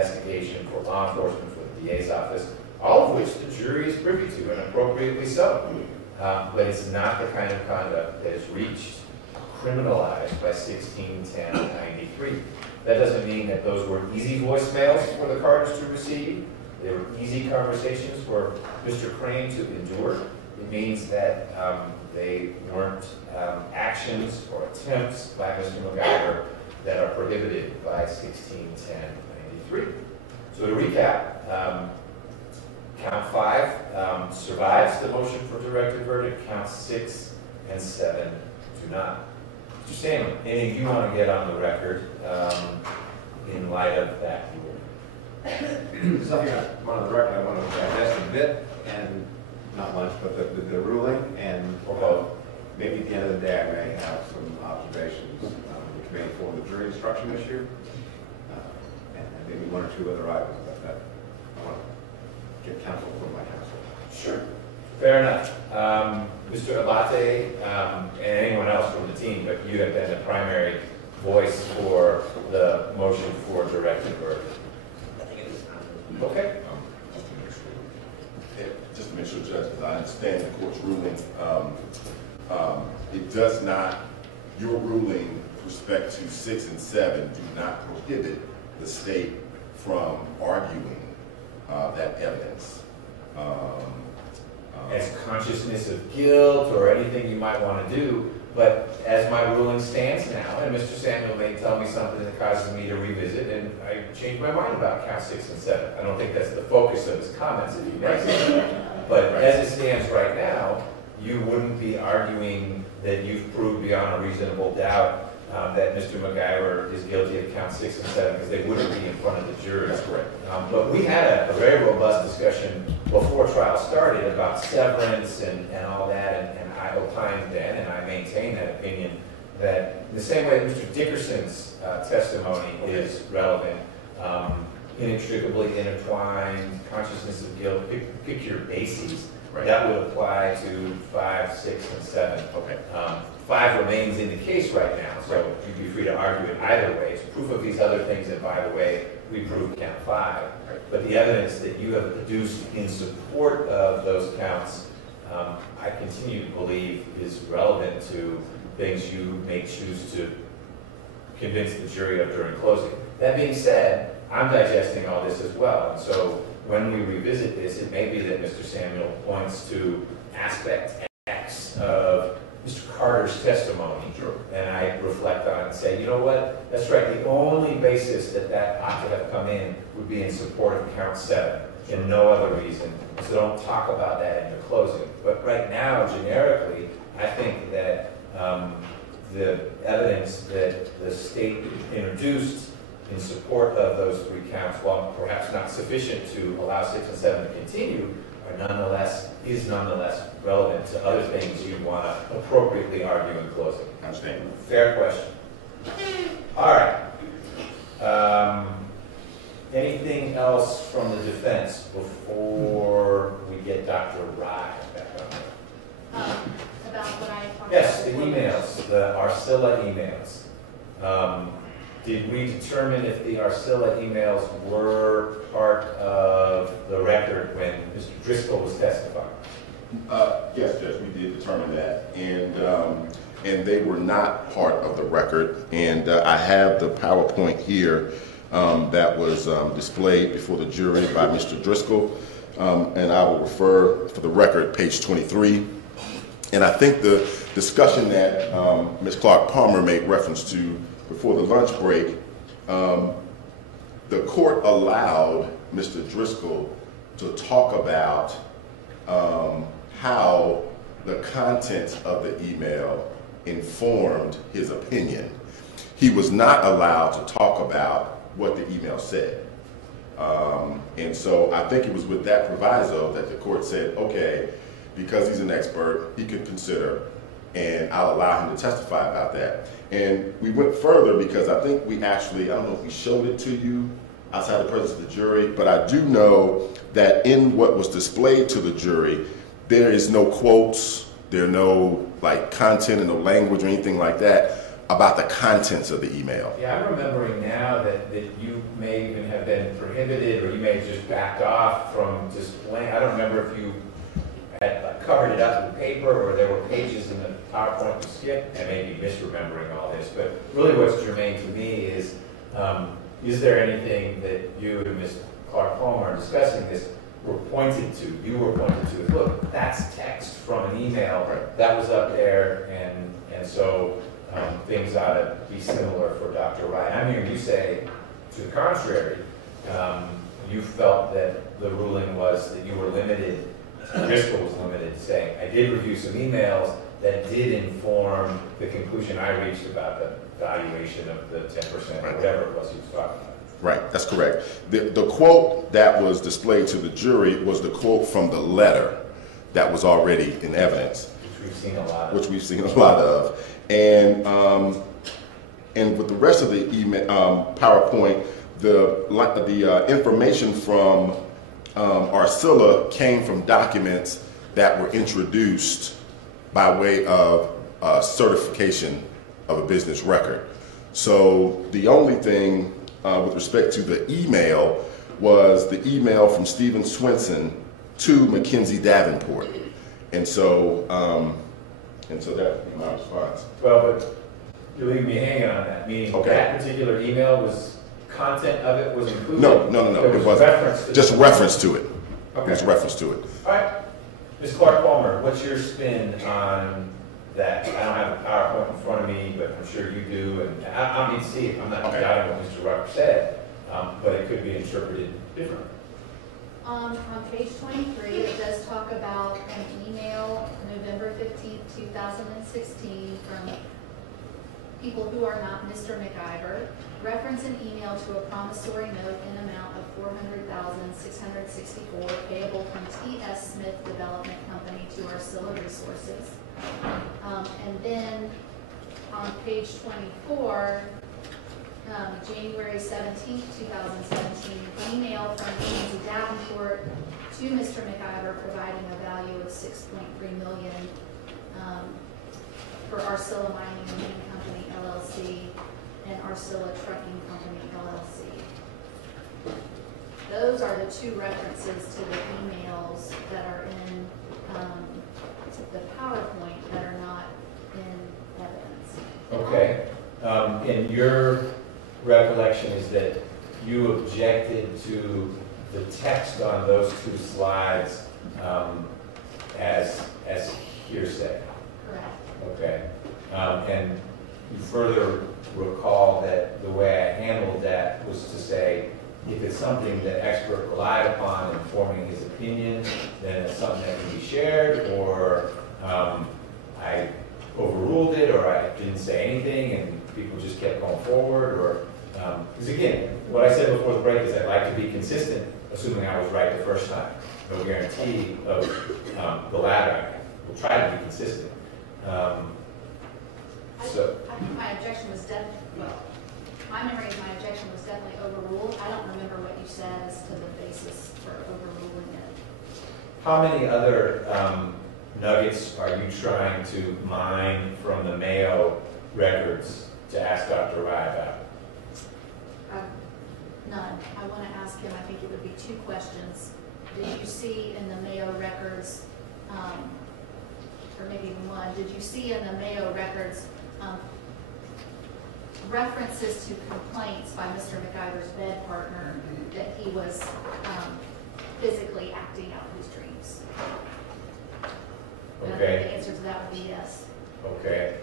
investigation, for law enforcement, for the DA's office, all of which the jury is privy to, and appropriately so. But it's not the kind of conduct that is reached, criminalized by 161093. That doesn't mean that those were easy voicemails for the Carters to receive. They were easy conversations for Mr. Crane to endure. It means that they weren't actions or attempts by Mr. McIver that are prohibited by 161093. So to recap, count 5 survives the motion for directed verdict. Counts 6 and 7 do not. Mr. Stanley, anything you want to get on the record in light of that ruling? Something I want on the record, I want to digest a bit, and not much, but the ruling, and maybe at the end of the day I may have some observations which may inform the jury instruction issue, and maybe 1 or 2 other items that I want to get counsel from my counsel. Sure. Fair enough. Mr. Abate, and anyone else from the team, but you have been the primary voice for the motion for directed verdict. Okay. Just to make sure, Judge, because I understand the court's ruling, it does not, your ruling with respect to 6 and 7 do not prohibit the state from arguing that evidence. As consciousness of guilt or anything you might want to do, but as my ruling stands now, and Mr. Samuel may tell me something that causes me to revisit, and I change my mind about count 6 and 7. I don't think that's the focus of his comments if he makes it. But as it stands right now, you wouldn't be arguing that you've proved beyond a reasonable doubt that Mr. McIver is guilty of count 6 and 7 because they wouldn't be in front of the jury. That's correct. But we had a very robust discussion before trial started about severance and all that, and I opined then, and I maintain that opinion, that in the same way that Mr. Dickerson's testimony is relevant, inextricably intertwined, consciousness of guilt, pick your bases. Right. That would apply to 5, 6, and 7. Okay. 5 remains in the case right now, so you'd be free to argue it either way. It's proof of these other things, and by the way, we proved count 5. Right. But the evidence that you have produced in support of those counts, I continue to believe is relevant to things you may choose to convince the jury of during closing. That being said, I'm digesting all this as well, and so when we revisit this, it may be that Mr. Samuel points to aspect X of Mr. Carter's testimony, sure, and I reflect on it and say, you know what, that's right, the only basis that ought to have come in would be in support of count 7, and no other reason, so don't talk about that in your closing. But right now, generically, I think that the evidence that the state introduced in support of those 3 counts, while perhaps not sufficient to allow 6 and 7 to continue, is nonetheless relevant to other things you want to appropriately argue in closing. I understand. Fair question. All right. Anything else from the defense before we get Dr. Rye back on there? About what I talked Yes, about the emails, the Arcilla emails. Did we determine if the Arcilla emails were part of the record when Mr. Driscoll was testifying? Yes, Judge, we did determine that, and they were not part of the record. And I have the PowerPoint here that was displayed before the jury by Mr. Driscoll, and I will refer for the record, page 23. And I think the discussion that Ms. Clark-Palmer made reference to before the lunch break, the court allowed Mr. Driscoll to talk about how the content of the email informed his opinion. He was not allowed to talk about what the email said. And so I think it was with that proviso that the court said, okay, because he's an expert, he could consider, and I'll allow him to testify about that. And we went further because I think we actually, I don't know if we showed it to you outside the presence of the jury, but I do know that in what was displayed to the jury, there is no quotes, there are no like content and no language or anything like that, about the contents of the email. Yeah, I'm remembering now that you may even have been prohibited, or you may have just backed off from displaying. I don't remember if you had covered it up with paper, or there were pages in the PowerPoint you skipped. I may be misremembering all this, but really what's germane to me is there anything that you and Ms. Clark-Palmer are discussing this were pointed to, you were pointed to, look, that's text from an email that was up there, and so things ought to be similar for Dr. Wright. I'm hearing you say, to the contrary, you felt that the ruling was that you were limited, Driscoll was limited to saying, I did review some emails that did inform the conclusion I reached about the valuation of the 10%, or whatever it was he was talking about. Right, that's correct. The quote that was displayed to the jury was the quote from the letter that was already in evidence. Which we've seen a lot of. Which we've seen a lot of. And with the rest of the email, PowerPoint, the information from Arousal came from documents that were introduced by way of certification of a business record. So the only thing with respect to the email was the email from Stephen Swenson to Mackenzie Davenport. And so that would be my response. Well, but you're leaving me hanging on that, meaning that particular email was, content of it was included? No. It was reference to just reference to it. Okay. Just reference to it. All right. Ms. Clark-Palmer, what's your spin on that? I don't have a PowerPoint in front of me, but I'm sure you do, and I need to see it. I'm not doubting what Mr. Rucker said, but it could be interpreted differently. On page 23, it does talk about an email, November 15th, 2016, from people who are not Mr. McIver. Reference an email to a promissory note in amount of $400,664 payable from T.S. Smith Development Company to Arousal Resources. And then on page 24, January 17th, 2017, email from Mackenzie Davenport to Mr. McIver providing a value of $6.3 million for Arousal Mining and Mining Company, LLC, and Arousal Trucking Company, LLC. Those are the two references to the emails that are in the PowerPoint that are not in evidence. Okay. And your recollection is that you objected to the text on those two slides as hearsay. Correct. Okay. And you further recall that the way I handled that was to say, if it's something that expert relied upon in forming his opinion, then it's something that can be shared, or I overruled it, or I didn't say anything and people just kept going forward, or because again, what I said before the break is I'd like to be consistent, assuming I was right the first time. No guarantee of the latter. We'll try to be consistent. I think my objection was my memory of my objection was definitely overruled. I don't remember what you said as to the basis for overruling it. How many other nuggets are you trying to mine from the Mayo records to ask Dr. Rye about? None. I want to ask him, I think it would be two questions. Did you see in the Mayo records, or maybe one, did you see in the Mayo records references to complaints by Mr. McIver's bed partner that he was physically acting out his dreams? And I think the answer to that would be yes. Okay.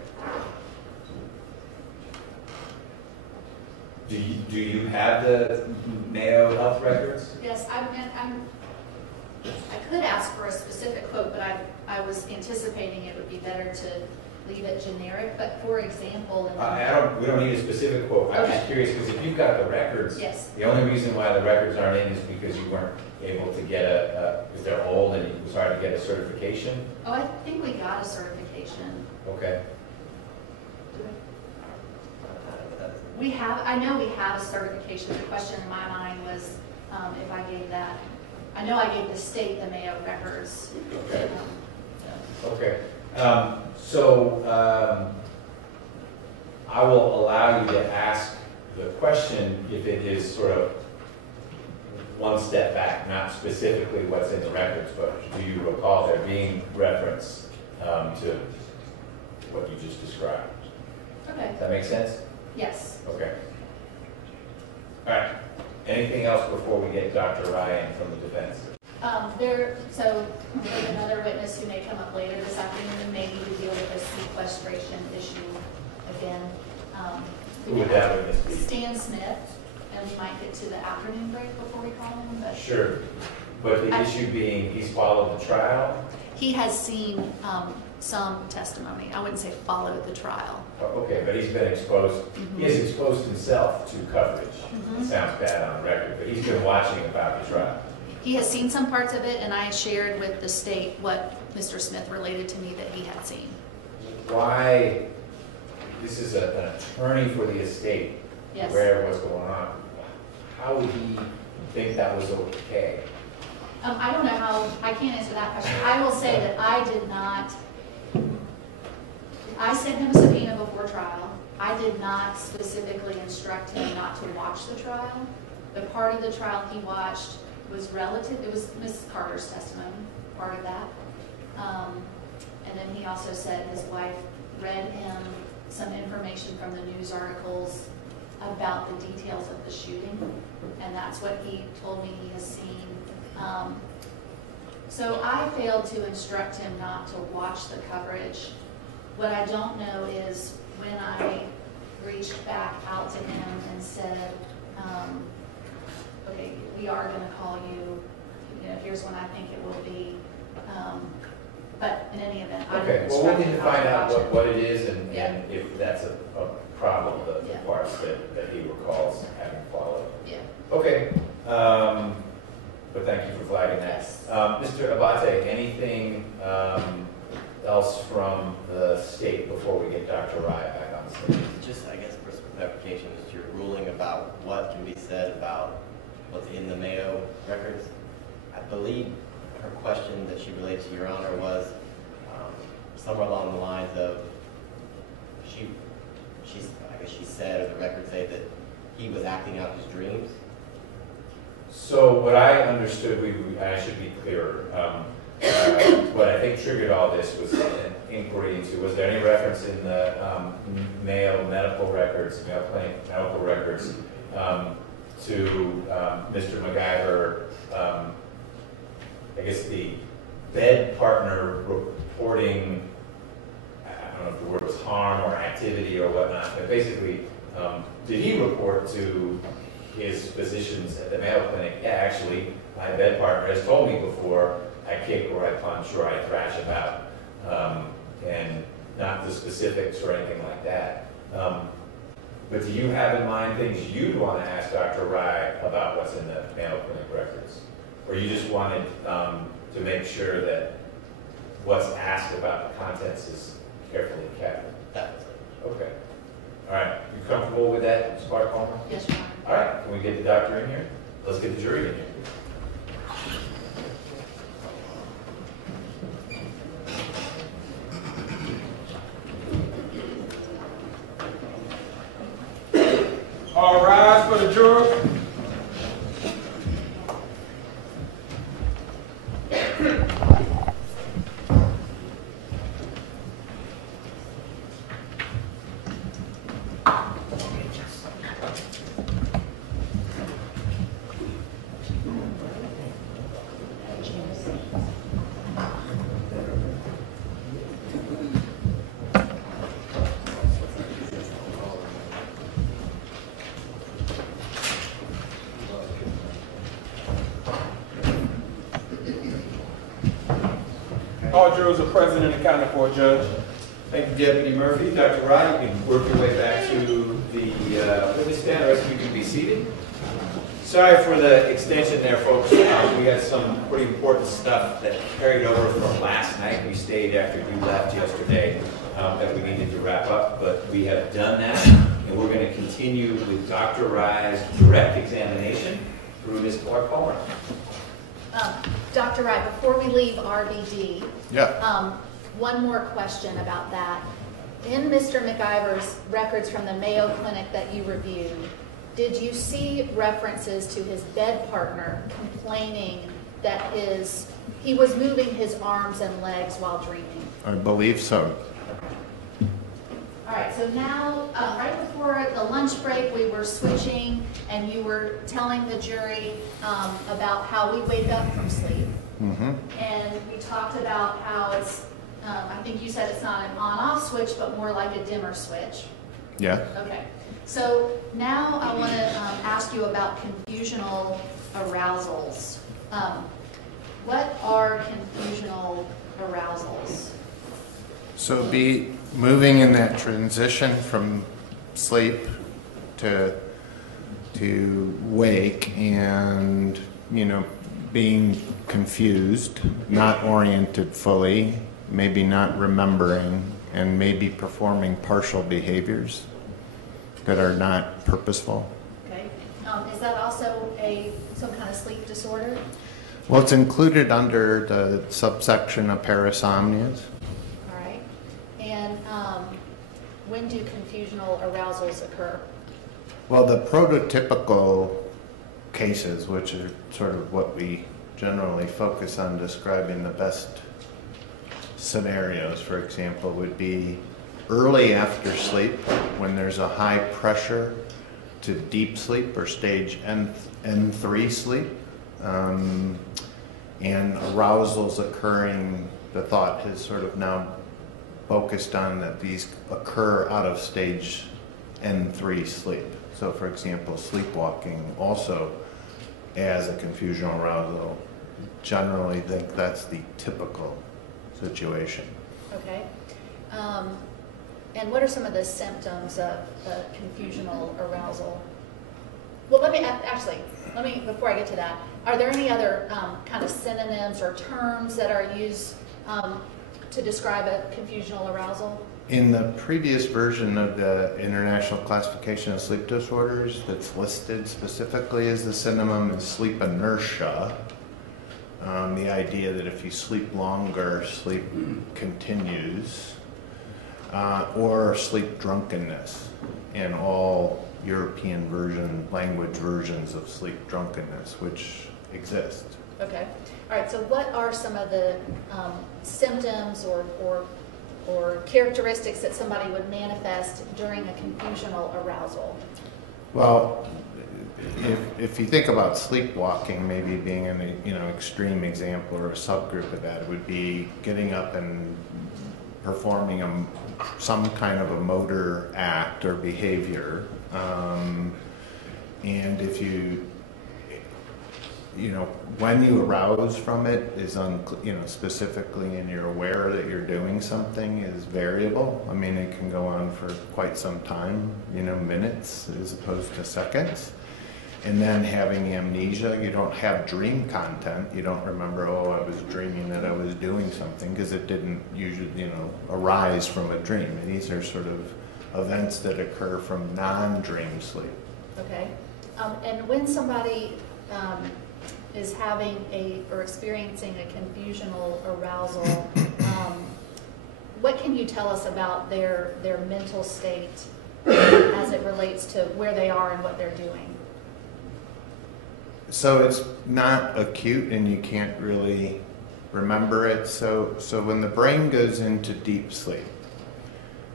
Do you have the Mayo health records? Yes, I could ask for a specific quote, but I was anticipating it would be better to leave it generic. But for example, we don't need a specific quote. I'm just curious because if you've got the records, yes. The only reason why the records aren't in is because you weren't able to get because they're old and it was hard to get a certification. Oh, I think we got a certification. Okay. I know we have a certification. The question in my mind was if I gave that. I know I gave the state the Mayo records. Okay. Okay. I will allow you to ask the question if it is sort of one step back, not specifically what's in the records, but do you recall there being reference to what you just described? Okay, Does that make sense? yes. Okay. All right. Anything else before we get Dr. Ryan from the defense? So there's another witness who may come up later this afternoon, maybe to deal with this sequestration issue again. Who would that witness be? Stan Smith, and we might get to the afternoon break before we call him, but Sure. But the issue being he's followed the trial? he has seen some testimony. I wouldn't say followed the trial. Oh, okay, but he's been exposed, he has exposed himself to coverage. It sounds bad on the record, but he's been watching about the trial. He has seen some parts of it, and I shared with the state what Mr. Smith related to me that he had seen. Why, this is an attorney for the estate, Yes. aware of what's going on. How would he think that was okay? I don't know how, I can't answer that question. I will say that I did not, I sent him a subpoena before trial. I did not specifically instruct him not to watch the trial. The part of the trial he watched was relative, it was Ms. Carter's testimony, part of that. And then he also said his wife read him some information from the news articles about the details of the shooting, and that's what he told me he has seen. So I failed to instruct him not to watch the coverage. What I don't know is when I reached back out to him and said, okay, we are going to call you, you know, here's when I think it will be. But in any event, I Okay, didn't well, instruct we him need to not find out watch it. what it is and Yeah. if that's a problem, the Yeah. parts that he recalls having followed. Yeah. Okay, but thank you for flagging that. Yes. Mr. Abate, anything else from the state before we get Dr. Rye back on the stage? Just, I guess, for some clarification, is your ruling about what can be said about what's in the Mayo records? I believe her question that she related to Your Honor was somewhere along the lines of I guess she said, or the records say that he was acting out his dreams. So what I understood, I should be clearer. What I think triggered all this was an inquiry into, was there any reference in the Mayo medical records, Mayo Clinic medical records, to Mr. McIver, I guess the bed partner reporting, I don't know if the word was harm or activity or whatnot, but basically, did he report to his physicians at the Mayo Clinic, yeah, actually, my bed partner has told me before, I kick or I punch or I thrash about, and not the specifics or anything like that. But do you have in mind things you'd want to ask Dr. Rye about what's in the Mayo Clinic records? Or you just wanted to make sure that what's asked about the contents is carefully kept? That was it. Okay. All right. You comfortable with that, Ms. Clark-Palmer? Yes, Your Honor. All right. Can we get the doctor in here? Let's get the jury in here. All rise for the jury. All jurors are present and accounted for, Judge. Thank you, Deputy Murphy. Dr. Rye, you can work your way back to the witness stand. The rest of you can be seated. Sorry for the extension there, folks. We had some pretty important stuff that carried over from last night. We stayed after you left yesterday that we needed to wrap up, but we have done that, and we're going to continue with Dr. Rye's direct examination through Ms. Clark-Palmer. Dr. Wright, before we leave RBD, Yeah. one more question about that. in Mr. McIver's records from the Mayo Clinic that you reviewed, did you see references to his bed partner complaining that he was moving his arms and legs while dreaming? I believe so. All right, so now, right before the lunch break, we were switching, and you were telling the jury about how we wake up from sleep. Mm-hmm. And we talked about how it's, I think you said it's not an on-off switch, but more like a dimmer switch. Yeah. Okay. So now I want to ask you about confusional arousals. What are confusional arousals? So be moving in that transition from sleep to wake, and being confused, not oriented fully, maybe not remembering, and maybe performing partial behaviors that are not purposeful. Okay. Is that also some kind of sleep disorder? Well, it's included under the subsection of parasomnias. All right. And when do confusional arousals occur? Well, the prototypical cases, which are sort of what we generally focus on describing the best scenarios, for example, would be early after sleep when there's a high pressure to deep sleep or stage N3 sleep, and arousals occurring. The thought has sort of now focused on that these occur out of stage N3 sleep. So, for example, sleepwalking also as a confusional arousal. Generally think that's the typical situation. Okay. And what are some of the symptoms of confusional arousal? Well, before I get to that, are there any other kind of synonyms or terms that are used to describe a confusional arousal? In the previous version of the International Classification of Sleep Disorders that's listed specifically as the synonym is sleep inertia. The idea that if you sleep longer, sleep continues, or sleep drunkenness in all European language versions of sleep drunkenness, which exist. Okay. All right. So what are some of the symptoms or characteristics that somebody would manifest during a confusional arousal? Well, if you think about sleepwalking maybe being an extreme example or a subgroup of that, it would be getting up and performing some kind of a motor act or behavior, and if when you arouse from it is specifically, and you're aware that you're doing something, is variable. I mean, it can go on for quite some time, minutes as opposed to seconds. And then having amnesia, you don't have dream content. You don't remember, I was dreaming that I was doing something, because it didn't usually, arise from a dream. These are sort of events that occur from non-dream sleep. Okay. And when somebody is having or experiencing a confusional arousal, what can you tell us about their mental state as it relates to where they are and what they're doing? So it's not acute and you can't really remember it. So when the brain goes into deep sleep,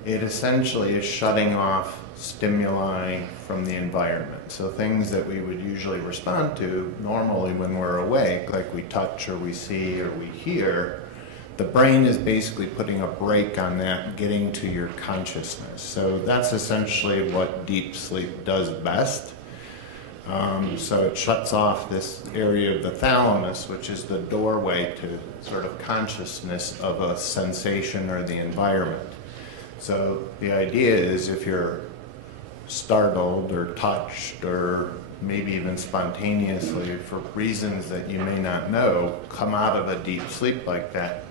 it essentially is shutting off stimuli from the environment. So things that we would usually respond to normally when we're awake, like we touch or we see or we hear, the brain is basically putting a brake on that, getting to your consciousness. So that's essentially what deep sleep does best. So it shuts off this area of the thalamus, which is the doorway to sort of consciousness of a sensation or the environment. So the idea is if you're startled or touched or maybe even spontaneously for reasons that you may not know, come out of a deep sleep like that,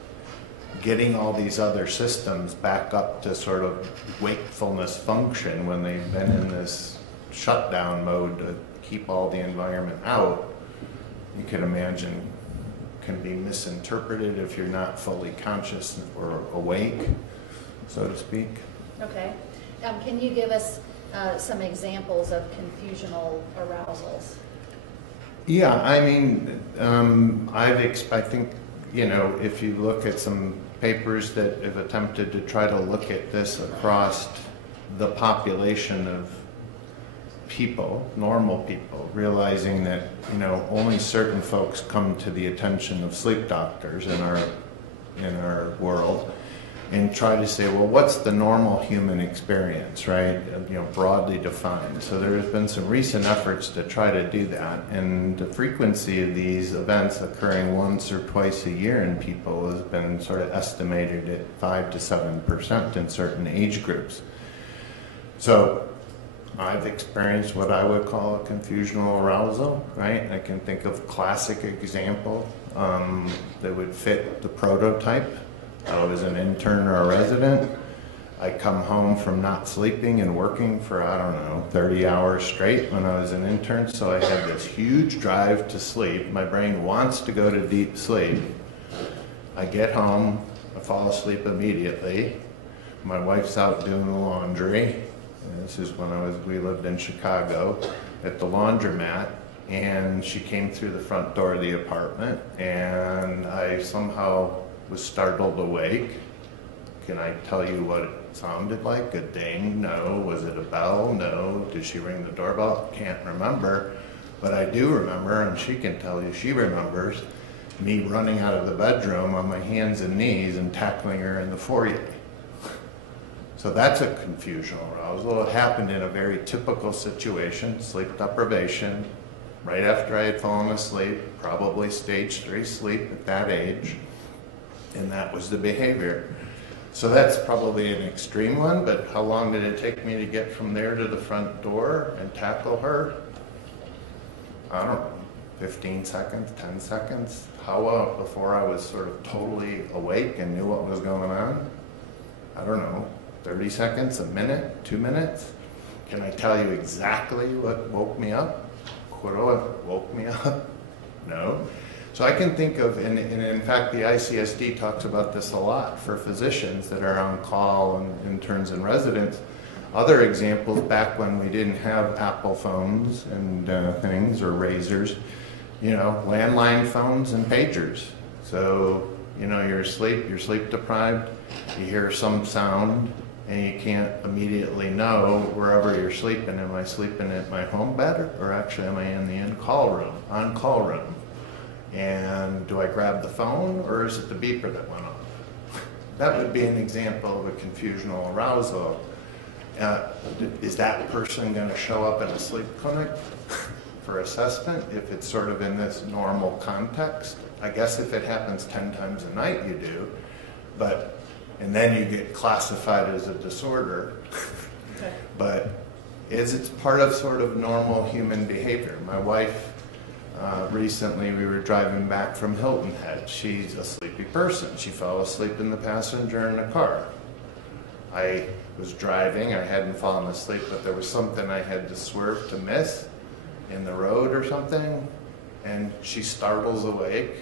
getting all these other systems back up to sort of wakefulness function when they've been in this shutdown mode to keep all the environment out, you can imagine can be misinterpreted if you're not fully conscious or awake, so to speak. Okay. Can you give us some examples of confusional arousals? Yeah, I mean, I think, you know, if you look at some papers that have attempted to try to look at this across the population of people, normal people, realizing that, you know, only certain folks come to the attention of sleep doctors in our world, and try to say, well, what's the normal human experience, right? You know, broadly defined. So there has been some recent efforts to try to do that, and the frequency of these events occurring once or twice a year in people has been sort of estimated at 5 to 7% in certain age groups. So I've experienced what I would call a confusional arousal, right? I can think of a classic example that would fit the prototype. I was an intern or a resident. I come home from not sleeping and working for, I don't know, 30 hours straight when I was an intern. So I had this huge drive to sleep. My brain wants to go to deep sleep. I get home, I fall asleep immediately. My wife's out doing the laundry. And this is when we lived in Chicago at the laundromat. And she came through the front door of the apartment, and I somehow was startled awake. Can I tell you what it sounded like? A ding? No. Was it a bell? No. Did she ring the doorbell? Can't remember. But I do remember, and she can tell you she remembers, me running out of the bedroom on my hands and knees and tackling her in the foyer. So that's a confusional arousal. It happened in a very typical situation, sleep deprivation, right after I had fallen asleep, probably stage 3 sleep at that age. And that was the behavior. So that's probably an extreme one, but how long did it take me to get from there to the front door and tackle her? I don't know, 15 seconds, 10 seconds? How long before I was sort of totally awake and knew what was going on? I don't know, 30 seconds, a minute, 2 minutes? Can I tell you exactly what woke me up? What woke me up? No. So I can think of, and in fact the ICSD talks about this a lot for physicians that are on call and interns and residents. Other examples, back when we didn't have Apple phones and things, or razors, you know, landline phones and pagers. So, you know, you're sleep deprived, you hear some sound, and you can't immediately know wherever you're sleeping. Am I sleeping at my home bed, or actually am I in the on-call room? And do I grab the phone, or is it the beeper that went off? That would be an example of a confusional arousal. Is that person going to show up in a sleep clinic for assessment if it's sort of in this normal context? I guess if it happens 10 times a night, you do. And then you get classified as a disorder. Okay. But it's part of sort of normal human behavior. My wife, recently we were driving back from Hilton Head. She's a sleepy person. She fell asleep in the passenger in the car. I was driving, I hadn't fallen asleep, but there was something I had to swerve to miss in the road or something, and she startles awake,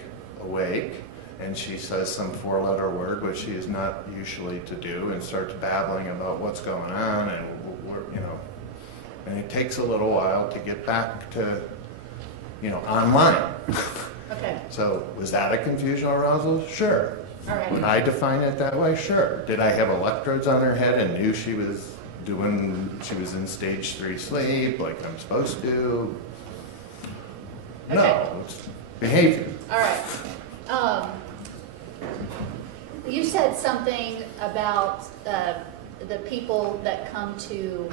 and she says some 4-letter word, which she is not usually to do, and starts babbling about what's going on, and you know, and it takes a little while to get back to, you know, online. Okay. So was that a confusional arousal? Sure. All right. Would I define it that way? Sure. Did I have electrodes on her head and knew she was in stage 3 sleep like I'm supposed to? Okay. No, it's behavior. All right. You said something about the people that come to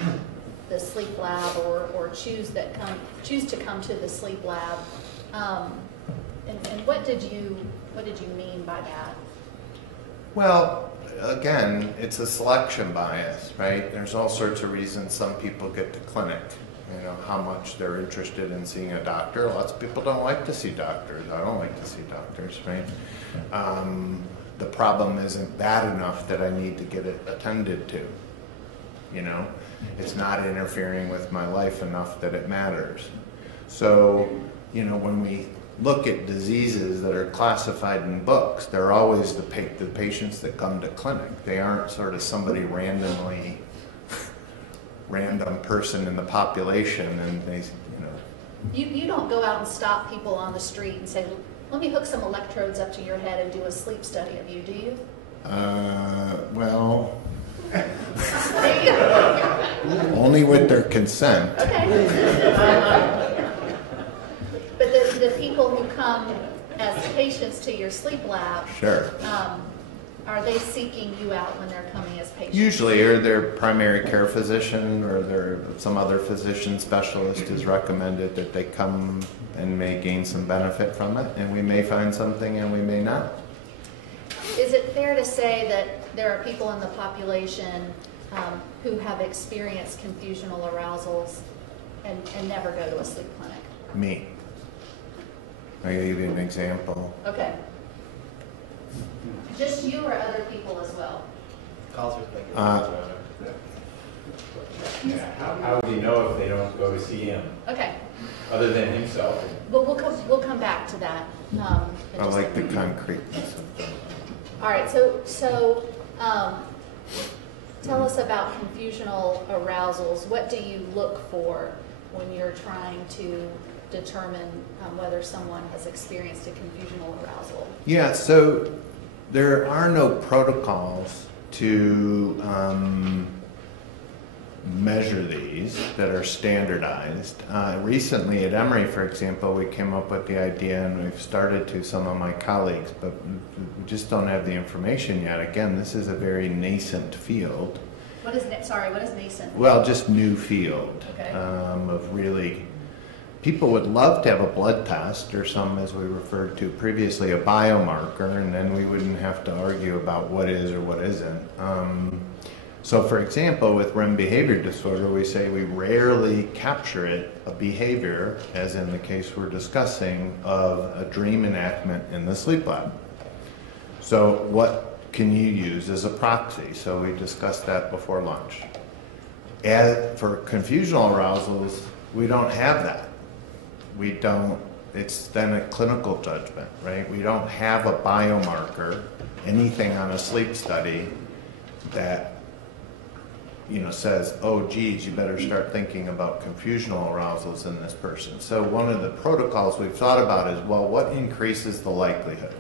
the sleep lab or choose to come to the sleep lab, and what did you mean by that? Well, again, it's a selection bias, right? There's all sorts of reasons some people get to clinic. You know, how much they're interested in seeing a doctor. Lots of people don't like to see doctors. I don't like to see doctors, right? The problem isn't bad enough that I need to get it attended to. You know, it's not interfering with my life enough that it matters. So, you know, when we look at diseases that are classified in books. They're always the patients that come to clinic. They aren't sort of somebody random person in the population, and they, You don't go out and stop people on the street and say, let me hook some electrodes up to your head and do a sleep study of you, do you? Well, There you go. only with their consent. Okay. But the people who come as patients to your sleep lab, Sure. are they seeking you out when they're coming as patients? Usually, or their primary care physician or some other physician specialist is recommended that they come and may gain some benefit from it, and we may find something and we may not. Is it fair to say that there are people in the population who have experienced confusional arousals and never go to a sleep clinic? Me. I'll give you an example. Okay. Just you or other people as well? Calls are speaking. Yeah, how would he know if they don't go to see him, Okay. other than himself? But we'll come back to that. I like the concreteness of that. All right, so tell us about confusional arousals. What do you look for when you're trying to determine whether someone has experienced a confusional arousal? Yeah, so there are no protocols to measure these that are standardized. Recently at Emory, for example, we came up with the idea, and we've started to some of my colleagues, but we just don't have the information yet. Again, this is a very nascent field. What is nascent? Well, just new field. Okay. Of really, people would love to have a blood test or some, as we referred to previously, a biomarker, and then we wouldn't have to argue about what is or what isn't. So for example, with REM behavior disorder, we say we rarely capture a behavior, as in the case we're discussing, of a dream enactment in the sleep lab. So what can you use as a proxy? So we discussed that before lunch. As for confusional arousals, we don't have that. We don't, it's then a clinical judgment, right? We don't have a biomarker, anything on a sleep study that says, oh, geez, you better start thinking about confusional arousals in this person. So one of the protocols we've thought about is, well, what increases the likelihood?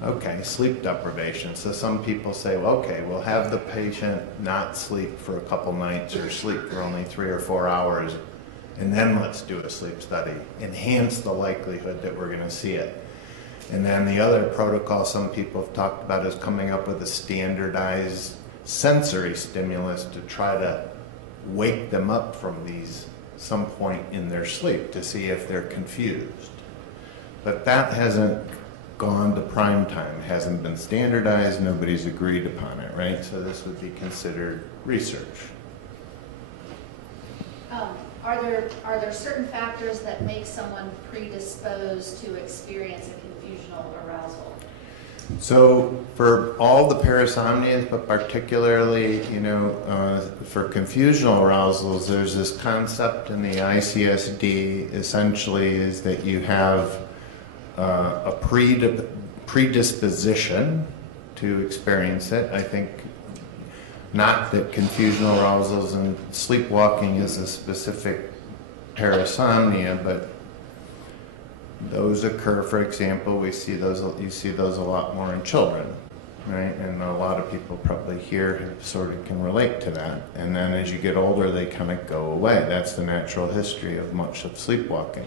Okay, sleep deprivation. So some people say, well, okay, we'll have the patient not sleep for a couple nights or sleep for only 3 or 4 hours, and then let's do a sleep study. Enhance the likelihood that we're going to see it. And then the other protocol some people have talked about is coming up with a standardized sensory stimulus to try to wake them up from some point in their sleep to see if they're confused. But that hasn't gone to prime time, hasn't been standardized, nobody's agreed upon it, right? So this would be considered research. Are there certain factors that make someone predisposed to experience a confusional arousal? So for all the parasomnias, but particularly, for confusional arousals, there's this concept in the ICSD essentially is that you have a predisposition to experience it. I think not that confusional arousals and sleepwalking is a specific parasomnia, but those occur, for example, you see those a lot more in children, right? And a lot of people probably here sort of can relate to that. And then as you get older, they kind of go away. That's the natural history of much of sleepwalking.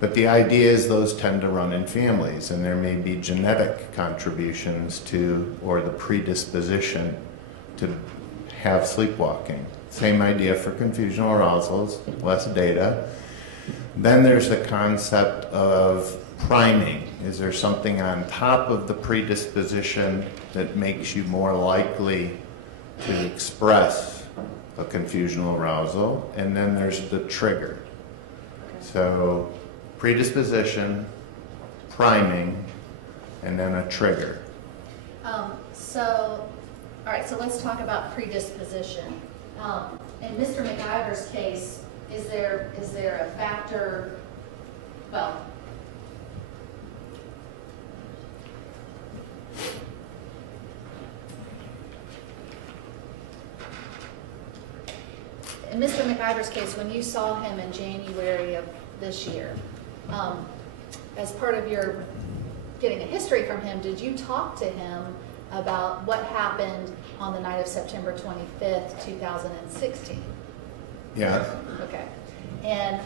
But the idea is those tend to run in families, and there may be genetic contributions to, or the predisposition to have sleepwalking. Same idea for confusional arousals, less data. Then there's the concept of priming. Is there something on top of the predisposition that makes you more likely to express a confusional arousal? And then there's the trigger. So predisposition, priming, and then a trigger. All right, so let's talk about predisposition. In Mr. McIver's case, is there a factor, well, in Mr. McIver's case, when you saw him in January of this year, as part of your getting a history from him, did you talk to him about what happened on the night of September 25th, 2016? Yes. Okay. And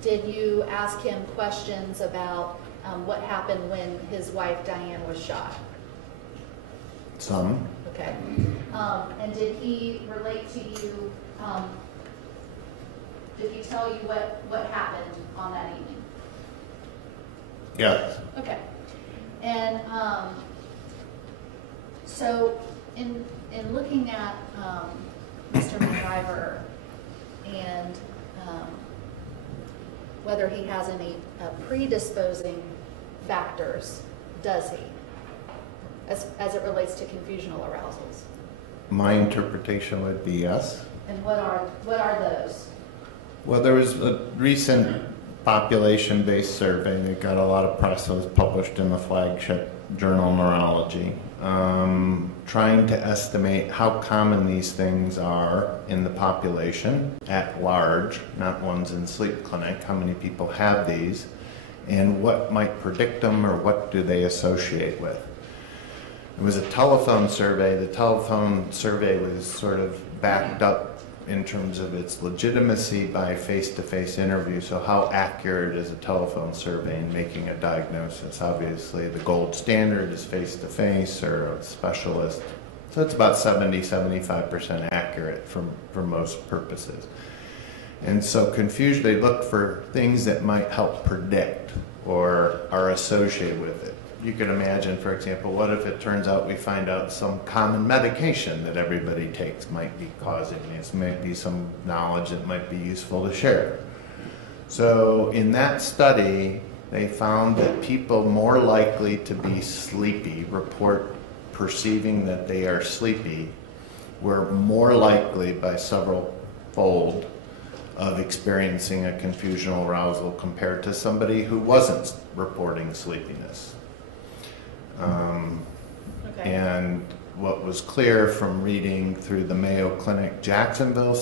did you ask him questions about what happened when his wife Diane was shot? Some. Okay. And did he relate to you, did he tell you what happened on that evening? Yes. Okay. And so in looking at Mr. McIver and whether he has any predisposing factors, does he, as it relates to confusional arousals? My interpretation would be yes. And what are those? Well, there was a recent population-based survey that got a lot of press. It was published in the flagship journal Neurology, trying to estimate how common these things are in the population at large, not ones in sleep clinic, how many people have these, and what might predict them or what do they associate with. It was a telephone survey. The telephone survey was sort of backed up in terms of its legitimacy by face-to-face interview. So how accurate is a telephone survey in making a diagnosis? Obviously, the gold standard is face-to-face or a specialist. So it's about 70-75% accurate for most purposes. And so confusion, they look for things that might help predict or are associated with it. You can imagine, for example, what if it turns out we find out some common medication that everybody takes might be causing this, might be some knowledge that might be useful to share. So in that study, they found that people more likely to be sleepy, report perceiving that they are sleepy, were more likely by several fold of experiencing a confusional arousal compared to somebody who wasn't reporting sleepiness. Okay. And what was clear from reading through the Mayo Clinic Jacksonville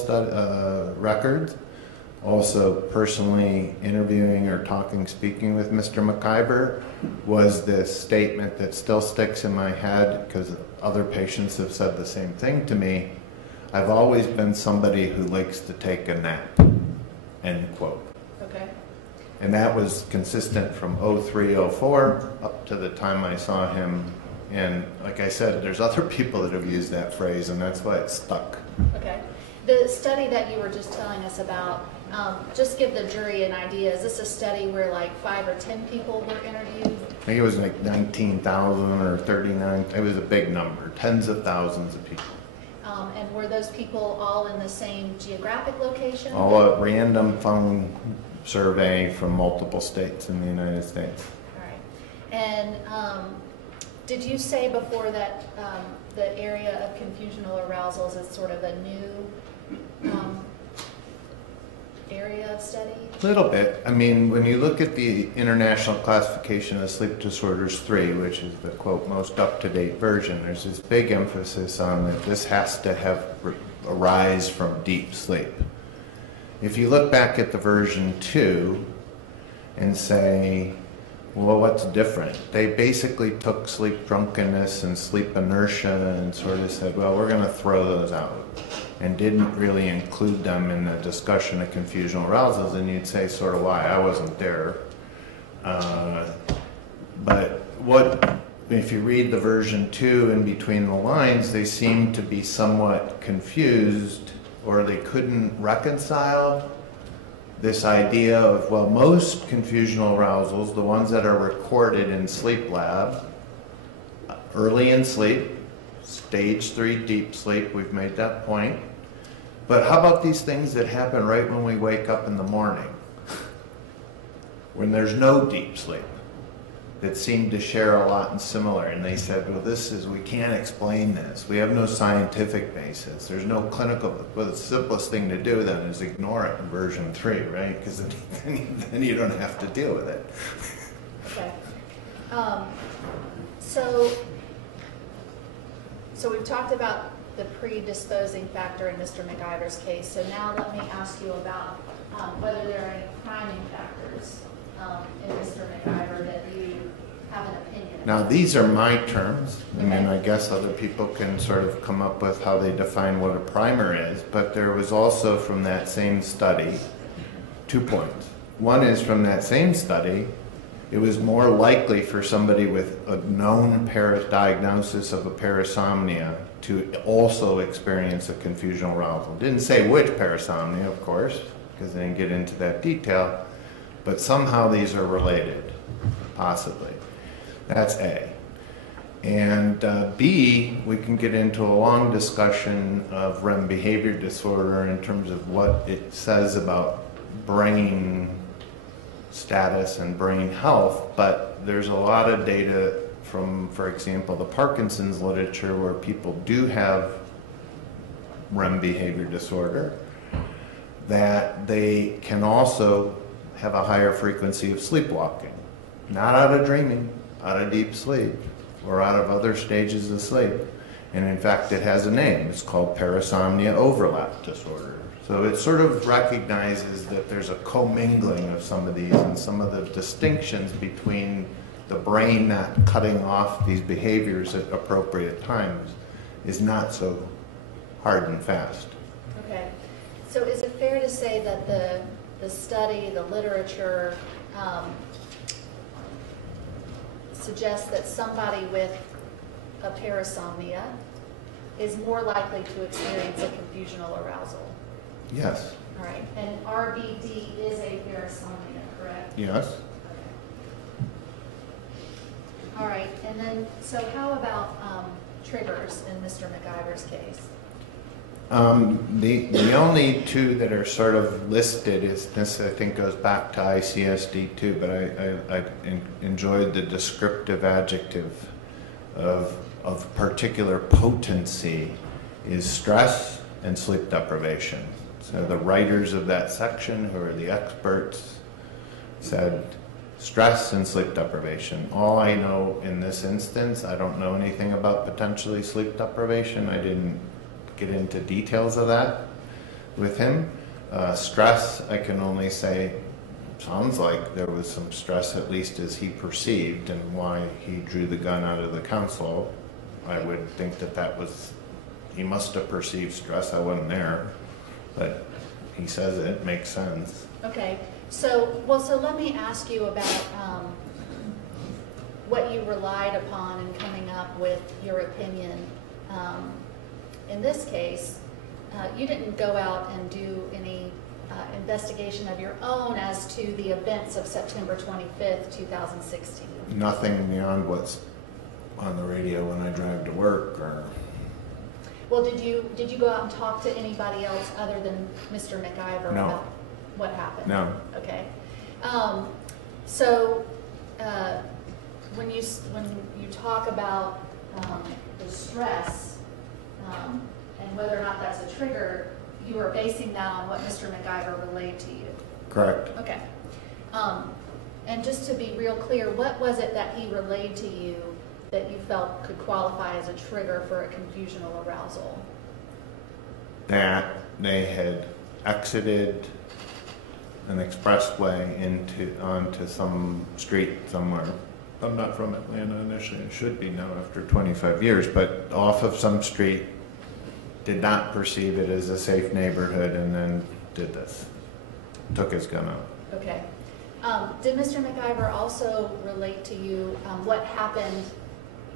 records, also personally interviewing or speaking with Mr. McIver, was this statement that still sticks in my head because other patients have said the same thing to me. I've always been somebody who likes to take a nap, end quote. Okay. And that was consistent from 03, 04 up to the time I saw him. And like I said, there's other people that have used that phrase, and that's why it stuck. Okay. The study that you were just telling us about, just give the jury an idea. Is this a study where like 5 or 10 people were interviewed? I think it was like 19,000 or 39. It was a big number, tens of thousands of people. And were those people all in the same geographic location? All a random phone survey from multiple states in the United States. All right. And did you say before that the area of confusional arousals is sort of a new area of study? A little bit. I mean, when you look at the International Classification of Sleep Disorders 3, which is the, quote, most up-to-date version, there's this big emphasis on that this has to have arise from deep sleep. If you look back at the version 2 and say, well, what's different? They basically took sleep drunkenness and sleep inertia and sort of said, well, we're going to throw those out, and didn't really include them in the discussion of confusional arousals. And you'd say, sort of, why? I wasn't there. But if you read the version 2 in between the lines, they seem to be somewhat confused, or they couldn't reconcile this idea of, well, most confusional arousals, the ones that are recorded in sleep lab, early in sleep, stage 3 deep sleep, we've made that point. But how about these things that happen right when we wake up in the morning, when there's no deep sleep, that seem to share a lot in similar? And they said, well, we can't explain this. We have no scientific basis. There's no clinical, well, the simplest thing to do then is ignore it in version 3, right? Because then you don't have to deal with it. Okay. So we've talked about the predisposing factor in Mr. McIver's case. So now let me ask you about whether there are any priming factors in Mr. McIver that you have an opinion Now, about. these are my terms. I mean, Okay. I guess other people can sort of come up with how they define what a primer is, but there was also from that same study 2 points. One is from that same study, it was more likely for somebody with a known diagnosis of a parasomnia to also experience a confusional arousal. Didn't say which parasomnia, of course, because they didn't get into that detail, but somehow these are related, possibly. That's A. And B, we can get into a long discussion of REM behavior disorder in terms of what it says about brain status and brain health, but there's a lot of data from, for example, the Parkinson's literature where people do have REM behavior disorder, that they can also have a higher frequency of sleepwalking. Not out of dreaming, out of deep sleep, or out of other stages of sleep. And in fact, it has a name. It's called parasomnia overlap disorder. So it sort of recognizes that there's a commingling of some of these, and some of the distinctions between the brain not cutting off these behaviors at appropriate times is not so hard and fast. Okay. So is it fair to say that the study, the literature, suggests that somebody with a parasomnia is more likely to experience a confusional arousal? Yes. All right. And RBD is a parasomnia, correct? Yes. All right. And then, so how about triggers in Mr. McIver's case? The only two that are sort of listed is this, I think, goes back to ICSD too, but I enjoyed the descriptive adjective of particular potency is stress and sleep deprivation. So the writers of that section, who are the experts, said stress and sleep deprivation. All I know in this instance, I don't know anything about potentially sleep deprivation. I didn't get into details of that with him. Stress, I can only say, sounds like there was some stress, at least as he perceived, and why he drew the gun out of the console. I would think that was, he must have perceived stress. I wasn't there, but he says it makes sense. Okay. So let me ask you about what you relied upon in coming up with your opinion. In this case, you didn't go out and do any investigation of your own as to the events of September 25th, 2016. Nothing beyond what's on the radio when I drive to work, or Well, did you go out and talk to anybody else other than Mr. McIver No. about what happened? no. Okay. So when you talk about the stress and whether or not that's a trigger, you are basing that on what Mr. McIver relayed to you. Correct. Okay. And just to be real clear, what was it that he relayed to you that you felt could qualify as a trigger for a confusional arousal? That they had exited an expressway onto some street somewhere. I'm not from Atlanta initially, I should be now after 25 years, but off of some street, did not perceive it as a safe neighborhood, and then did this. Took his gun out. Okay. Did Mr. McIver also relate to you what happened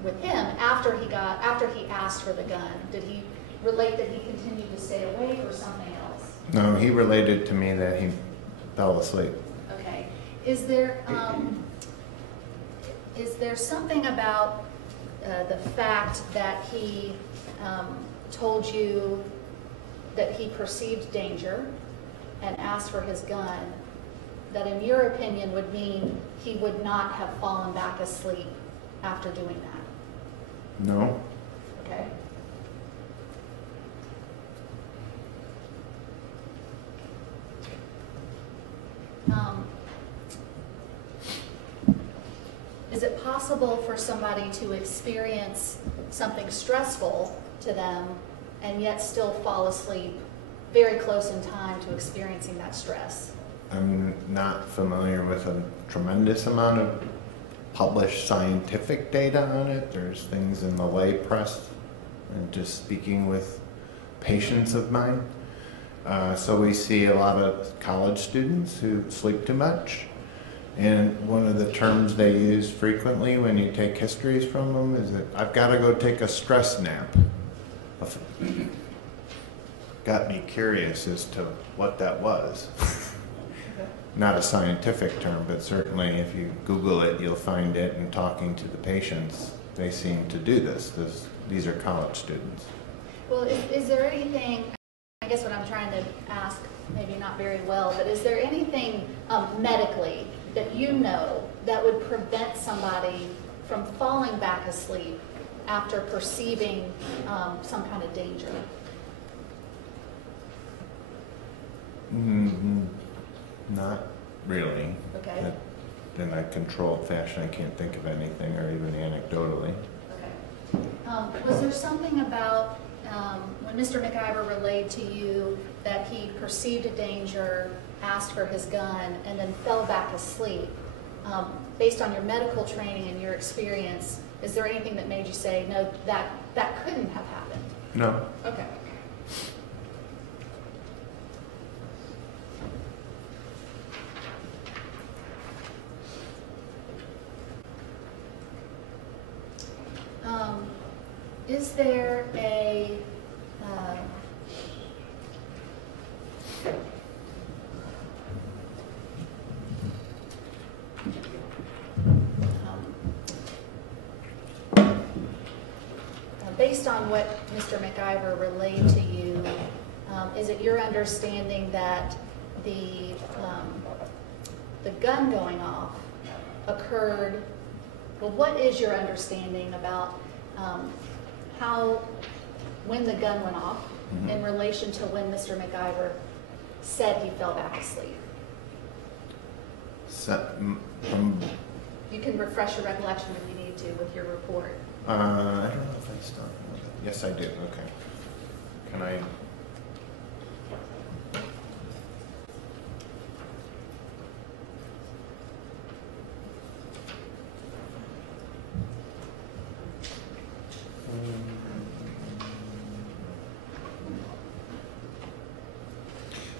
with him after he asked for the gun? Did he relate that he continued to stay awake or something else? No, he related to me that he fell asleep. Okay. Is there something about the fact that he told you that he perceived danger and asked for his gun that in your opinion would mean he would not have fallen back asleep after doing that? No. Okay. Is it possible for somebody to experience something stressful to them and yet still fall asleep very close in time to experiencing that stress? I'm not familiar with a tremendous amount of published scientific data on it. There's things in the lay press and just speaking with patients of mine. So we see a lot of college students who sleep too much. And one of the terms they use frequently when you take histories from them is that I've got to go take a stress nap. Got me curious as to what that was. Not a scientific term, but certainly if you Google it, you'll find it. And talking to the patients, they seem to do this. These are college students. Well, is there anything, I guess what I'm trying to ask, maybe not very well, but is there anything medically that you know that would prevent somebody from falling back asleep after perceiving some kind of danger? Not really. Okay. In a controlled fashion, I can't think of anything, or even anecdotally. Okay. Was there something about when Mr. McIver relayed to you that he perceived a danger, asked for his gun, and then fell back asleep? Based on your medical training and your experience, is there anything that made you say, no, that couldn't have happened? No. Okay. Is there a based on what Mr. McIver relayed to you, is it your understanding that the gun going off occurred? Well, what is your understanding about when the gun went off in relation to when Mr. McIver said he fell back asleep? You can refresh your recollection if you need to with your report. I don't know if I still have it. Yes, I do. Okay. Can I?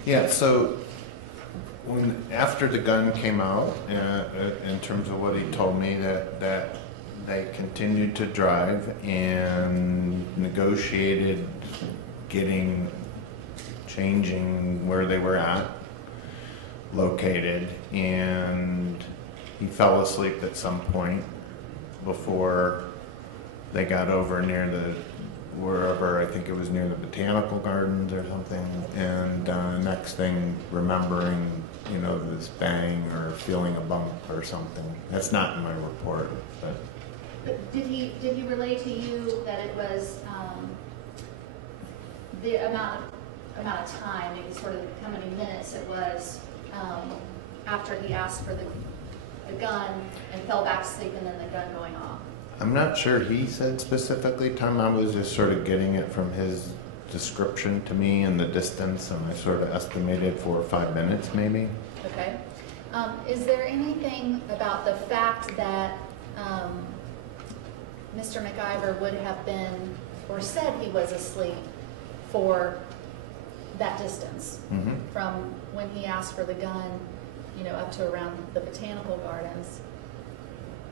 Yeah, so after the gun came out, in terms of what he told me, that they continued to drive and negotiated changing where they were located, and he fell asleep at some point before they got over near wherever, I think it was near the botanical gardens or something, and next thing remembering, this bang or feeling a bump or something. That's not in my report, but. Did he relay to you that it was the amount of time, maybe sort of how many minutes it was after he asked for the gun and fell back asleep and then the gun going off? I'm not sure he said specifically time. I was just sort of getting it from his description to me and the distance, and I sort of estimated 4 or 5 minutes maybe. Okay. Is there anything about the fact that Mr. McIver would have been, or said he was asleep for that distance from when he asked for the gun, up to around the botanical gardens?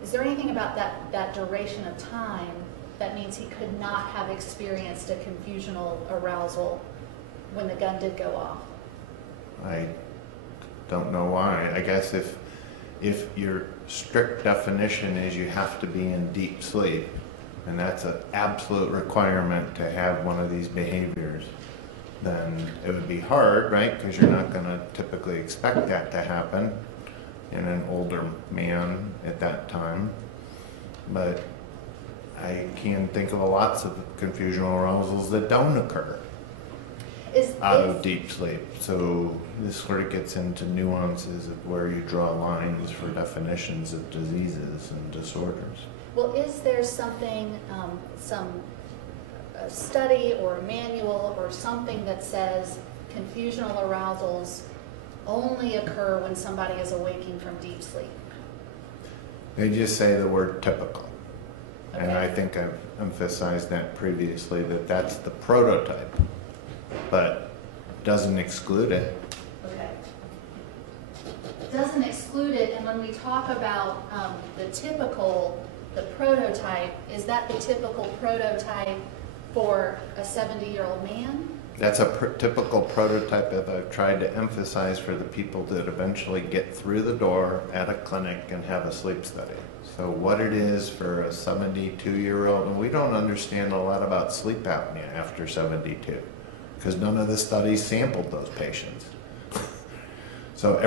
Is there anything about that duration of time that means he could not have experienced a confusional arousal when the gun did go off? I don't know why. I guess if your strict definition is you have to be in deep sleep, and that's an absolute requirement to have one of these behaviors, then it would be hard, right? Because you're not going to typically expect that to happen in an older man at that time. But I can think of lots of confusional arousals that don't occur out of deep sleep. So this sort of gets into nuances of where you draw lines for definitions of diseases and disorders. Well, is there something, some a study or a manual or something that says confusional arousals only occur when somebody is awaking from deep sleep? They just say the word typical. And Okay. I think I've emphasized that previously, that that's the prototype, but doesn't exclude it. Okay. Doesn't exclude it, and when we talk about the typical, the prototype, is that the typical prototype for a 70-year-old man? That's a typical prototype that I've tried to emphasize for the people that eventually get through the door at a clinic and have a sleep study. So what it is for a 72-year-old, and we don't understand a lot about sleep apnea after 72, because none of the studies sampled those patients. So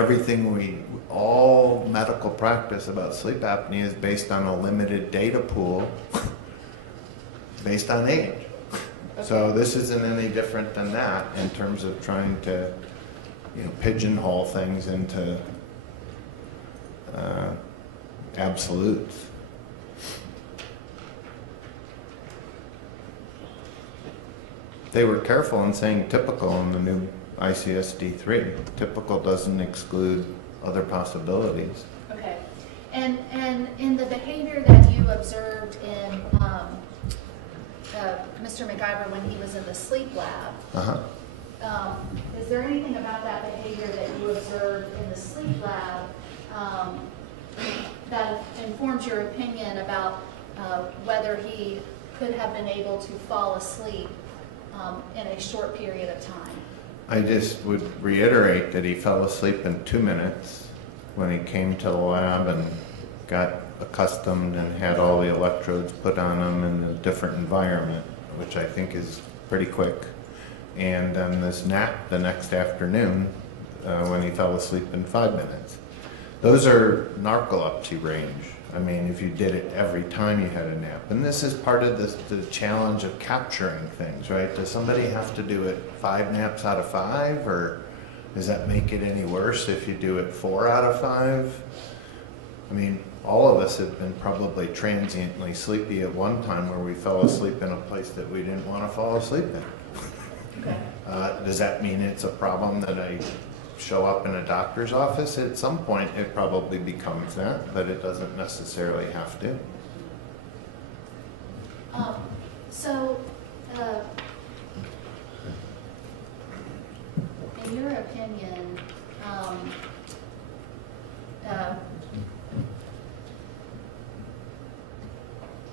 all medical practice about sleep apnea is based on a limited data pool based on age. So this isn't any different than that in terms of trying to, pigeonhole things into absolutes. They were careful in saying typical in the new ICSD-3. Typical doesn't exclude other possibilities. Okay. And in the behavior that you observed in Mr. McIver when he was in the sleep lab, is there anything about that behavior that you observed in the sleep lab that informs your opinion about whether he could have been able to fall asleep in a short period of time? I just would reiterate that he fell asleep in 2 minutes when he came to the lab and got accustomed and had all the electrodes put on him in a different environment, which I think is pretty quick. And then this nap the next afternoon when he fell asleep in 5 minutes. Those are narcolepsy range. I mean, if you did it every time you had a nap. And this is part of the challenge of capturing things, right? Does somebody have to do it 5 naps out of 5, or does that make it any worse if you do it 4 out of 5? I mean, all of us have been probably transiently sleepy at one time where we fell asleep in a place that we didn't want to fall asleep in. Okay. Does that mean it's a problem that I show up in a doctor's office? At some point it probably becomes that, but it doesn't necessarily have to. In your opinion,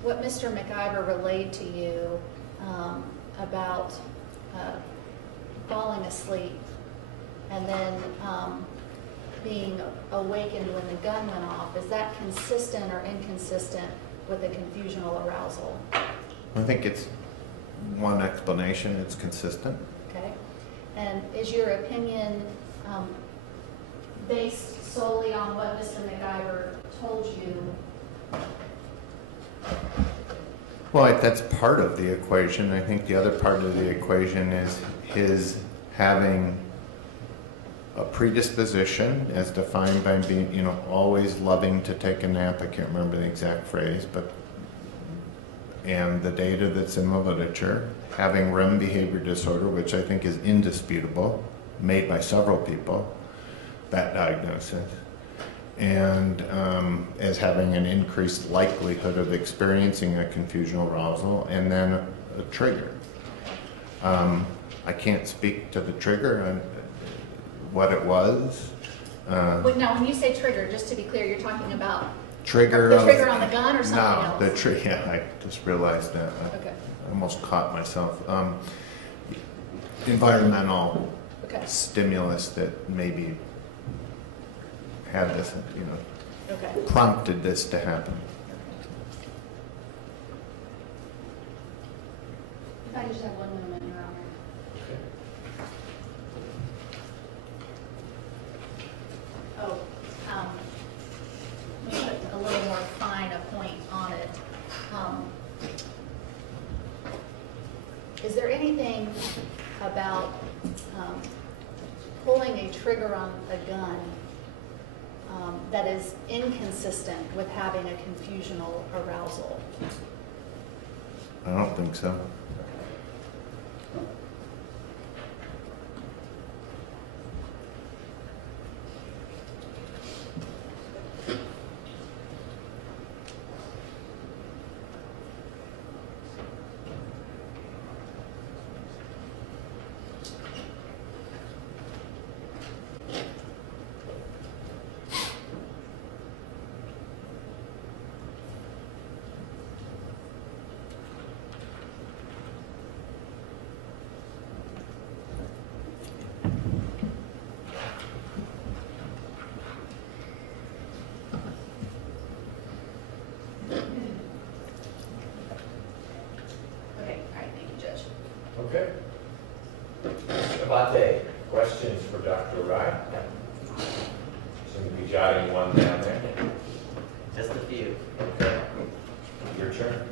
what Mr. McIver relayed to you about falling asleep and then being awakened when the gun went off, is that consistent or inconsistent with a confusional arousal? I think it's one explanation. It's consistent. Okay. And is your opinion based solely on what Mr. McIver told you? Well, that's part of the equation. I think the other part of the equation is his having a predisposition as defined by being, always loving to take a nap. I can't remember the exact phrase, and the data that's in the literature, having REM behavior disorder, which I think is indisputable, made by several people, that diagnosis, and as having an increased likelihood of experiencing a confusional arousal, and then a trigger. I can't speak to the trigger, what it was. Wait, now, when you say trigger, just to be clear, you're talking about Trigger the trigger on the gun or something else? No, the trigger. Yeah, I just realized that. Okay. I almost caught myself. Environmental Okay. stimulus that maybe had this, Okay. prompted this to happen. If I could just have 1 moment, Your Honor. Let me put a little more fine a point on it. Is there anything about pulling a trigger on a gun that is inconsistent with having a confusional arousal? I don't think so. Okay, all right, thank you, Judge. Okay. Abate, questions for Dr. Rye? Seem to be jotting one down there. Just a few. Okay. Your turn.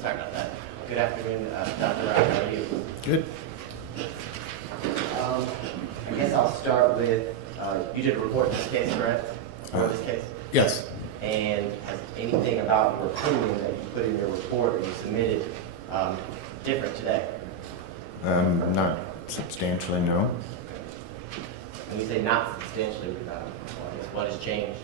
Sorry about that. Good afternoon, Dr. Ryan. How are you? Good. I guess I'll start with, you did a report in this case, correct? For this case? Yes. And has anything about your opinion that you put in your report or you submitted different today? Not substantially, no. When you say not substantially, what has changed?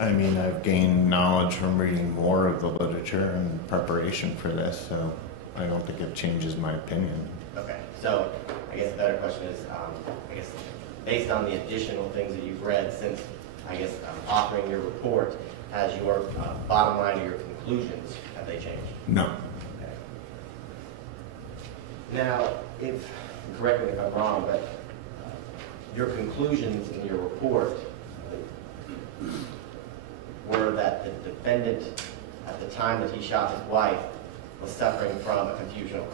I mean, I've gained knowledge from reading more of the literature in preparation for this, so I don't think it changes my opinion. Okay, so I guess the better question is, I guess based on the additional things that you've read since, I guess, authoring your report, has your bottom line or your conclusions, have they changed? No. Okay. Now, if, correct me if I'm wrong, but your conclusions in your report were that the defendant, at the time that he shot his wife, was suffering from a confusional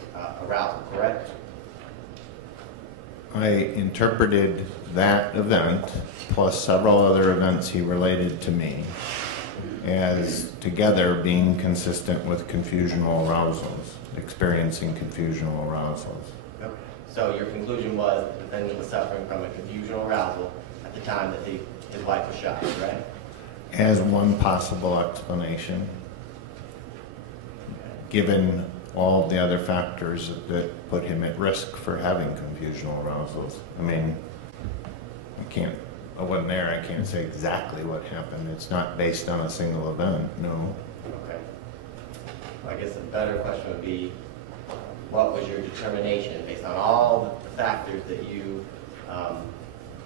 arousal, correct? I interpreted that event, plus several other events he related to me, as together being consistent with confusional arousals, experiencing confusional arousals. Okay. So your conclusion was the defendant was suffering from a confusional arousal at the time that his wife was shot, right? As one possible explanation, given all the other factors that put him at risk for having confusional arousals. I mean, I wasn't there, I can't say exactly what happened. It's not based on a single event, no. Okay. Well, I guess the better question would be, what was your determination based on all the factors that you, I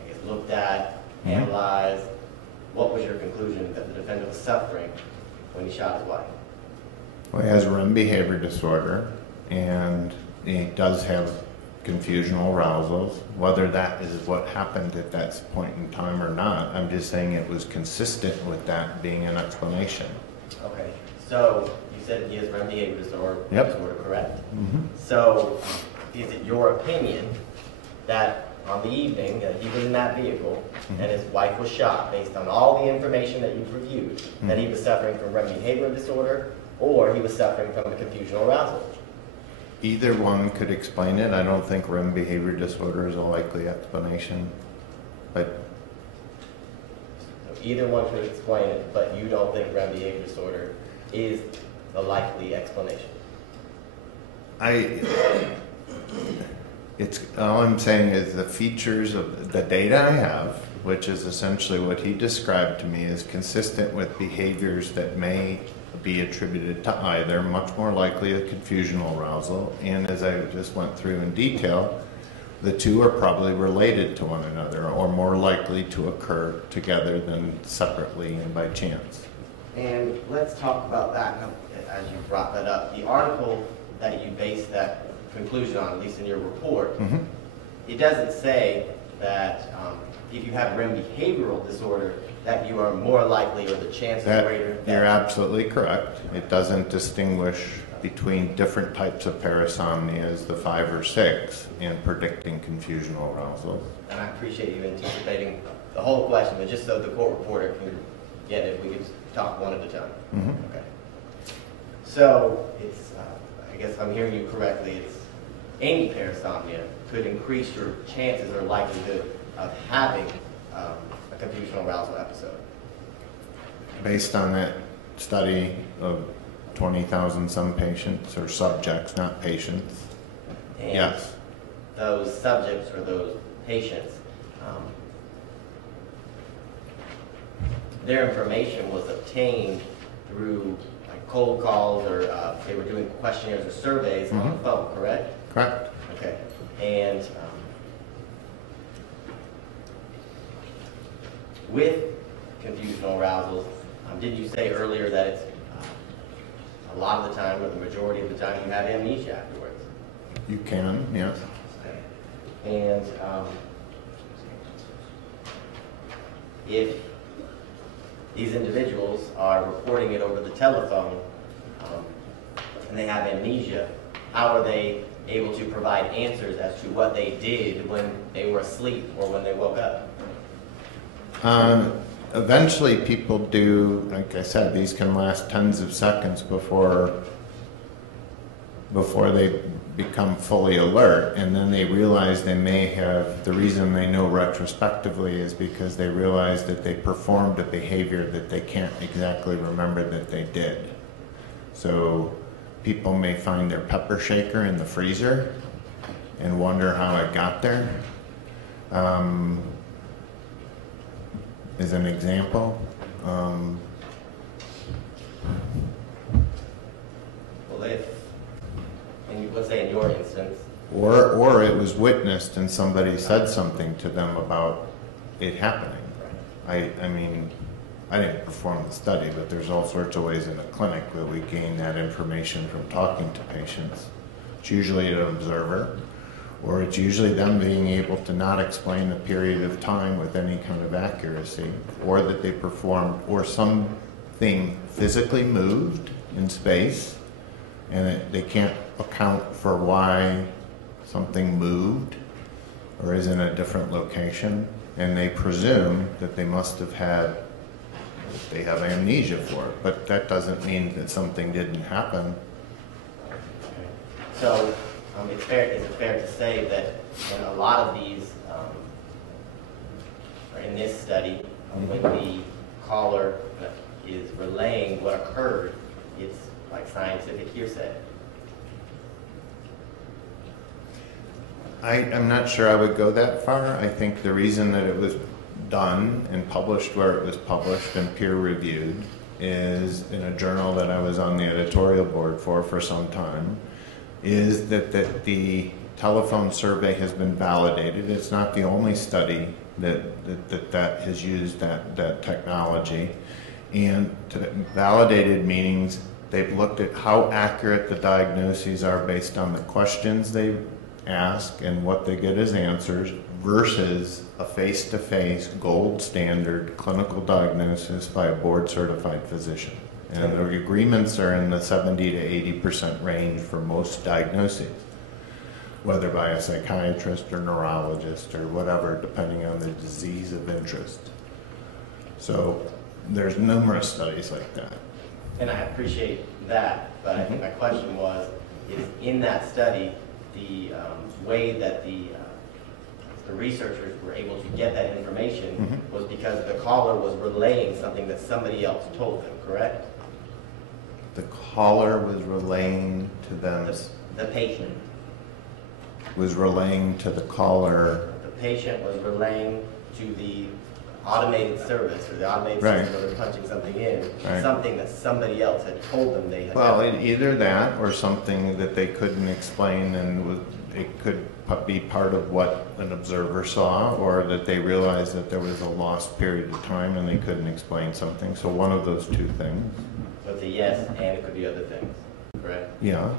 guess, looked at, analyzed? What was your conclusion that the defendant was suffering when he shot his wife? Well, he has REM behavior disorder, and he does have confusional arousals. Whether that is what happened at that point in time or not, I'm just saying it was consistent with that being an explanation. Okay. So you said he has REM behavior disorder, correct? Mm-hmm. So is it your opinion that on the evening that he was in that vehicle and his wife was shot, based on all the information that you've reviewed, that he was suffering from REM behavior disorder or he was suffering from a confusional arousal? Either one could explain it. I don't think REM behavior disorder is a likely explanation, but So either one could explain it, but you don't think REM behavior disorder is a likely explanation? It's all I'm saying is the features of the data I have, which is essentially what he described to me, is consistent with behaviors that may be attributed to either, much more likely a confusional arousal, and as I just went through in detail, the two are probably related to one another or more likely to occur together than separately and by chance. And let's talk about that as you brought that up. The article that you based that conclusion on, at least in your report, it doesn't say that if you have REM behavioral disorder, that you are more likely or the chances are greater. You're absolutely correct. It doesn't distinguish between different types of parasomnias, the 5 or 6, in predicting confusional arousal. And I appreciate you anticipating the whole question, but just so the court reporter can get it, we could talk one at a time. Okay. So it's, I guess I'm hearing you correctly, it's any parasomnia could increase your chances or likelihood of having a confusional arousal episode. Based on that study of 20,000 some patients or subjects, not patients. And yes. Those subjects or those patients, their information was obtained through like cold calls, or they were doing questionnaires or surveys on the phone, correct? Correct. Okay. And with confusional arousals, did you say earlier that it's a lot of the time, or the majority of the time, you have amnesia afterwards? You can, yes. And if these individuals are reporting it over the telephone and they have amnesia, how are they able to provide answers as to what they did when they were asleep or when they woke up? Eventually people do, like I said, these can last tens of seconds before they become fully alert, and then they realize they may have, the reason they know retrospectively is because they realize that they performed a behavior that they can't exactly remember that they did. So people may find their pepper shaker in the freezer and wonder how it got there. As an example. Well, let's say in your instance. Or it was witnessed and somebody said something to them about it happening. I mean, I didn't perform the study, but there's all sorts of ways in a clinic that we gain that information from talking to patients. It's usually an observer, or it's usually them being able to not explain a period of time with any kind of accuracy, or that they performed, or something physically moved in space, and they can't account for why something moved or is in a different location, and they presume that they must have had, they have amnesia for it, but that doesn't mean that something didn't happen. So is it fair to say that in a lot of these, or in this study, when the caller is relaying what occurred, it's like scientific hearsay? I'm not sure I would go that far. I think the reason that it was done and published where it was published and peer reviewed is in a journal that I was on the editorial board for some time, is that the telephone survey has been validated. It's not the only study that has used that technology. And validated means they've looked at how accurate the diagnoses are based on the questions they ask and what they get as answers versus a face-to-face gold standard clinical diagnosis by a board-certified physician. And the agreements are in the 70 to 80% range for most diagnoses, whether by a psychiatrist or neurologist or whatever, depending on the disease of interest. So there's numerous studies like that. And I appreciate that, but I think my question was, is in that study, the way that the researchers were able to get that information was because the caller was relaying something that somebody else told them, correct? The caller was relaying to them. The patient. Was relaying to the caller. The patient was relaying to the automated service or the automated right. system where they're punching something in, right. something that somebody else had told them they had. Well, either that or something that they couldn't explain, and it could be part of what an observer saw, or that they realized that there was a lost period of time and they couldn't explain something. So one of those two things. So it's a yes, and it could be other things, correct? Yeah.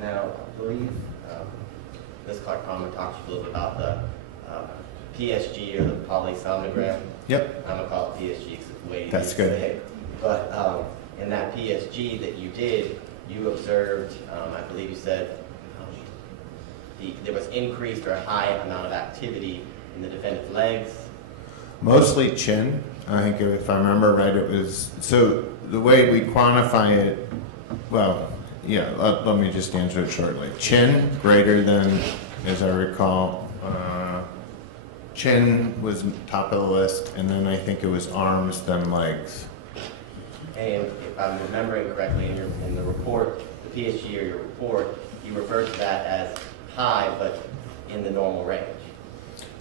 Now, I believe Ms. Clark-Palmer talked a little bit about the PSG, or the polysomnogram. Yep. I'm going to call it PSG because it's way easier That's to good. say. But in that PSG that you did, you observed, I believe you said, there was increased or high amount of activity in the defendant's legs. Mostly chin. I think if I remember right, it was, so the way we quantify it, well, yeah, let me just answer it shortly. Chin greater than, as I recall, chin was top of the list, and then I think it was arms, then legs. And if I'm remembering correctly in the report, the PSG or your report, you referred to that as high, but in the normal range.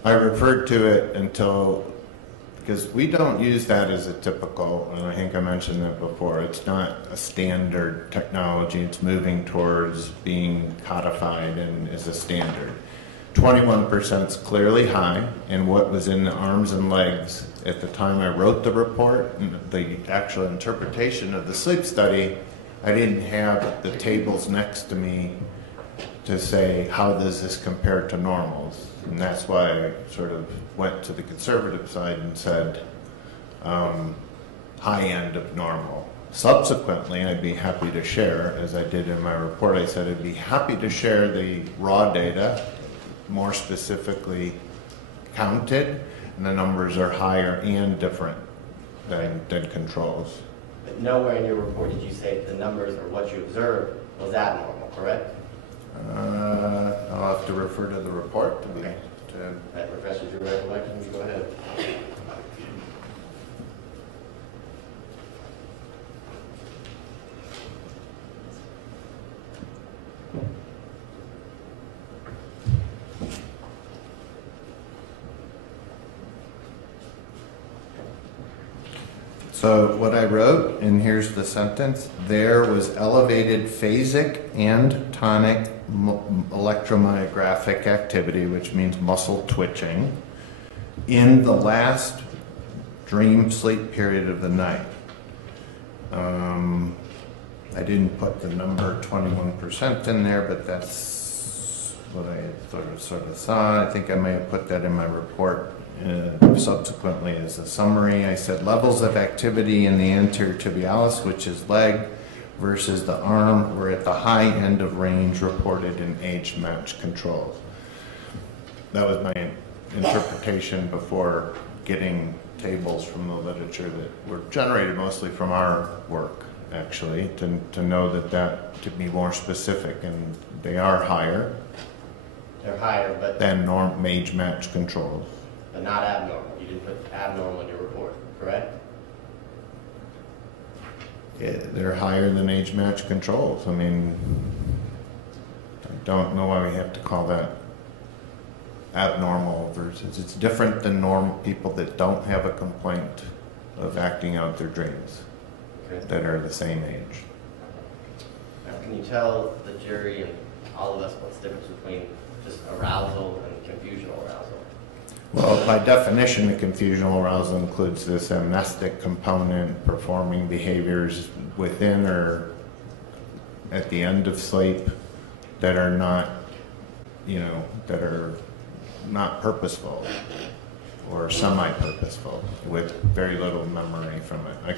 I referred to it until, because we don't use that as a typical, and I think I mentioned that before, it's not a standard technology, it's moving towards being codified and is a standard. 21% is clearly high, and what was in the arms and legs at the time I wrote the report, and the actual interpretation of the sleep study, I didn't have the tables next to me to say, how does this compare to normals? And that's why I sort of went to the conservative side and said, high end of normal. Subsequently, I'd be happy to share, as I did in my report, I said I'd be happy to share the raw data, more specifically counted, and the numbers are higher and different than controls. But nowhere in your report did you say the numbers or what you observed was abnormal, correct? I'll have to refer to the report to be. That refreshes your recollection. You go ahead. So what I wrote, and here's the sentence, there was elevated phasic and tonic electromyographic activity, which means muscle twitching, in the last dream sleep period of the night. I didn't put the number 21% in there, but that's what I sort of saw. I think I may have put that in my report. Subsequently, as a summary, I said levels of activity in the anterior tibialis, which is leg, versus the arm, were at the high end of range reported in age-matched controls. That was my interpretation before getting tables from the literature that were generated mostly from our work, actually, to know that to be more specific, and they are higher. They're higher, but than age-matched controls. But not abnormal. You didn't put abnormal in your report, correct? Yeah, they're higher than age-matched controls. I mean, I don't know why we have to call that abnormal versus, it's different than normal people that don't have a complaint of acting out their dreams, okay, that are the same age. Now, can you tell the jury and all of us what's the difference between just arousal and confusional arousal? Well, by definition, the confusional arousal includes this amnestic component, performing behaviors within or at the end of sleep that are not, that are not purposeful or semi-purposeful, with very little memory from it.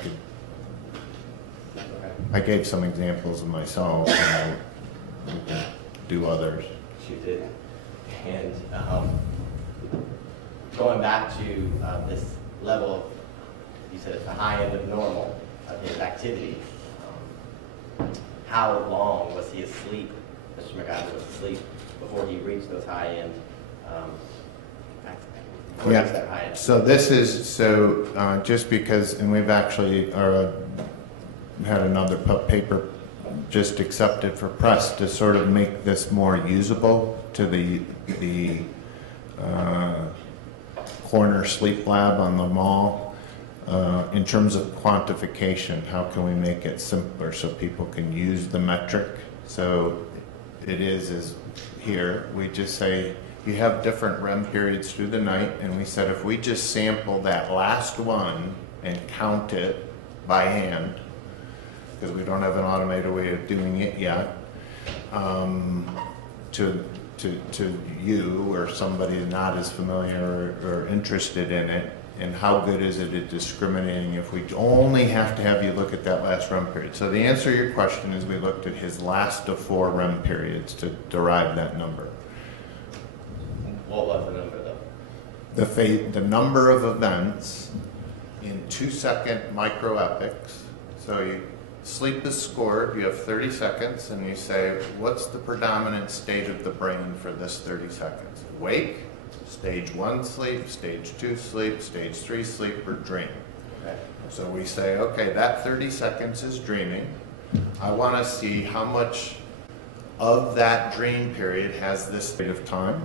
I gave some examples of myself, and we can do others. You did. And going back to this level of, you said it's the high end of normal of his activity, how long was he asleep, Mr. McIver was asleep, before he reached those high end Yeah, so this is, just because, and we've actually had another paper just accepted for press to sort of make this more usable to the corner sleep lab on the mall. In terms of quantification, how can we make it simpler so people can use the metric? So it is here, we just say you have different REM periods through the night, and we said if we just sample that last one and count it by hand, because we don't have an automated way of doing it yet, to you or somebody not as familiar or interested in it, and how good is it at discriminating if we only have to have you look at that last REM period? So the answer to your question is we looked at his last of 4 REM periods to derive that number. What was the number though? The number of events in 2-second microepics. So sleep is scored, you have 30 seconds, and you say, what's the predominant state of the brain for this 30 seconds? Awake, stage 1 sleep, stage 2 sleep, stage 3 sleep, or dream. Okay. So we say, okay, that 30 seconds is dreaming. I want to see how much of that dream period has this state of time.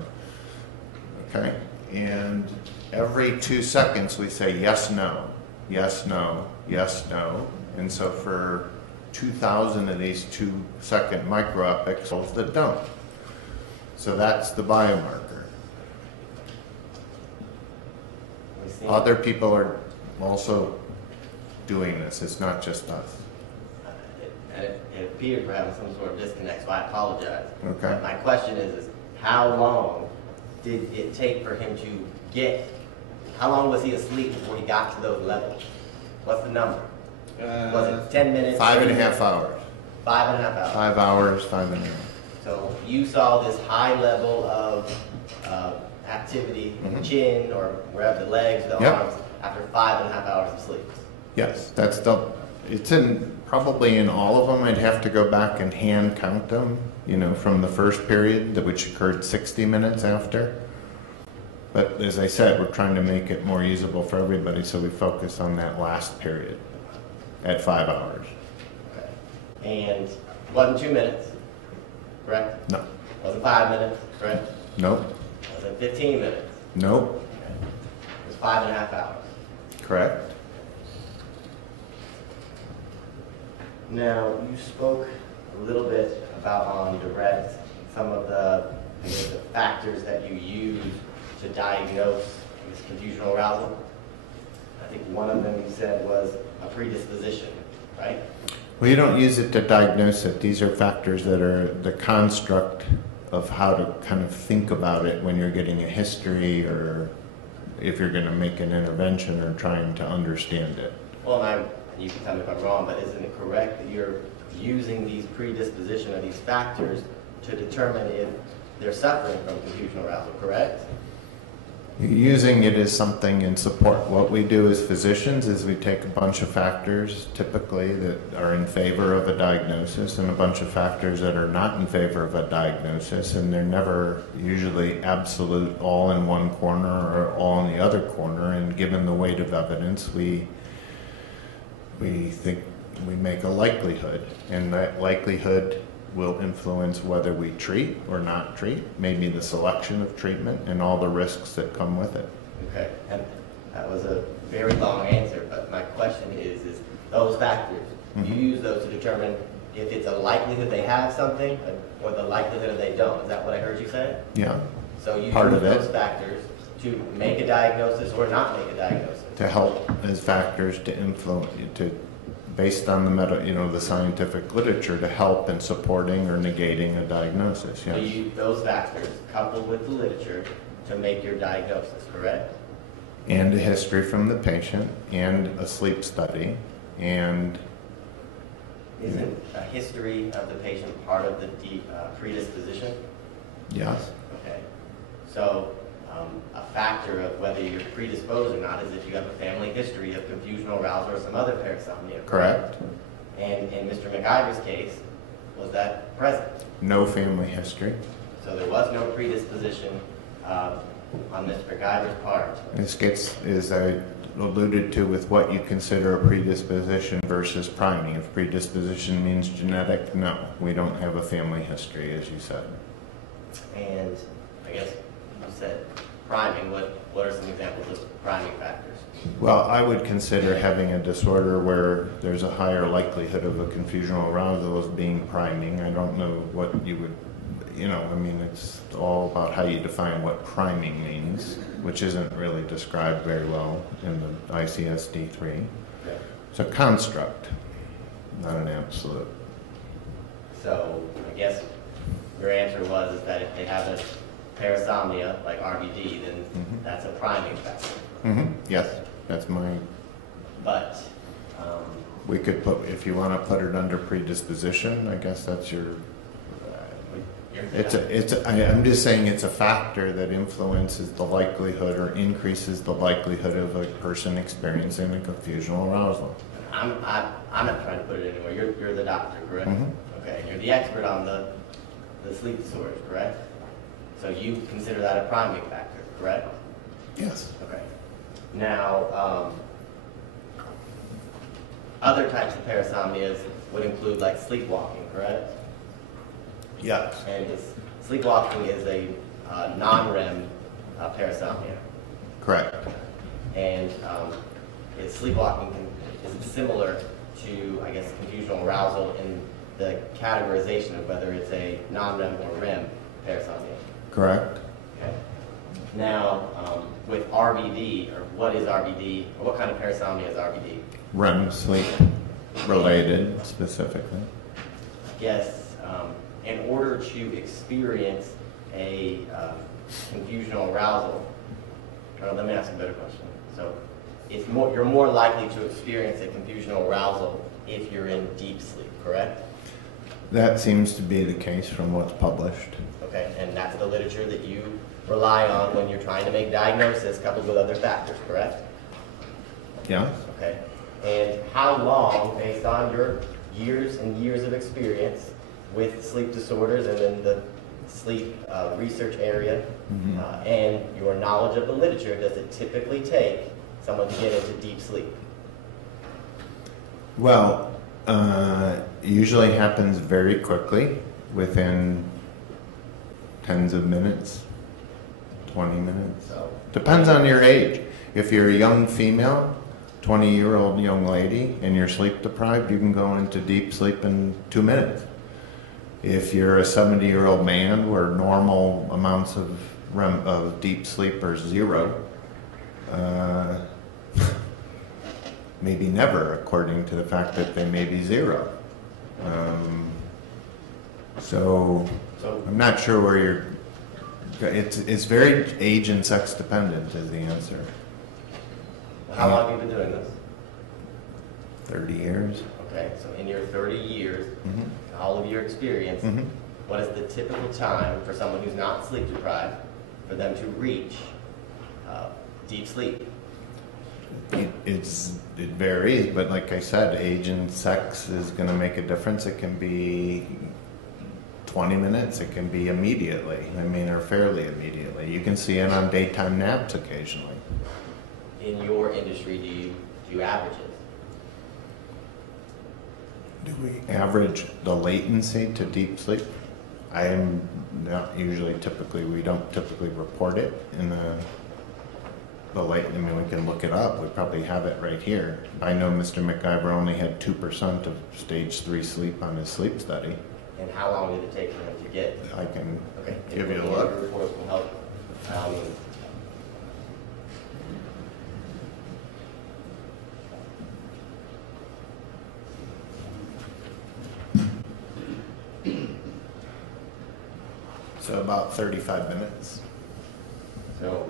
Okay, and every 2 seconds we say yes, no, yes, no, yes, no. And so for 2,000 of these 2-second microepics that don't. So that's the biomarker. Other people are also doing this. It's not just us. It appears we're having some sort of disconnect, so I apologize. Okay. My question is how long did it take for him to how long was he asleep before he got to those levels? What's the number? Was it 10 minutes? 5.5 hours. 5.5 hours. 5 hours, 5.5. So you saw this high level of activity in the chin or wherever the legs, the arms, after 5.5 hours of sleep. Yes, it's probably in all of them. I'd have to go back and hand count them, from the first period, which occurred 60 minutes after. But as I said, we're trying to make it more usable for everybody, so we focus on that last period at 5 hours. Okay. And it wasn't 2 minutes, correct? No. Wasn't 5 minutes, correct? Nope. Wasn't 15 minutes? Nope. It was 5.5 hours. Correct. Now, you spoke a little bit about on direct some of the factors that you use to diagnose this confusional arousal. I think one of them you said was a predisposition, right? Well, you don't use it to diagnose it. These are factors that are the construct of how to kind of think about it when you're getting a history or if you're going to make an intervention or trying to understand it. Well, you can tell me if I'm wrong, but isn't it correct that you're using these predisposition or these factors to determine if they're suffering from confusional arousal, correct? Using it as something in support. What we do as physicians is we take a bunch of factors, typically, that are in favor of a diagnosis and a bunch of factors that are not in favor of a diagnosis, and they're never usually absolute all in one corner or all in the other corner, and given the weight of evidence, we think we make a likelihood, and that likelihood will influence whether we treat or not treat, maybe the selection of treatment and all the risks that come with it. Okay, and that was a very long answer, but my question is those factors, you use those to determine if it's a likelihood they have something or the likelihood they don't. Is that what I heard you say? Yeah. So you Part use of it. those factors to make a diagnosis or not make a diagnosis? To help as factors to influence, based on the scientific literature, to help in supporting or negating a diagnosis. So Yes. you use those factors coupled with the literature to make your diagnosis, correct? And a history from the patient, and a sleep study, and Isn't a history of the patient part of the predisposition? yes. Okay. So a factor of whether you're predisposed or not is if you have a family history of confusional arousal or some other parasomnia. Correct. And in Mr. McIver's case, was that present? No family history. So there was no predisposition on Mr. McIver's part. This gets, as I alluded to, with what you consider a predisposition versus priming. If predisposition means genetic, no, we don't have a family history, as you said. And I guess you said priming, what are some examples of priming factors? Well, I would consider having a disorder where there's a higher likelihood of a confusional arousal as being priming. I don't know what you would, I mean, it's all about how you define what priming means, which isn't really described very well in the ICSD-3. Yeah. It's a construct, not an absolute. So I guess your answer was is that if they have a parasomnia like RBD, then that's a priming factor. Yes, that's my. But We could put, if you want to put it under predisposition, I guess that's your. I'm just saying it's a factor that influences the likelihood or increases the likelihood of a person experiencing a confusional arousal. I'm not trying to put it anywhere. You're the doctor, correct? Okay, and you're the expert on the sleep disorders, correct? So you consider that a priming factor, correct? Yes. Okay. Now, other types of parasomnias would include like sleepwalking, correct? Yes. And sleepwalking is a non-REM parasomnia. Correct. And is sleepwalking is it similar to, I guess, confusional arousal in the categorization of whether it's a non-REM or REM parasomnia? Correct. Okay. Now, with RBD, or what is RBD, or what kind of parasomnia is RBD? REM sleep related specifically. I guess in order to experience a confusional arousal, or let me ask a better question. So, you're more likely to experience a confusional arousal if you're in deep sleep, correct? That seems to be the case from what's published. Okay, and that's the literature that you rely on when you're trying to make diagnosis coupled with other factors, correct? Yeah. Okay, and how long, based on your years and years of experience with sleep disorders and in the sleep research area, and your knowledge of the literature, does it typically take someone to get into deep sleep? Well, usually happens very quickly, within tens of minutes, 20 minutes. So, Depends on your age. If you're a young female, 20-year-old young lady, and you're sleep deprived, you can go into deep sleep in 2 minutes. If you're a 70-year-old man where normal amounts of deep sleep are 0, maybe never, according to the fact that they may be 0. So I'm not sure where you're. It's very age and sex dependent is the answer. how long have you been doing this? 30 years. Okay, so in your 30 years, all of your experience, what is the typical time for someone who's not sleep deprived for them to reach deep sleep? It varies, but like I said, age and sex is going to make a difference. It can be 20 minutes, it can be immediately, or fairly immediately. You can see it on daytime naps occasionally. In your industry, do you do averages? Do we average the latency to deep sleep? I am not usually, we don't typically report it in the late, we can look it up. We probably have it right here. I know Mr. McIver only had 2% of stage 3 sleep on his sleep study. And how long did it take for him to get? I can Okay, give you a looking at look. your reports will help. So about 35 minutes. So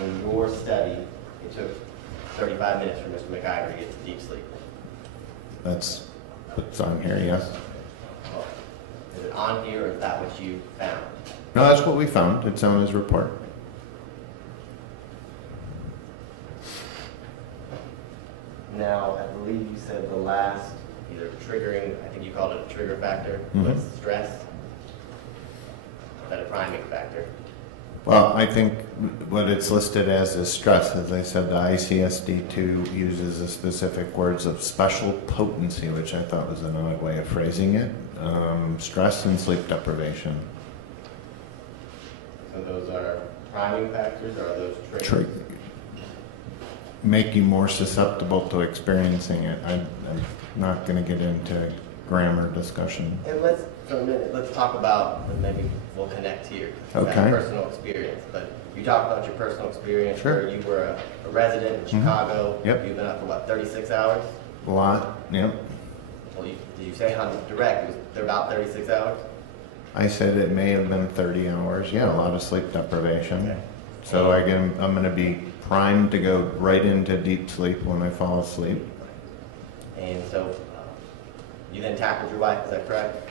in your study, it took 35 minutes for Mr. McIver to get to deep sleep. That's what's on here, yes. Well, is it on here, or is that what you found? No, that's what we found. It's on his report. Now, I believe you said the last either triggering, I think you called it a trigger factor, was stress. Is that a priming factor? Well, I think what it's listed as is stress. As I said, the ICSD-2 uses the specific words of special potency, which I thought was an odd way of phrasing it. Stress and sleep deprivation. So those are priming factors, or are those triggers? Make you more susceptible to experiencing it. I'm not going to get into grammar discussion. And for a minute, let's talk about, and maybe we'll connect here. Okay. That personal experience. But you talked about your personal experience Sure. where you were a resident in Chicago. Yep. You've been up for what, 36 hours? A lot, yep. Well, did you say how direct? They're about 36 hours? I said it may have been 30 hours. Yeah, a lot of sleep deprivation. Okay. So I'm going to be primed to go right into deep sleep when I fall asleep. And so you then tackled your wife, is that correct?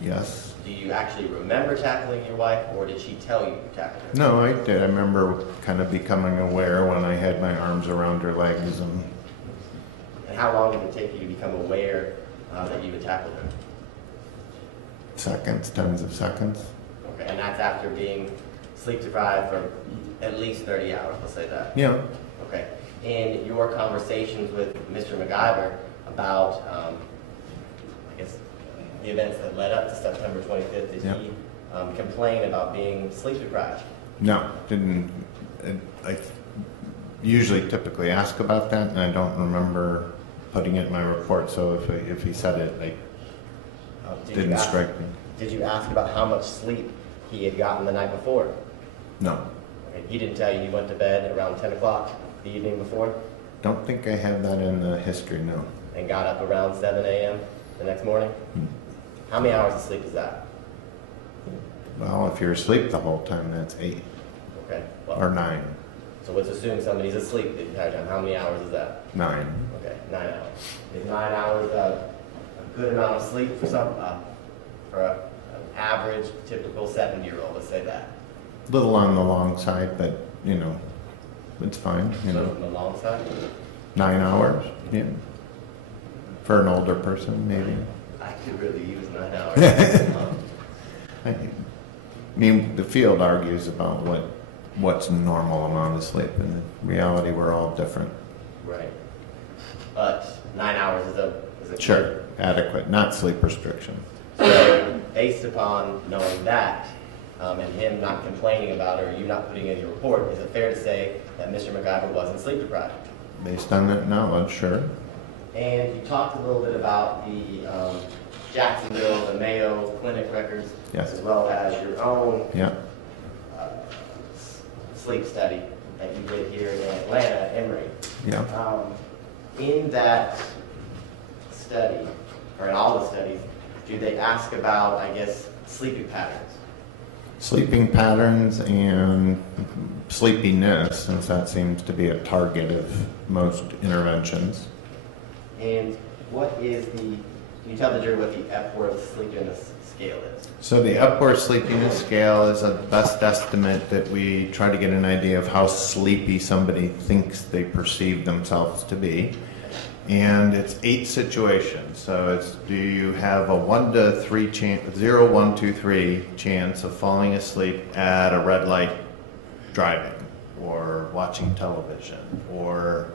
Yes. Do you actually remember tackling your wife, or did she tell you you tackled her? No, I did. I remember kind of becoming aware when I had my arms around her legs. And how long did it take you to become aware that you had tackled her? seconds, tens of seconds. Okay, and that's after being sleep deprived for at least 30 hours, let's say that. Yeah. Okay. In your conversations with Mr. McIver about, I guess, the events that led up to September 25th, did he complain about being sleep deprived? No, didn't. I usually typically ask about that, and I don't remember putting it in my report. So if he said it, like, didn't strike me. Did you ask about how much sleep he had gotten the night before? No. Okay. He didn't tell you he went to bed around 10 o'clock the evening before? Don't think I have that in the history, no. And got up around 7 a.m. the next morning? How many hours of sleep is that? Well, if you're asleep the whole time, that's 8. Okay. Well, or 9. so let's assume somebody's asleep the entire time. How many hours is that? 9. Okay, 9 hours. Is 9 hours a good amount of sleep for an average, typical 70-year-old? Let's say that. A little on the long side, but it's fine. So on the long side? 9 hours, yeah. For an older person, maybe. I could really use 9 hours. I mean, the field argues about what's normal amount of sleep, and in reality, we're all different. Right. But 9 hours is a Sure, adequate, not sleep restriction. So, based upon knowing that, and him not complaining about it, or you not putting it in your report, is it fair to say that Mr. McIver wasn't sleep deprived? Based on that knowledge, sure. And you talked a little bit about the Jacksonville, the Mayo Clinic records, Yes. as well as your own Yeah. sleep study that you did here in Atlanta, Emory. Yeah. In that study, or in all the studies, do they ask about, I guess, sleeping patterns? Sleeping patterns and sleepiness, since that seems to be a target of most interventions. And what is can you tell the jury what the Epworth sleepiness scale is? So the Epworth sleepiness scale is a best estimate that we try to get an idea of how sleepy somebody thinks they perceive themselves to be. And it's 8 situations. So it's, do you have a 1 to 3 chance, 0, 1, 2, 3 chance of falling asleep at a red light driving, or watching television, or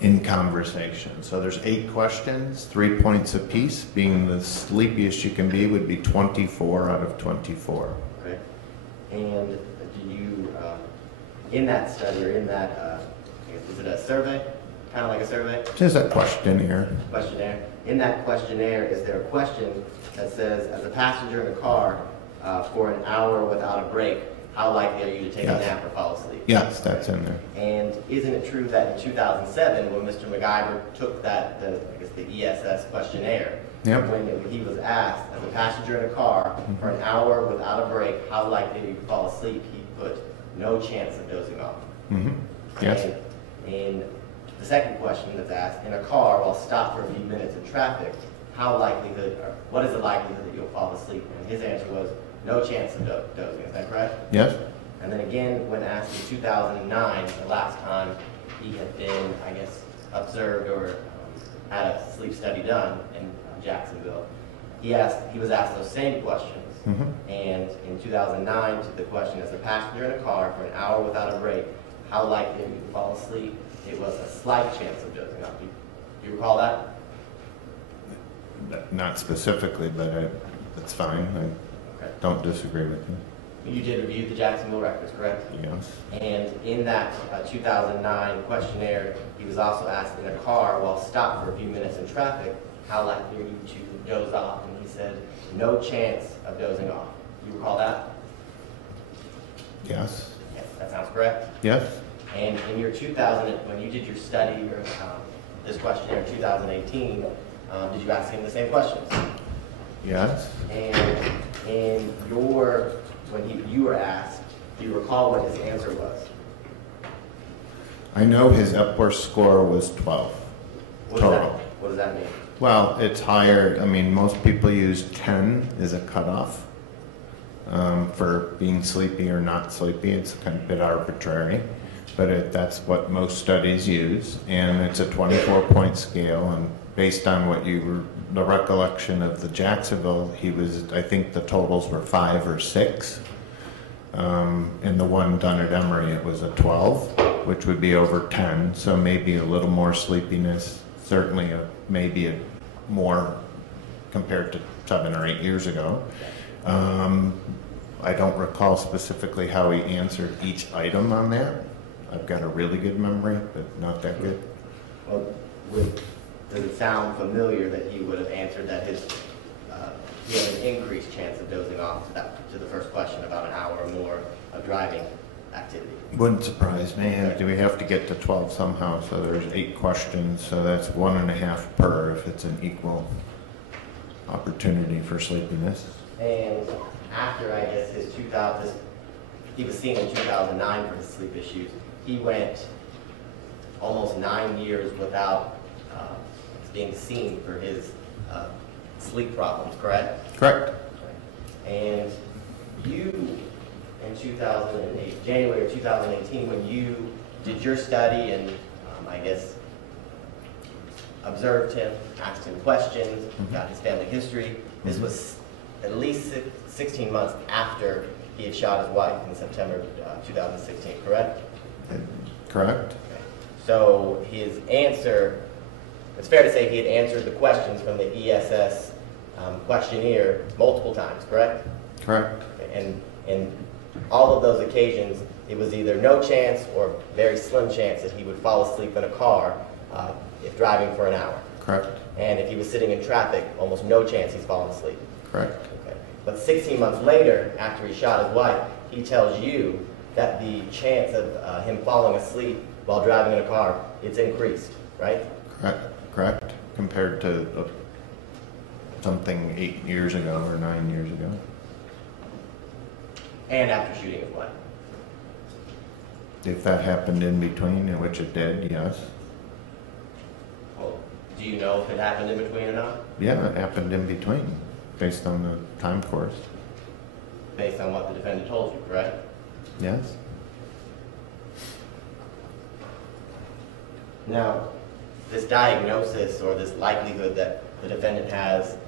in conversation. So there's 8 questions, 3 points apiece. Being the sleepiest you can be would be 24 out of 24. Okay. And do you, in that study, or in that, is it a survey? Kind of like a survey? There's a questionnaire. Questionnaire. In that questionnaire, is there a question that says, as a passenger in a car for an hour without a break, how likely are you to take Yes. a nap or fall asleep? Yes, that's in there. And isn't it true that in 2007, when Mr. McIver took that, the ESS questionnaire, Yep. when he was asked, as a passenger in a car for an hour without a break, how likely are you to fall asleep, he put no chance of dozing off. Mm-hmm. Yes. And the second question that's asked, in a car while stopped for a few minutes in traffic, what is the likelihood that you'll fall asleep? And his answer was, no chance of dozing. Is that correct? Yes. And then again, when asked in 2009, the last time he had been, I guess, observed or had a sleep study done in Jacksonville, he was asked those same questions. Mm-hmm. And in 2009, to the question, as a passenger in a car for an hour without a break, how likely are you to fall asleep? It was a slight chance of dozing off. Do you recall that? Not specifically, but it's fine. I don't disagree with you. You did review the Jacksonville records, correct? Yes. And in that 2009 questionnaire, he was also asked in a car while stopped for a few minutes in traffic, how likely are you to doze off? And he said, no chance of dozing off. You recall that? Yes. Yes, that sounds correct. Yes. And in your 2000, when you did your study or this questionnaire in 2018, did you ask him the same questions? Yes. And in your, when you were asked, do you recall what his answer was? I know his Epworth score was 12 total. What does that mean? Well, it's higher. I mean, most people use 10 as a cutoff for being sleepy or not sleepy. It's kind of a bit arbitrary, but that's what most studies use. And it's a 24-point scale. And based on what you were, the recollection of the Jacksonville, he was, I think the totals were 5 or 6. And the one done at Emory, it was a 12, which would be over 10. So maybe a little more sleepiness. Certainly maybe a more compared to 7 or 8 years ago. I don't recall specifically how he answered each item on that. I've got a really good memory, but not that good. Well, does it sound familiar that he would have answered that he had an increased chance of dozing off to the first question about an hour or more of driving activity? Wouldn't surprise me. Do we have to get to 12 somehow? So there's 8 questions, so that's 1.5 per if it's an equal opportunity for sleepiness. And after, I guess, he was seen in 2009 for his sleep issues. He went almost 9 years without being seen for his sleep problems, correct? Correct. And you, in 2008, January of 2018, when you did your study and I guess observed him, asked him questions, got his family history, this was at least 16 months after he had shot his wife in September 2016, correct? Correct. Okay. So his answer, it's fair to say he had answered the questions from the ESS questionnaire multiple times, correct? Correct. And in all of those occasions, it was either no chance or very slim chance that he would fall asleep in a car if driving for an hour. Correct. And if he was sitting in traffic, almost no chance he's falling asleep. Correct. Okay. But 16 months later, after he shot his wife, he tells you that the chance of him falling asleep while driving in a car, it's increased, right? Correct. Correct. Compared to something 8 years ago or 9 years ago. And after shooting his wife. If that happened in between, which it did, yes. Well, do you know if it happened in between or not? Yeah, it happened in between, based on the time course. Based on what the defendant told you, correct? Yes. Now, this diagnosis or this likelihood that the defendant has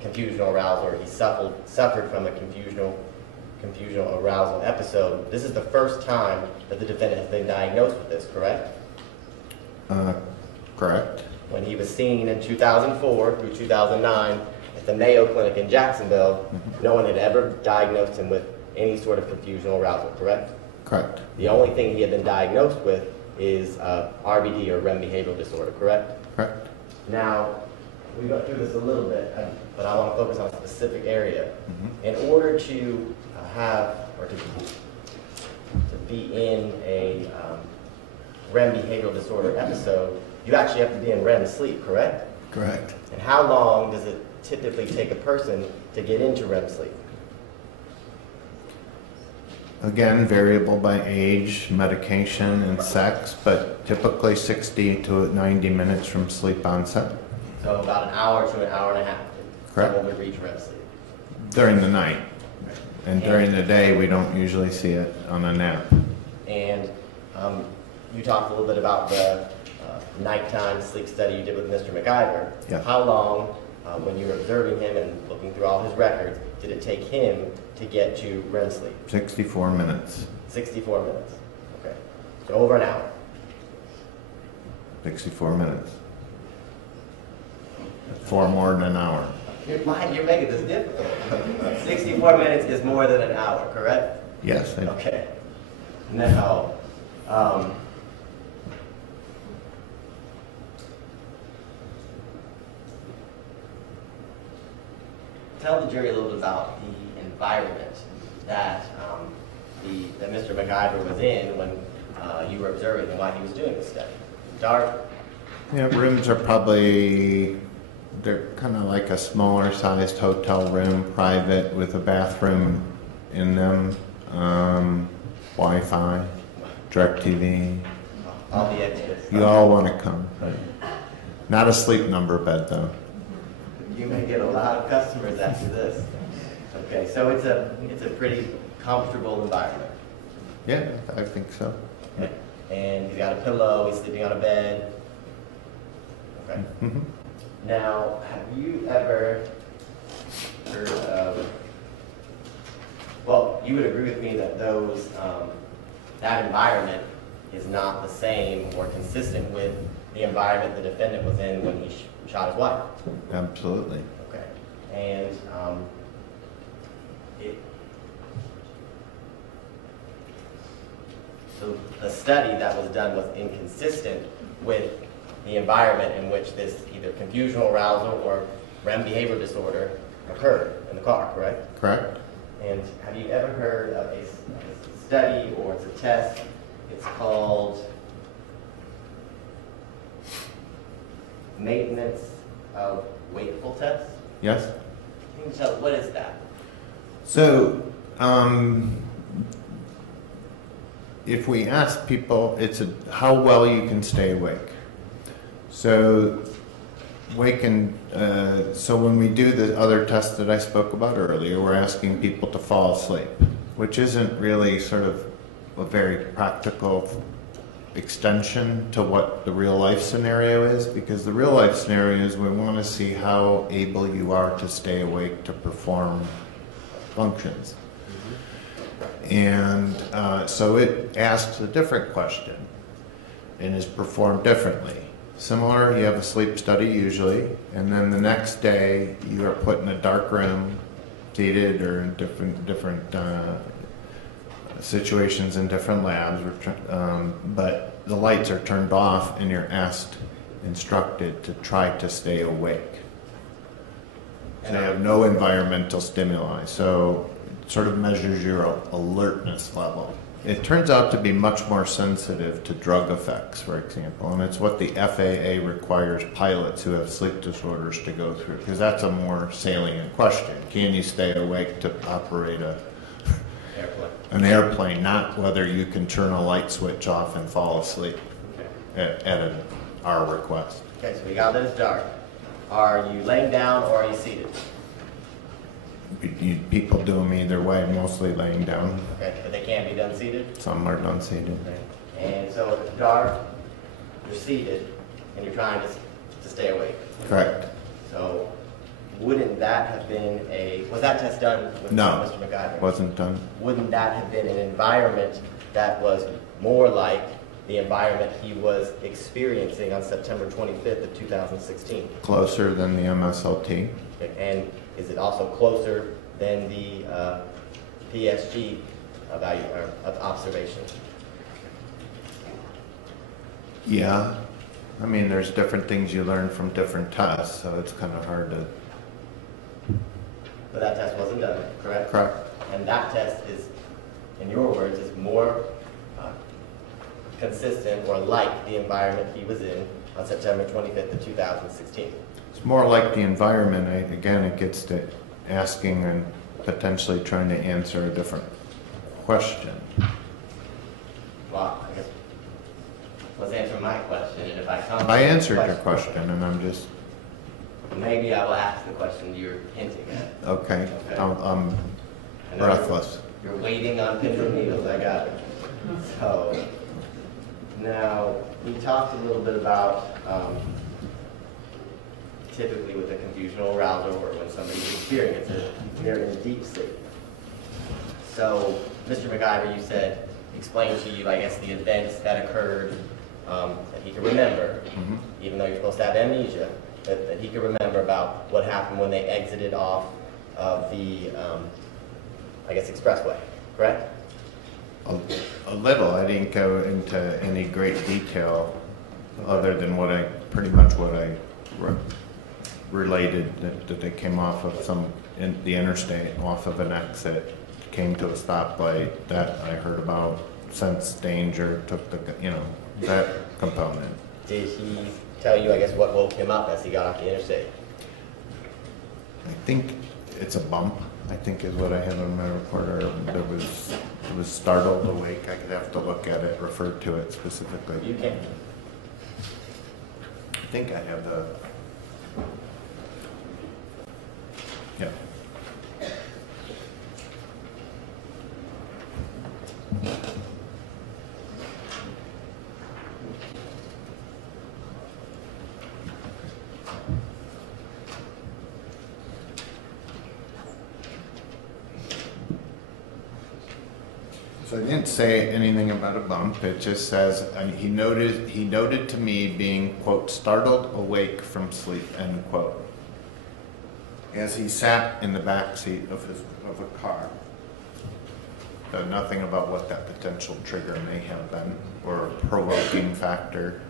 confusional arousal or he suffered from a confusional arousal episode, this is the first time that the defendant has been diagnosed with this, correct? Correct. When he was seen in 2004 through 2009 at the Mayo Clinic in Jacksonville, no one had ever diagnosed him with any sort of confusional arousal, correct? Correct. The only thing he had been diagnosed with is RBD or REM behavioral disorder, correct? Correct. Now, we got through this a little bit, but I want to focus on a specific area. In order to have, or to be in a REM behavioral disorder episode, you actually have to be in REM sleep, correct? Correct. And how long does it typically take a person to get into REM sleep? Again, variable by age, medication, and sex, but typically 60 to 90 minutes from sleep onset. So about an hour to an hour and a half. Correct. Someone would reach REM sleep. During the night. And during the day, we don't usually see it on a nap. And you talked a little bit about the nighttime sleep study you did with Mr. McIver. Yeah. How long, when you were observing him and looking through all his records, did it take him to get to REM sleep? 64 minutes. 64 minutes. Okay. So over an hour. 64 minutes. 4 more than an hour. You're making this difficult. 64 minutes is more than an hour, correct? Yes. Okay. Now, tell the jury a little bit about the environment that that Mr. McIver was in when you were observing him while he was doing the study. Dark. Yeah, rooms are probably, they're kind of like a smaller sized hotel room, private, with a bathroom in them, Wi-Fi, DirecTV. All the extras. You all want to come. But not a sleep number bed, though. You may get a lot of customers after this. Okay, so it's a pretty comfortable environment. Yeah, I think so. Okay. And he's got a pillow, he's sleeping on a bed. Okay. Mm-hmm. Now, have you ever heard of, well, you would agree with me that those, that environment is not the same or consistent with the environment the defendant was in when he shot his wife? Absolutely. Okay. And so the study that was done was inconsistent with the environment in which this either confusional arousal or REM behavior disorder occurred in the car, correct? Correct. And have you ever heard of a study, or it's a test, it's called maintenance of wakeful test? Yes. Can you tell, what is that? So, if we ask people, it's how well you can stay awake. So, so when we do the other test that I spoke about earlier, we're asking people to fall asleep, which isn't really sort of a very practical extension to what the real life scenario is, because the real life scenario is we want to see how able you are to stay awake to perform functions. And so it asks a different question and is performed differently. Similar, you have a sleep study usually, and then the next day you are put in a dark room, seated, or in different situations in different labs, but the lights are turned off and you're instructed to try to stay awake. And they have no environmental stimuli, so it sort of measures your alertness level. It turns out to be much more sensitive to drug effects, for example, and it's what the FAA requires pilots who have sleep disorders to go through, because that's a more salient question. Can you stay awake to operate an airplane, not whether you can turn a light switch off and fall asleep at our request. Okay, so we got that it's dark. Are you laying down or are you seated? People do them either way, mostly laying down. Okay, but they can't be done seated? Some are done seated. Okay. And so if it's dark, you're seated, and you're trying to stay awake. Correct. So wouldn't that have been was that test done with Mr. McIver? Wasn't done. Wouldn't that have been an environment that was more like the environment he was experiencing on September 25th of 2016? Closer than the MSLT. Okay. And is it also closer than the PSG value of observation? Yeah. I mean, there's different things you learn from different tests, so it's kind of hard to... But that test wasn't done, correct? Correct. And that test is, in your words, is more consistent or like the environment he was in on September 25th of 2016. It's more like the environment. Again, it gets to asking and potentially trying to answer a different question. Well, I guess let's answer my question, and if I come... I answered your question, and I'm just... Maybe I will ask the question you're hinting at. Okay. I'm breathless. You're waiting on pins and needles, I got it. So, now, we talked a little bit about typically with a confusional arousal or when somebody's experiencing it, they're in deep sleep. So, Mr. McIver, you said, explained to you, I guess, the events that occurred that he could remember, even though you're supposed to have amnesia. that he could remember about what happened when they exited off of the, I guess, expressway, correct? A little. I didn't go into any great detail other than pretty much what I related, that they came off of the interstate, off of an exit, came to a stoplight. That I heard about, sensed danger, took that component. Did he tell you, I guess, what woke him up as he got off the interstate? I think it's a bump, I think is what I have on my recorder. It was startled awake. I could have to look at it, refer to it specifically. You can. I think I have the, yeah. So I didn't say anything about a bump. It just says he noted to me being, quote, startled awake from sleep, end quote, as he sat in the back seat of a car. Nothing about what that potential trigger may have been, or a provoking factor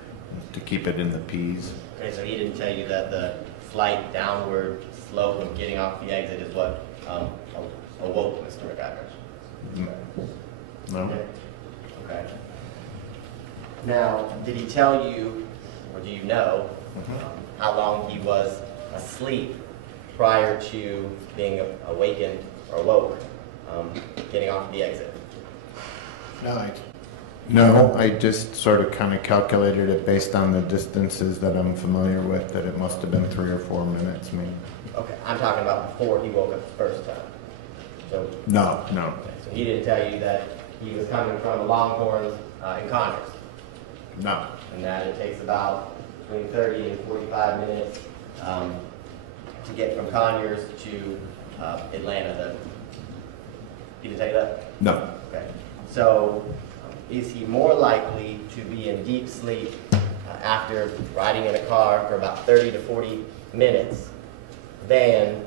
to keep it in the P's. Okay, so he didn't tell you that the slight downward slope of getting off the exit is what awoke Mr. McIver? No. Okay. Now, did he tell you, or do you know, how long he was asleep prior to being awakened or woke, getting off the exit? No, I just sort of kind of calculated it based on the distances that I'm familiar with, that it must have been 3 or 4 minutes, maybe. Okay, I'm talking about before he woke up the first time. So No. okay, so he didn't tell you that he was coming from Longhorns in Conyers, No. and that it takes about between 30 and 45 minutes to get from Conyers to Atlanta. He didn't tell you that? No. Okay. So is he more likely to be in deep sleep after riding in a car for about 30 to 40 minutes than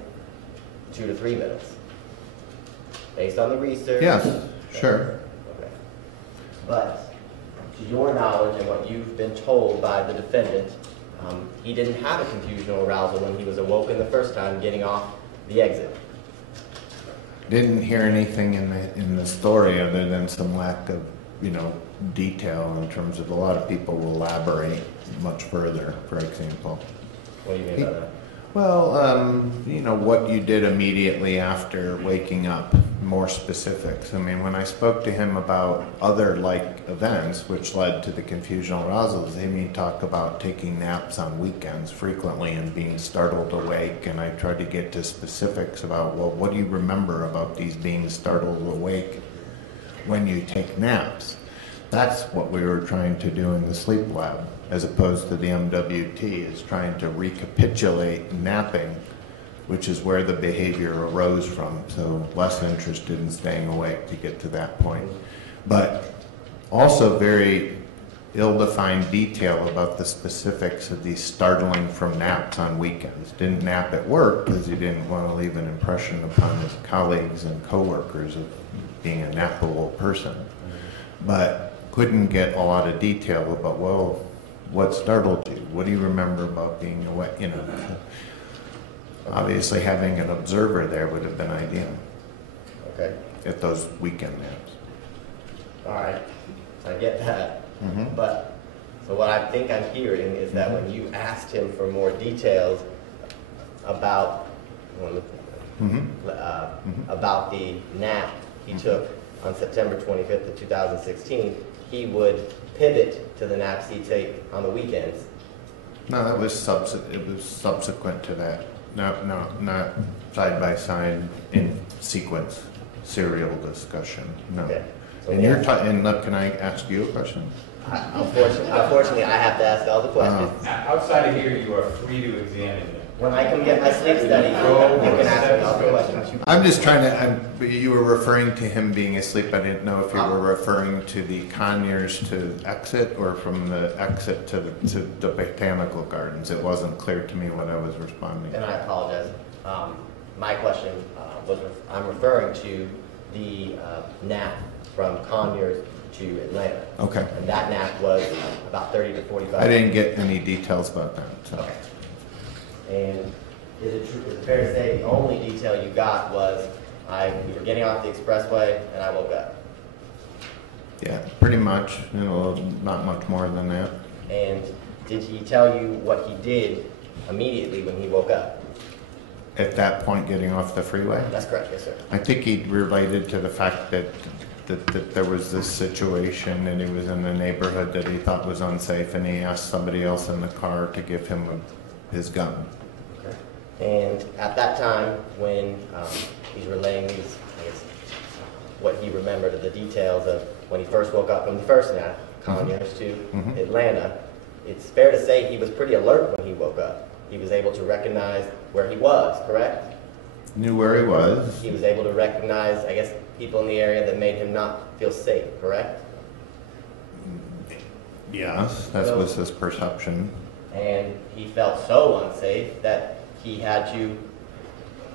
2 to 3 minutes? Based on the research? Yes, sure. Okay. But to your knowledge and what you've been told by the defendant, he didn't have a confusional arousal when he was awoken the first time getting off the exit. Didn't hear anything in the story other than some lack of, detail in terms of a lot of people will elaborate much further, for example. What do you mean by that? Well, what you did immediately after waking up, more specifics. I mean, when I spoke to him about other like events which led to the confusional arousals, he talked about taking naps on weekends frequently and being startled awake, and I tried to get to specifics about, well, what do you remember about these being startled awake when you take naps? That's what we were trying to do in the sleep lab, as opposed to the MWT, is trying to recapitulate napping, which is where the behavior arose from, so less interested in staying awake to get to that point. But also very ill-defined detail about the specifics of these startling from naps on weekends. Didn't nap at work because he didn't want to leave an impression upon his colleagues and coworkers of being a nappable person. But couldn't get a lot of detail about, well, what startled you? What do you remember about being awake? Obviously having an observer there would have been ideal. Okay. At those weekend naps. All right. I get that. Mm-hmm. But so what I think I'm hearing is that when you asked him for more details about about the nap he took on September 25th of 2016, he would pivot to the naps he'd take on the weekends. No, it was subsequent to that. No, not side by side in sequence, serial discussion. No. Okay. So And you're and look, can I ask you a question? Unfortunately, I have to ask all the questions. Outside of here, you are free to examine When I come get my sleep study, you can ask me all the questions. I'm just trying to, you were referring to him being asleep. I didn't know if you were referring to the Conyers to exit or from the exit to the botanical gardens. It wasn't clear to me what I was responding. And I apologize. My question was, I'm referring to the nap from Conyers to Atlanta. Okay. And that nap was about 30 to 45 I didn't get any details about that. So. Okay. And is it fair to say the only detail you got was we were getting off the expressway and I woke up? Yeah, pretty much. You know, not much more than that. And did he tell you what he did immediately when he woke up? At that point, getting off the freeway? That's correct, yes, sir. I think he related to the fact that there was this situation and he was in a neighborhood that he thought was unsafe, and he asked somebody else in the car to give him his gun. Okay. And at that time, when he's relaying these, I guess, what he remembered of the details of when he first woke up from the first nap, Conyers to Atlanta, it's fair to say he was pretty alert when he woke up. He was able to recognize where he was, correct? Knew where he was. He was able to recognize, I guess, people in the area that made him not feel safe, correct? Yes, that was his perception. And he felt so unsafe that he had to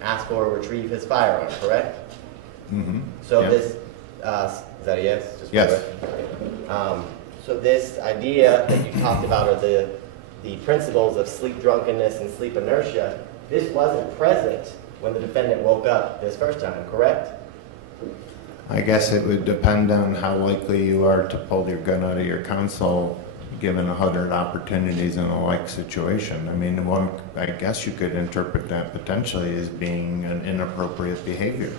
ask for or retrieve his firearm, correct? Mm-hmm. So yeah. this, is that a yes? Just yes. So this idea that you talked about, or the principles of sleep drunkenness and sleep inertia, this wasn't present when the defendant woke up this first time, correct? I guess it would depend on how likely you are to pull your gun out of your console given 100 opportunities in a like situation. I mean, I guess you could interpret that potentially as being an inappropriate behavior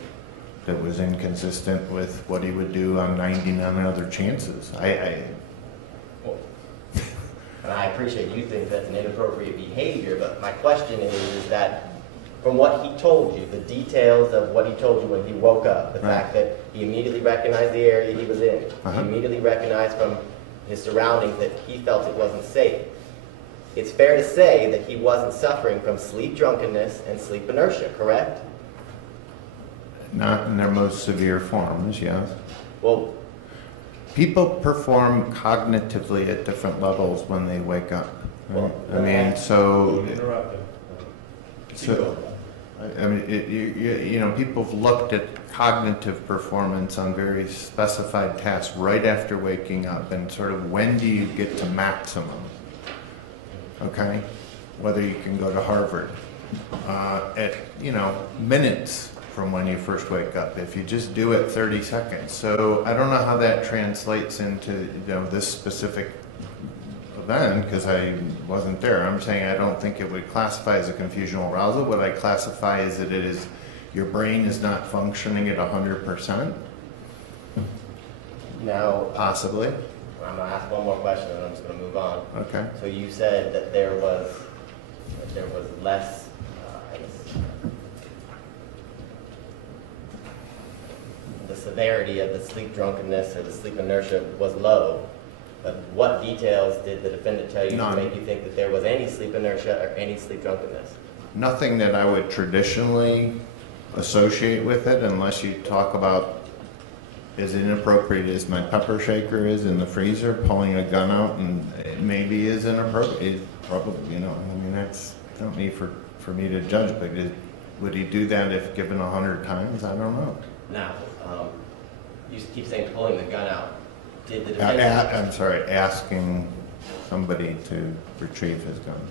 that was inconsistent with what he would do on 99 other chances. And I appreciate you think that's an inappropriate behavior, but my question is that from what he told you, the details of what he told you when he woke up, the fact that he immediately recognized the area he was in, he immediately recognized from his surroundings that he felt it wasn't safe. It's fair to say that he wasn't suffering from sleep drunkenness and sleep inertia, correct? Not in their most severe forms, yes. Well, people perform cognitively at different levels when they wake up. Right? I mean, so I mean, you know, people have looked at cognitive performance on very specified tasks right after waking up, and sort of when do you get to maximum? Okay, whether you can go to Harvard at, you know, minutes from when you first wake up. If you just do it 30 seconds. So I don't know how that translates into, you know, this specific event, because I wasn't there. I'm saying I don't think it would classify as a confusional arousal. What I classify is that it is, your brain is not functioning at 100%. now, Possibly. I'm going to ask one more question and I'm just going to move on. Okay. So you said that there was less, I guess, the severity of the sleep drunkenness or the sleep inertia was low. But what details did the defendant tell you None. to make you think that there was any sleep inertia or any sleep drunkenness? Nothing that I would traditionally associate with it, unless you talk about as inappropriate as my pepper shaker is in the freezer, pulling a gun out, and it maybe is inappropriate. It probably, you know, I mean, that's not me for me to judge, but would he do that if given 100 times? I don't know. Now, you keep saying pulling the gun out. Did the defendant... I'm sorry, asking somebody to retrieve his gun.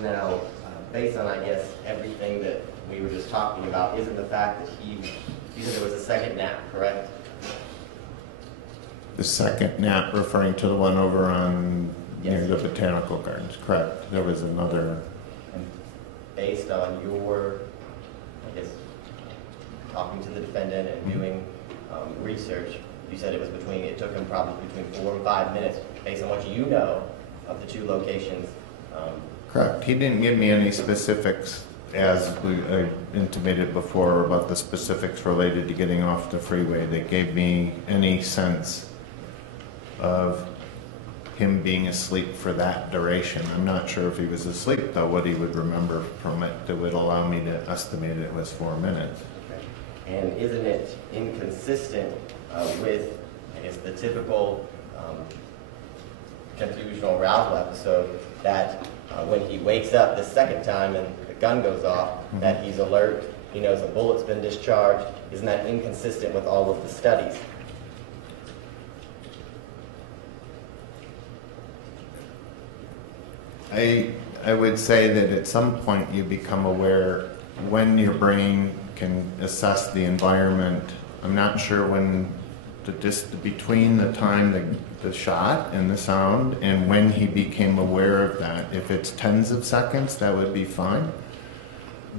Now, based on, I guess, everything that we were just talking about, isn't the fact that you said there was a second nap, correct? The second nap referring to the one over on near Yes. the Botanical Gardens, correct. There was another. And based on your, I guess, talking to the defendant and doing research, you said it took him probably between 4 and 5 minutes, based on what you know of the two locations. Correct. He didn't give me any specifics, as I intimated before, about the specifics related to getting off the freeway that gave me any sense of him being asleep for that duration. I'm not sure if he was asleep, though, what he would remember from it that would allow me to estimate it was 4 minutes. Okay. And isn't it inconsistent with, I guess, the typical confusional arousal episode that when he wakes up the second time and the gun goes off, that he's alert, he knows a bullet's been discharged? Isn't that inconsistent with all of the studies? I would say that at some point you become aware when your brain can assess the environment. I'm not sure when between the time the shot and the sound and when he became aware of that. If it's tens of seconds, that would be fine.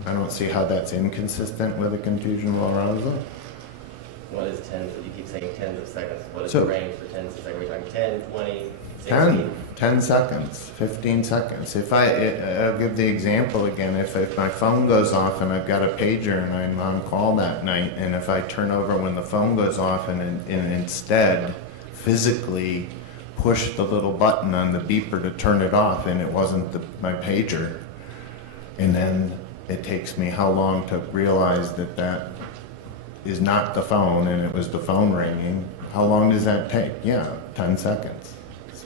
I don't see how that's inconsistent with a confusional arousal. What is tens? You keep saying tens of seconds. What is the range for tens of seconds? Are we talking 10, 20, 16? 10 seconds, 15 seconds. I'll give the example again. If my phone goes off and I've got a pager and I'm on call that night, and if I turn over when the phone goes off and instead physically push the little button on the beeper to turn it off, and it wasn't my pager, and then it takes me how long to realize that that is not the phone and it was the phone ringing? How long does that take? Yeah, 10 seconds.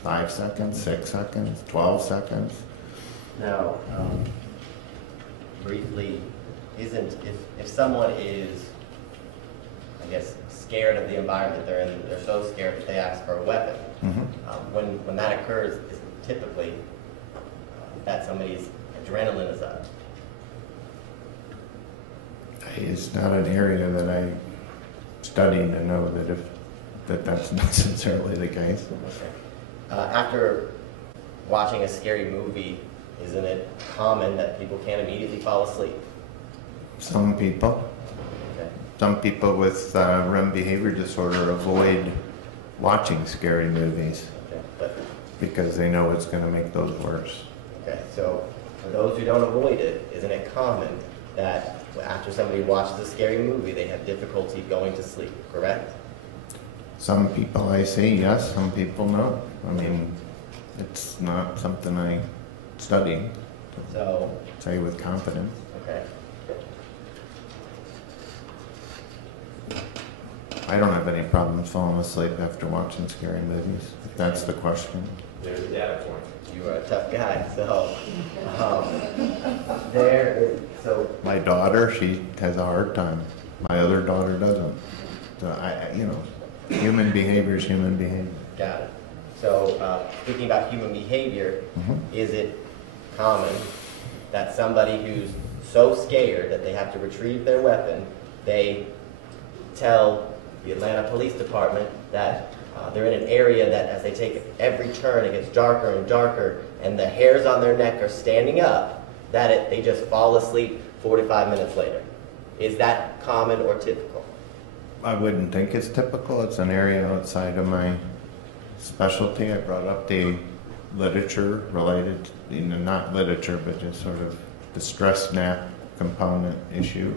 5 seconds, 6 seconds, 12 seconds. Now, briefly, if someone is, I guess, scared of the environment they're in, they're so scared that they ask for a weapon. When that occurs, is typically that somebody's adrenaline is up. It's not an area that I study to know that that's necessarily the case. Okay. After watching a scary movie, isn't it common that people can't immediately fall asleep? Some people. Okay. Some people with REM behavior disorder avoid watching scary movies because they know it's going to make those worse. Okay, so for those who don't avoid it, isn't it common that after somebody watches a scary movie, they have difficulty going to sleep, correct? Some people I see, yes. Some people no. I mean, it's not something I study, So, say with confidence. okay. I don't have any problems falling asleep after watching scary movies, if that's the question. There's a data point. You are a tough guy, so, My daughter, she has a hard time. My other daughter doesn't. So human behavior is human behavior. got it. So, speaking about human behavior, is it common that somebody who's so scared that they have to retrieve their weapon, they tell the Atlanta Police Department that they're in an area that as they take every turn, it gets darker and darker, and the hairs on their neck are standing up, that they just fall asleep 45 minutes later? Is that common or typical? I wouldn't think it's typical. It's an area outside of my specialty. I brought up the literature related, not literature, but just sort of the stress nap component issue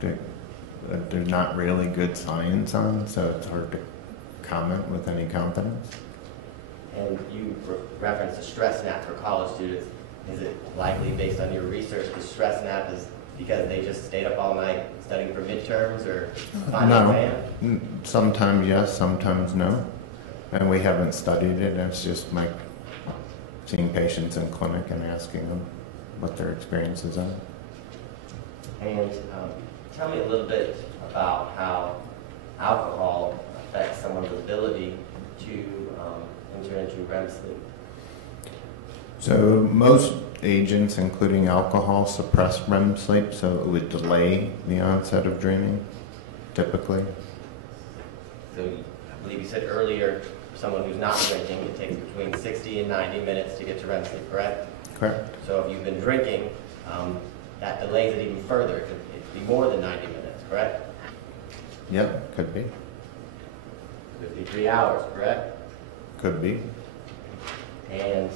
that there's not really good science on, so it's hard to comment with any confidence. And you referenced a stress nap for college students. Is it likely, based on your research, the stress nap is because they just stayed up all night studying for midterms or final exam? Sometimes yes, sometimes no. And we haven't studied it. It's just seeing patients in clinic and asking them what their experiences are. And tell me a little bit about how alcohol affects someone's ability to enter into REM sleep. So most agents, including alcohol, suppress REM sleep, so it would delay the onset of dreaming, typically. So I believe you said earlier, for someone who's not drinking, it takes between 60 and 90 minutes to get to REM sleep, correct? Correct. So if you've been drinking, that delays it even further. It could be more than 90 minutes, correct? Yep, could be. Could be 3 hours, correct? Could be. And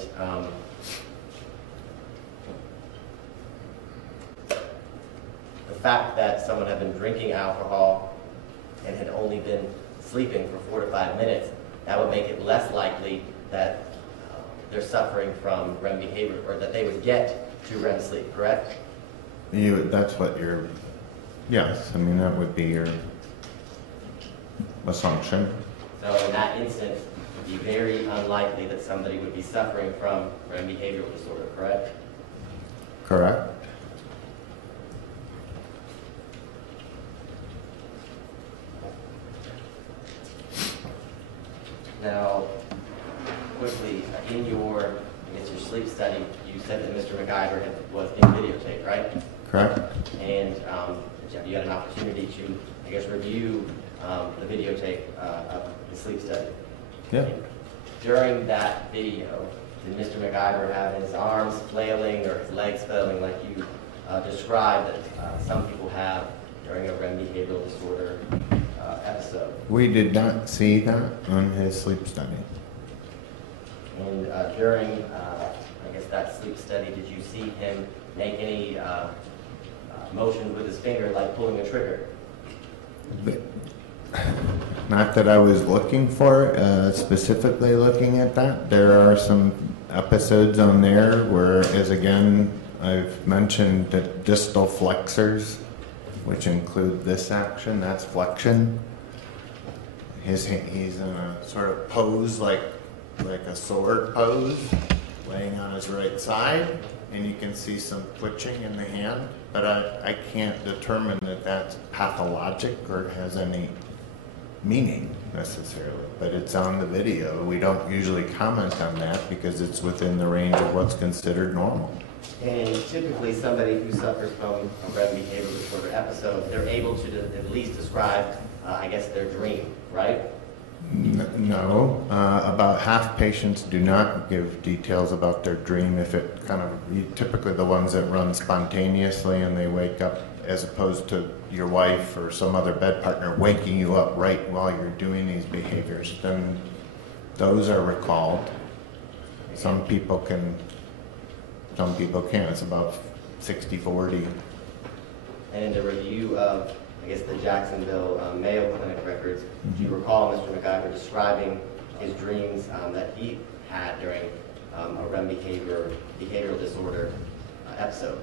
the fact that someone had been drinking alcohol and had only been sleeping for 4 to 5 minutes, that would make it less likely that they're suffering from REM behavior, or that they would get to REM sleep, correct? That's what your, yes, I mean, that would be your assumption. So in that instance, it would be very unlikely that somebody would be suffering from REM behavioral disorder, correct? Correct. Now, quickly, in your, I guess your sleep study, you said that Mr. McIver was in videotape, right? Correct. And you had an opportunity to, I guess, review the videotape of the sleep study. Yeah. During that video, did Mr. McIver have his arms flailing or his legs flailing like you described that some people have during a REM behavioral disorder episode? We did not see that on his sleep study. And during, I guess, that sleep study, did you see him make any motions with his finger, like pulling a trigger? Not that I was looking for, specifically looking at that. There are some episodes on there where, as again, I've mentioned the distal flexors, which include this action, that's flexion. He's in a sort of pose like a sword pose, laying on his right side, and you can see some twitching in the hand, but I can't determine that that's pathologic or has any meaning necessarily, but it's on the video. We don't usually comment on that because it's within the range of what's considered normal. And typically somebody who suffers from a REM behavioral disorder episode, they're able to at least describe, I guess, their dream, right? No, about half patients do not give details about their dream if it typically the ones that run spontaneously and they wake up, as opposed to your wife or some other bed partner waking you up right while you're doing these behaviors, then those are recalled. Some people can, some people can't. It's about 60-40. And in the review of, I guess, the Jacksonville Mayo Clinic records, do you recall Mr. McIver describing his dreams that he had during a REM behavioral disorder episode?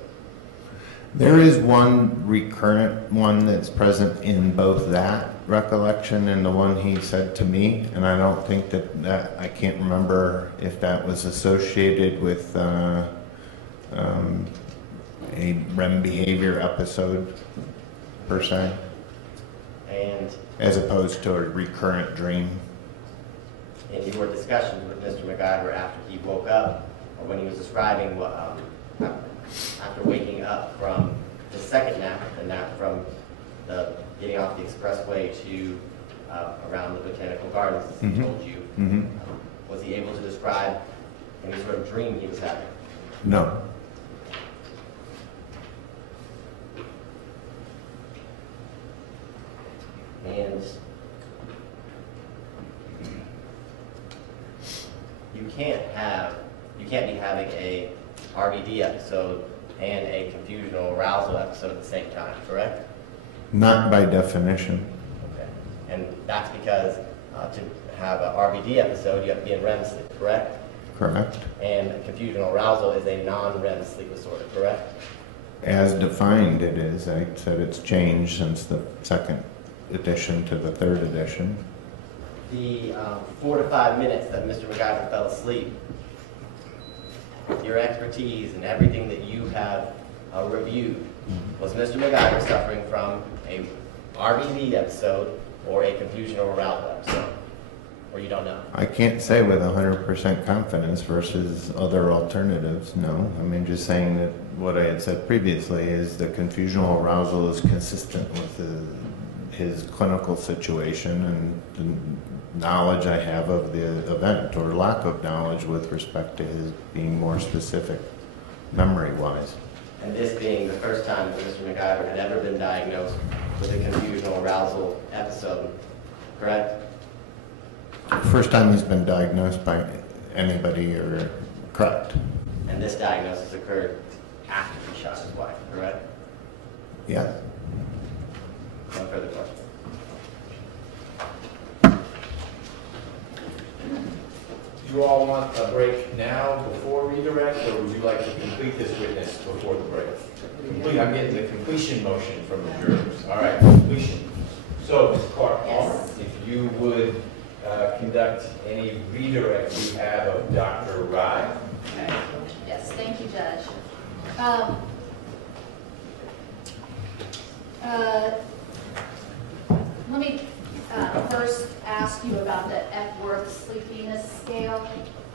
There is one recurrent one that's present in both that recollection and the one he said to me, and I don't think that I can't remember if that was associated with a REM behavior episode per se, and as opposed to a recurrent dream. In your discussions with Mr. McIver after he woke up, or when he was describing what, after waking up from the second nap, the nap from the getting off the expressway to around the botanical gardens, as he told you, was he able to describe any sort of dream he was having? No. And you can't be having a RBD episode and a confusional arousal episode at the same time, correct? Not by definition. Okay. And that's because to have an RBD episode, you have to be in REM sleep, correct? Correct. And confusional arousal is a non-REM sleep disorder, correct? As defined, it is. I said it's changed since the second edition to the third edition. The 4 to 5 minutes that Mr. McIver fell asleep, your expertise and everything that you have reviewed, was Mr. McIver suffering from a RBD episode or a confusional arousal episode? Or you don't know? I can't say with 100% confidence versus other alternatives, no. I mean, just saying that what I had said previously is the confusional arousal is consistent with his clinical situation and the knowledge I have of the event, or lack of knowledge with respect to his being more specific memory-wise. And this being the first time that Mr. McIver had ever been diagnosed with a confusional arousal episode, correct? First time he's been diagnosed by anybody, or correct? And this diagnosis occurred after he shot his wife, correct? Yes. No further questions. you all want a break now before redirect, or would you like to complete this witness before the break? Complete, I'm getting the completion motion from the jurors. All right, completion. So, Ms. Clark, Yes. if you would conduct any redirect you have of Dr. Rye. Yes, thank you, Judge. Let me first ask you about the Epworth sleepiness scale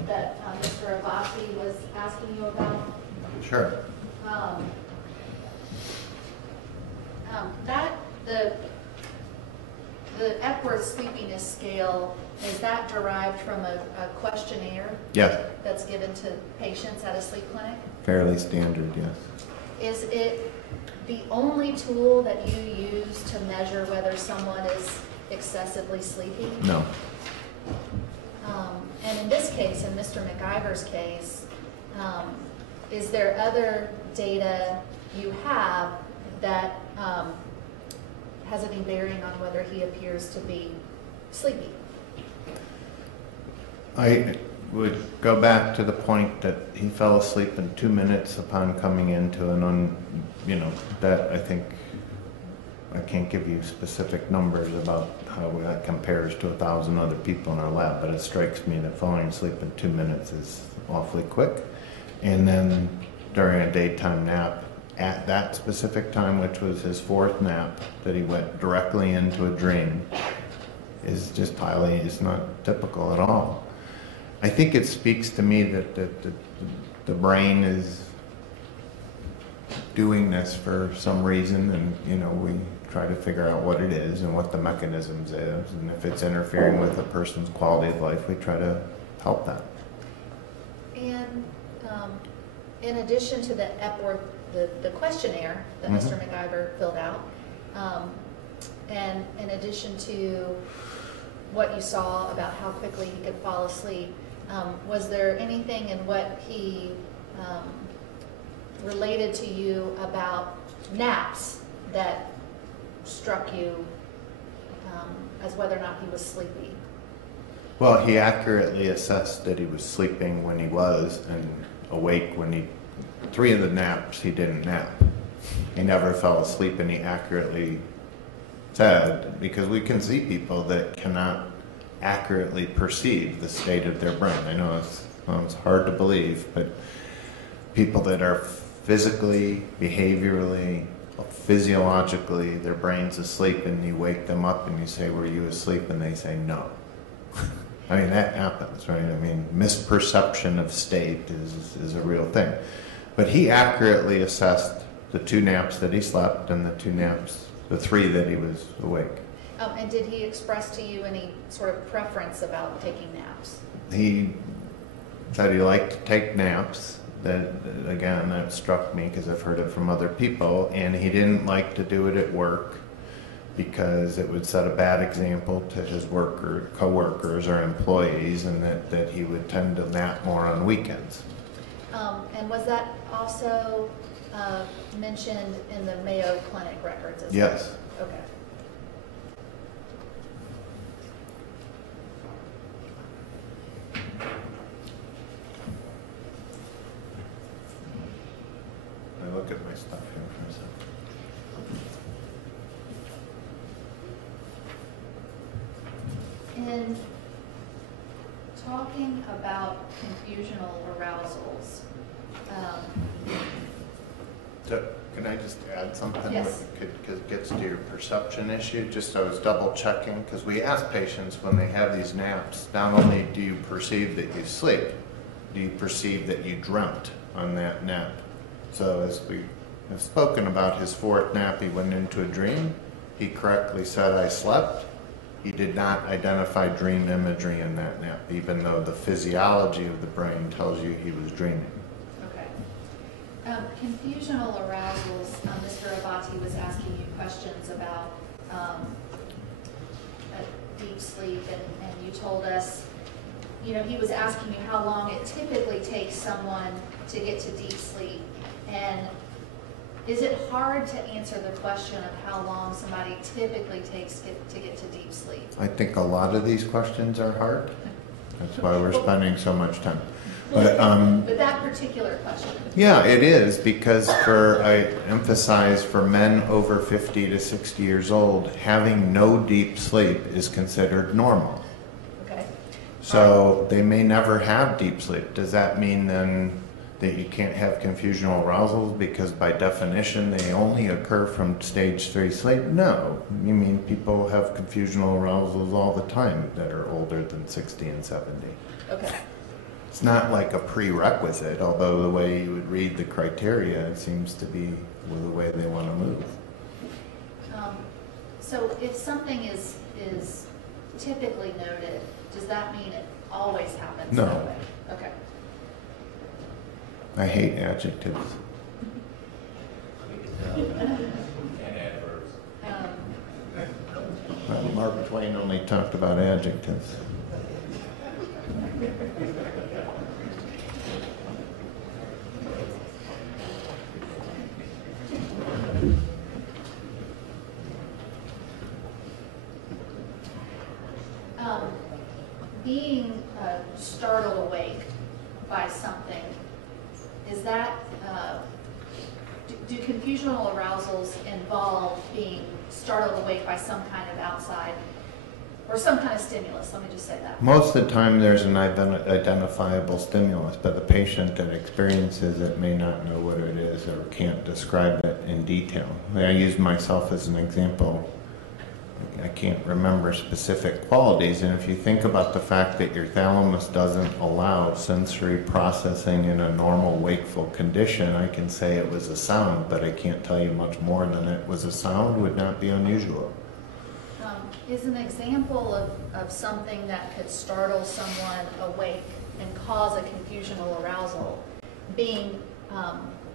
that Mr. Abati was asking you about. Sure. The Epworth sleepiness scale, is that derived from a questionnaire Yes, that's given to patients at a sleep clinic? fairly standard, yes. Is it the only tool that you use to measure whether someone is excessively sleepy? No. And in this case, in Mr. McIver's case, is there other data you have that has any bearing on whether he appears to be sleepy? I would go back to the point that he fell asleep in 2 minutes upon coming into that I think I can't give you specific numbers about how that compares to 1,000 other people in our lab, but it strikes me that falling asleep in 2 minutes is awfully quick. And then during a daytime nap at that specific time, which was his 4th nap, that he went directly into a dream, is not typical at all. I think it speaks to me that the brain is doing this for some reason, and we try to figure out what it is and what the mechanisms is, and if it's interfering with a person's quality of life, we try to help that. And in addition to the Epworth, the questionnaire that Mr. McIver filled out, and in addition to what you saw about how quickly he could fall asleep, was there anything in what he related to you about naps that struck you as whether or not he was sleepy? Well, he accurately assessed that he was sleeping when he was and awake when 3 of the naps he didn't nap. He never fell asleep, and he accurately said, because we can see people that cannot accurately perceive the state of their brain. I know it's hard to believe, but people that are physically, behaviorally, physiologically, their brain's asleep, and you wake them up and you say, "Were you asleep?" and they say no. I mean, that happens, right? I mean, misperception of state is a real thing. But he accurately assessed the 2 naps that he slept and the 3 that he was awake. And did he express to you any sort of preference about taking naps? He said he liked to take naps. That struck me because I've heard it from other people, and he didn't like to do it at work because it would set a bad example to his co-workers or employees, and that he would tend to nap more on weekends. And was that also mentioned in the Mayo Clinic records as well? Yes. Okay. I look at my stuff here for a second. In talking about confusional arousals, So, can I just add something? Yes. Because it gets to your perception issue. Just I was double checking, because we ask patients when they have these naps, not only do you perceive that you sleep, do you perceive that you dreamt on that nap? So as we have spoken about his 4th nap, he went into a dream. He correctly said, "I slept." He did not identify dream imagery in that nap, even though the physiology of the brain tells you he was dreaming. okay. Confusional arousals, Mr. Abati was asking you questions about deep sleep, and you told us, he was asking you how long it typically takes someone to get to deep sleep. And is it hard to answer the question of how long somebody typically takes to get to deep sleep? I think a lot of these questions are hard. That's why we're spending so much time. But But that particular question. yeah, it is, because I emphasize for men over 50 to 60 years old, having no deep sleep is considered normal. Okay. So they may never have deep sleep. Does that mean then that you can't have confusional arousals because by definition they only occur from stage 3 sleep? No. You mean people have confusional arousals all the time that are older than 60 and 70. Okay. It's not like a prerequisite, although the way you would read the criteria, it seems to be the way they want to move. So if something is typically noted, does that mean it always happens No. that way? Okay. I hate adjectives. And adverbs. Well, Mark Twain only talked about adjectives. Being startled awake by something, is that, do confusional arousals involve being startled awake by some kind of outside, or some kind of stimulus, let me just say that. Most of the time there's an identifiable stimulus, but the patient that experiences it may not know what it is or can't describe it in detail. I use myself as an example. I can't remember specific qualities, and if you think about the fact that your thalamus doesn't allow sensory processing in a normal wakeful condition, I can say it was a sound, but I can't tell you much more than it was a sound would not be unusual. Is an example of something that could startle someone awake and cause a confusional arousal being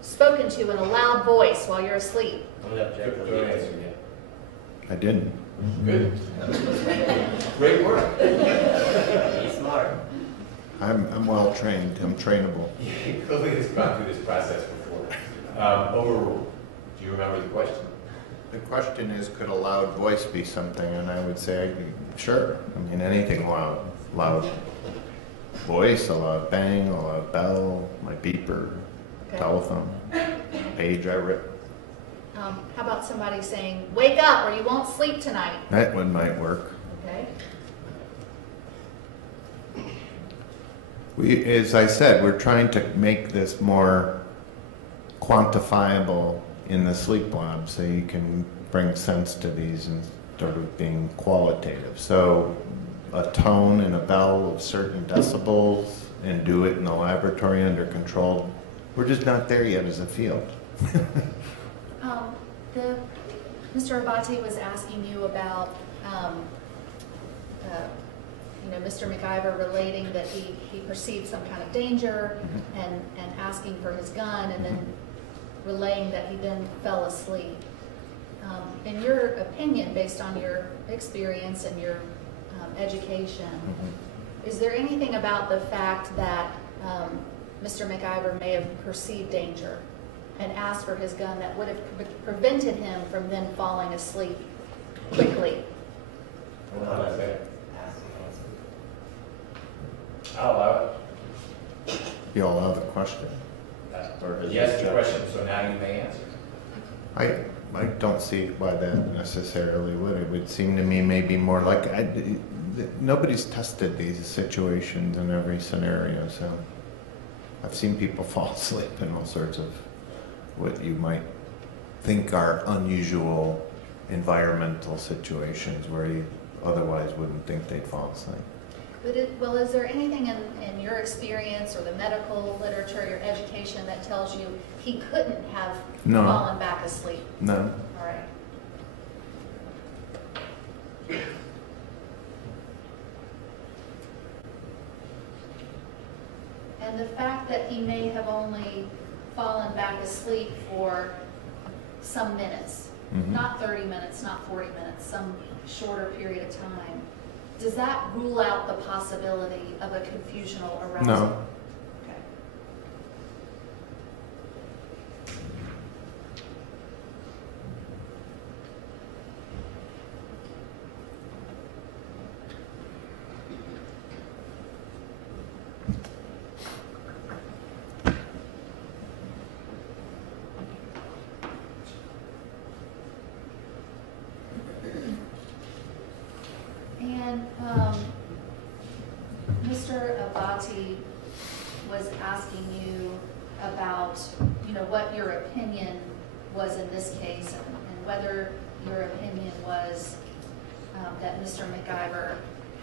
spoken to in a loud voice while you're asleep? I'm gonna object to Good the answer, yeah. I didn't. Good. Great work. Be smart. I'm well trained. I'm trainable. Clearly has gone through this process before. Overruled. Do you remember the question? The question is, could a loud voice be something? And I would say, sure. I mean, anything loud. Loud voice, a loud bang, a loud bell, my beeper, Okay. telephone, page I rip. How about somebody saying, "Wake up or you won't sleep tonight"? That one might work. Okay. As I said, we're trying to make this more quantifiable in the sleep lab so you can bring sense to these and sort of being qualitative. So a tone and a bell of certain decibels and do it in the laboratory under control. We're just not there yet as a field. Mr. Abate was asking you about, Mr. McIver relating that he perceived some kind of danger and asking for his gun and then relaying that he then fell asleep. In your opinion, based on your experience and your education, is there anything about the fact that Mr. McIver may have perceived danger and asked for his gun that would have prevented him from then falling asleep quickly? How about that? I'll allow it. You all have a question? Yes, the question, so now you may answer. I don't see why that necessarily would. It would seem to me maybe more like nobody's tested these situations in every scenario, so I've seen people fall asleep in all sorts of what you might think are unusual environmental situations where you otherwise wouldn't think they'd fall asleep. Well, is there anything in your experience or the medical literature, your education, that tells you he couldn't have No. fallen back asleep? No. All right. And the fact that he may have only fallen back asleep for some minutes, not 30 minutes, not 40 minutes, some shorter period of time, does that rule out the possibility of a confusional arousal? No. Okay. Mr. Abati was asking you about, what your opinion was in this case, and whether your opinion was that Mr. McIver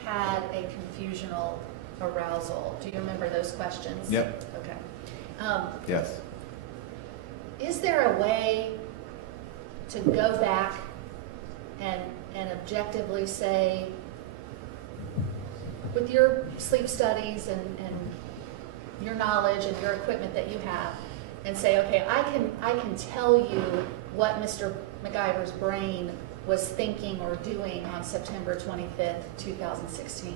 had a confusional arousal. Do you remember those questions? Yep. Okay. Yes. Is there a way to go back and objectively say, with your sleep studies and your knowledge and your equipment that you have, and say, okay, I can tell you what Mr. McIver's brain was thinking or doing on September 25th, 2016?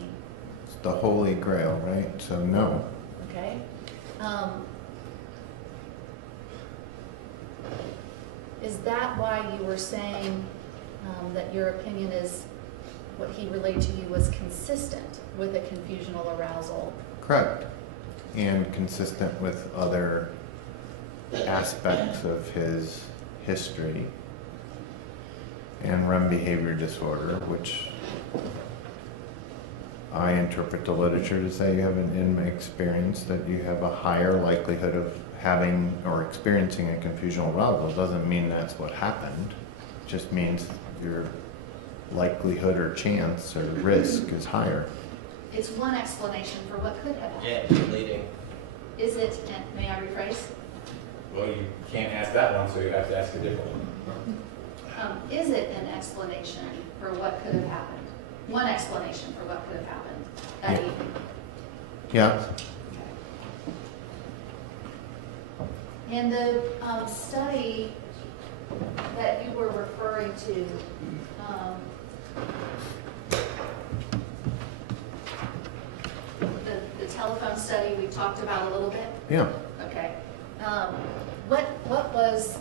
It's the holy grail, right? So no. Okay. Is that why you were saying that your opinion is what he relayed to you was consistent with a confusional arousal? Correct. And consistent with other aspects of his history and REM behavior disorder, which I interpret the literature to say you have in my experience that you have a higher likelihood of having or experiencing a confusional arousal. It doesn't mean that's what happened. It just means your likelihood or chance or risk is higher. It's one explanation for what could have happened. Yeah, you're leading. Is it, and may I rephrase? Well, you can't ask that one, so you have to ask a different one. Is it an explanation for what could have happened? One explanation for what could have happened that evening? Yeah. Okay. And the study that you were referring to, the telephone study we talked about a little bit? Yeah. Okay. What was,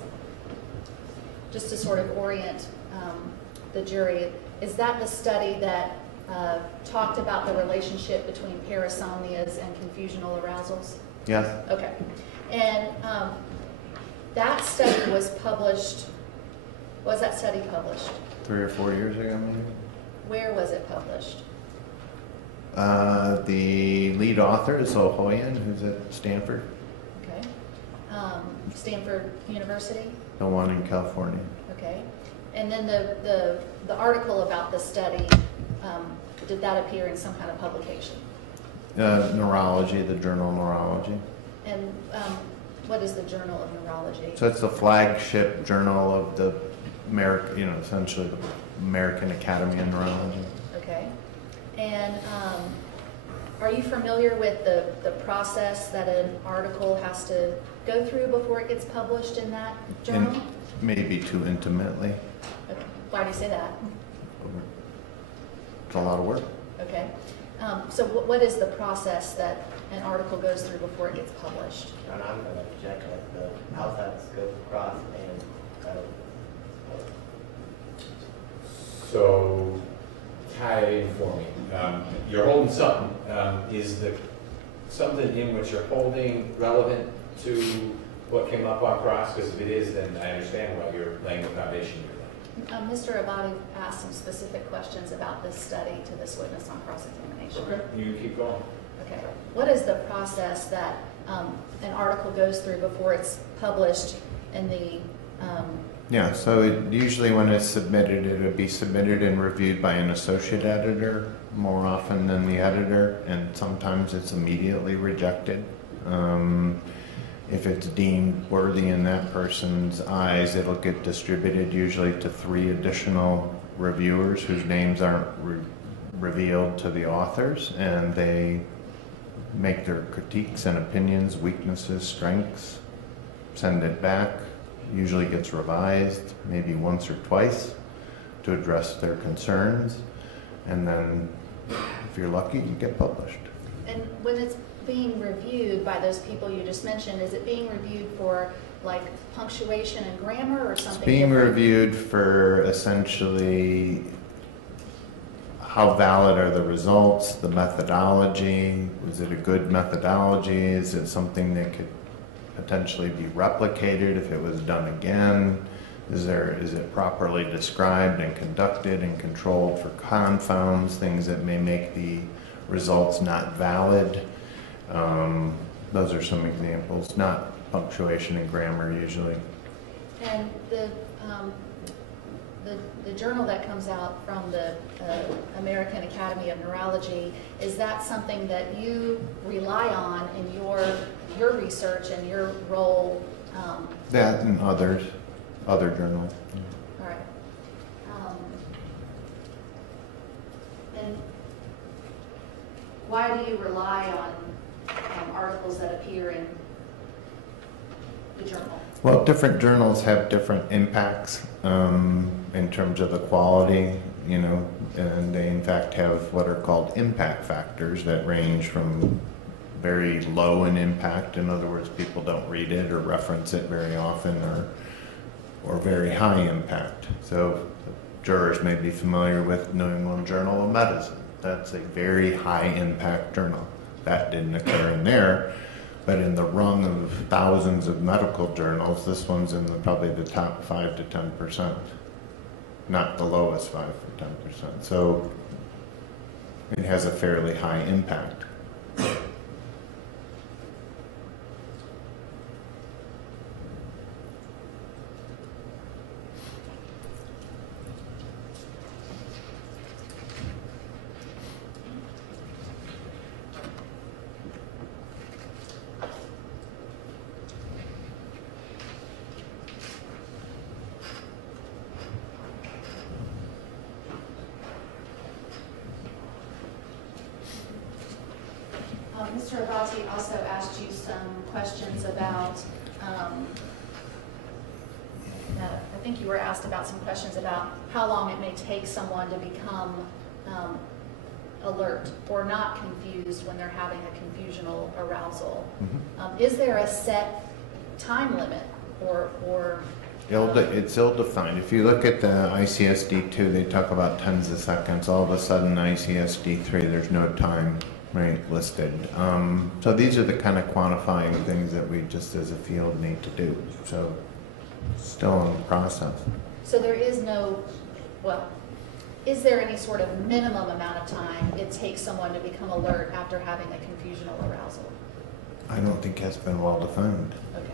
just to sort of orient the jury, is that the study that talked about the relationship between parasomnias and confusional arousals? Yes. Okay. And that study was published, was that study published? 3 or 4 years ago, maybe. Where was it published? The lead author is O'Hoyan, who's at Stanford, Okay. Stanford University? the one in California. Okay. And then the article about the study, did that appear in some kind of publication? Neurology, the journal Neurology. And what is the Journal of Neurology? So it's the flagship journal of the essentially the American Academy of Neurology. Okay. And are you familiar with the process that an article has to go through before it gets published in that journal? And maybe too intimately. Okay. Why do you say that? It's a lot of work. Okay. So what is the process that an article goes through before it gets published? And I'm going to object at the outside scope of cross and So, tie it in for me. You're holding something. Is the something in which you're holding relevant to what came up on cross? Because if it is, then I understand why you're laying the foundation you're laying. Mr. Abadi asked some specific questions about this study to this witness on cross-examination. Okay, you keep going. Okay. What is the process that an article goes through before it's published in the Yeah, so usually when it's submitted, it would be submitted and reviewed by an associate editor more often than the editor, and sometimes it's immediately rejected. If it's deemed worthy in that person's eyes, it'll get distributed usually to 3 additional reviewers whose names aren't revealed to the authors, and they make their critiques and opinions, weaknesses, strengths, send it back. Usually gets revised maybe once or twice to address their concerns, and then if you're lucky, you get published. And when it's being reviewed by those people you just mentioned, is it being reviewed for like punctuation and grammar or something? It's being different? reviewed for essentially how valid are the results, the methodology, was it a good methodology, is it something that could potentially be replicated if it was done again, is it properly described and conducted and controlled for confounds, things that may make the results not valid. Those are some examples, not punctuation and grammar usually. And the journal that comes out from the American Academy of Neurology, is that something that you rely on in your research and your role? That and other journals. All right. And why do you rely on articles that appear in the journal? Well, different journals have different impacts in terms of the quality, and they in fact have what are called impact factors that range from very low in impact, in other words, people don't read it or reference it very often, or very high impact. So jurors may be familiar with New England Journal of Medicine. That's a very high impact journal. That didn't occur in there. But in the rung of thousands of medical journals, this one's in probably the top 5 to 10%, not the lowest 5 to 10%. So it has a fairly high impact. Mr. Abati also asked you some questions about, I think you were asked about some questions about how long it may take someone to become alert or not confused when they're having a confusional arousal. Mm-hmm. Is there a set time limit or It's ill-defined. If you look at the ICSD-2, they talk about tens of seconds. All of a sudden, ICSD-3, there's no time listed. So these are the kind of quantifying things that we just as a field need to do. So still in the process. So there is no, is there any sort of minimum amount of time it takes someone to become alert after having a confusional arousal? I don't think has been well defined. Okay.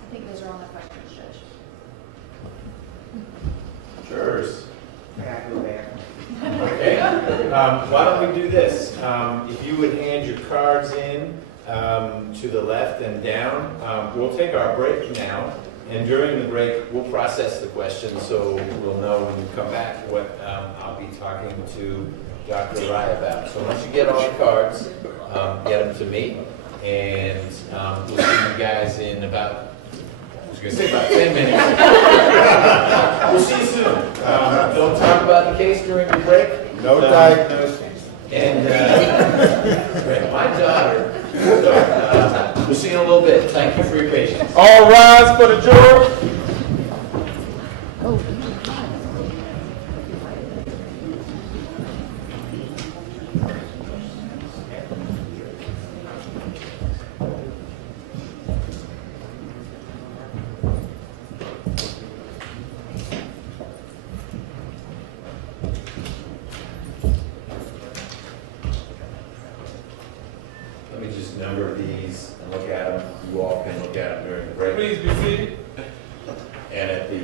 I think those are all my questions, Judge. Jurors. Okay. Why don't we do this? If you would hand your cards in to the left and down, we'll take our break now. And during the break, we'll process the questions so we'll know when you come back what I'll be talking to Dr. Rai about. So once you get all the cards, get them to me. And we'll see you guys in about, I was going to say about 10 minutes. We'll see you soon. Don't talk about the case during the break. No diagnosis. And my daughter. So, we'll see you in a little bit. Thank you for your patience. All rise for the juror. Let me just number these and look at them. You all can look at them during the break. Please be seated. And at the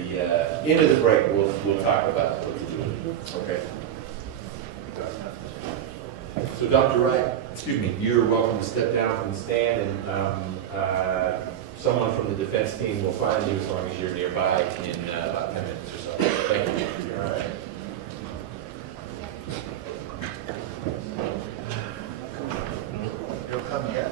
end of the break, we'll talk about what to do. Okay. So, Dr. Wright, excuse me, you're welcome to step down from the stand, and someone from the defense team will find you as long as you're nearby in about 10 minutes or so. Thank you. All right. You'll come again.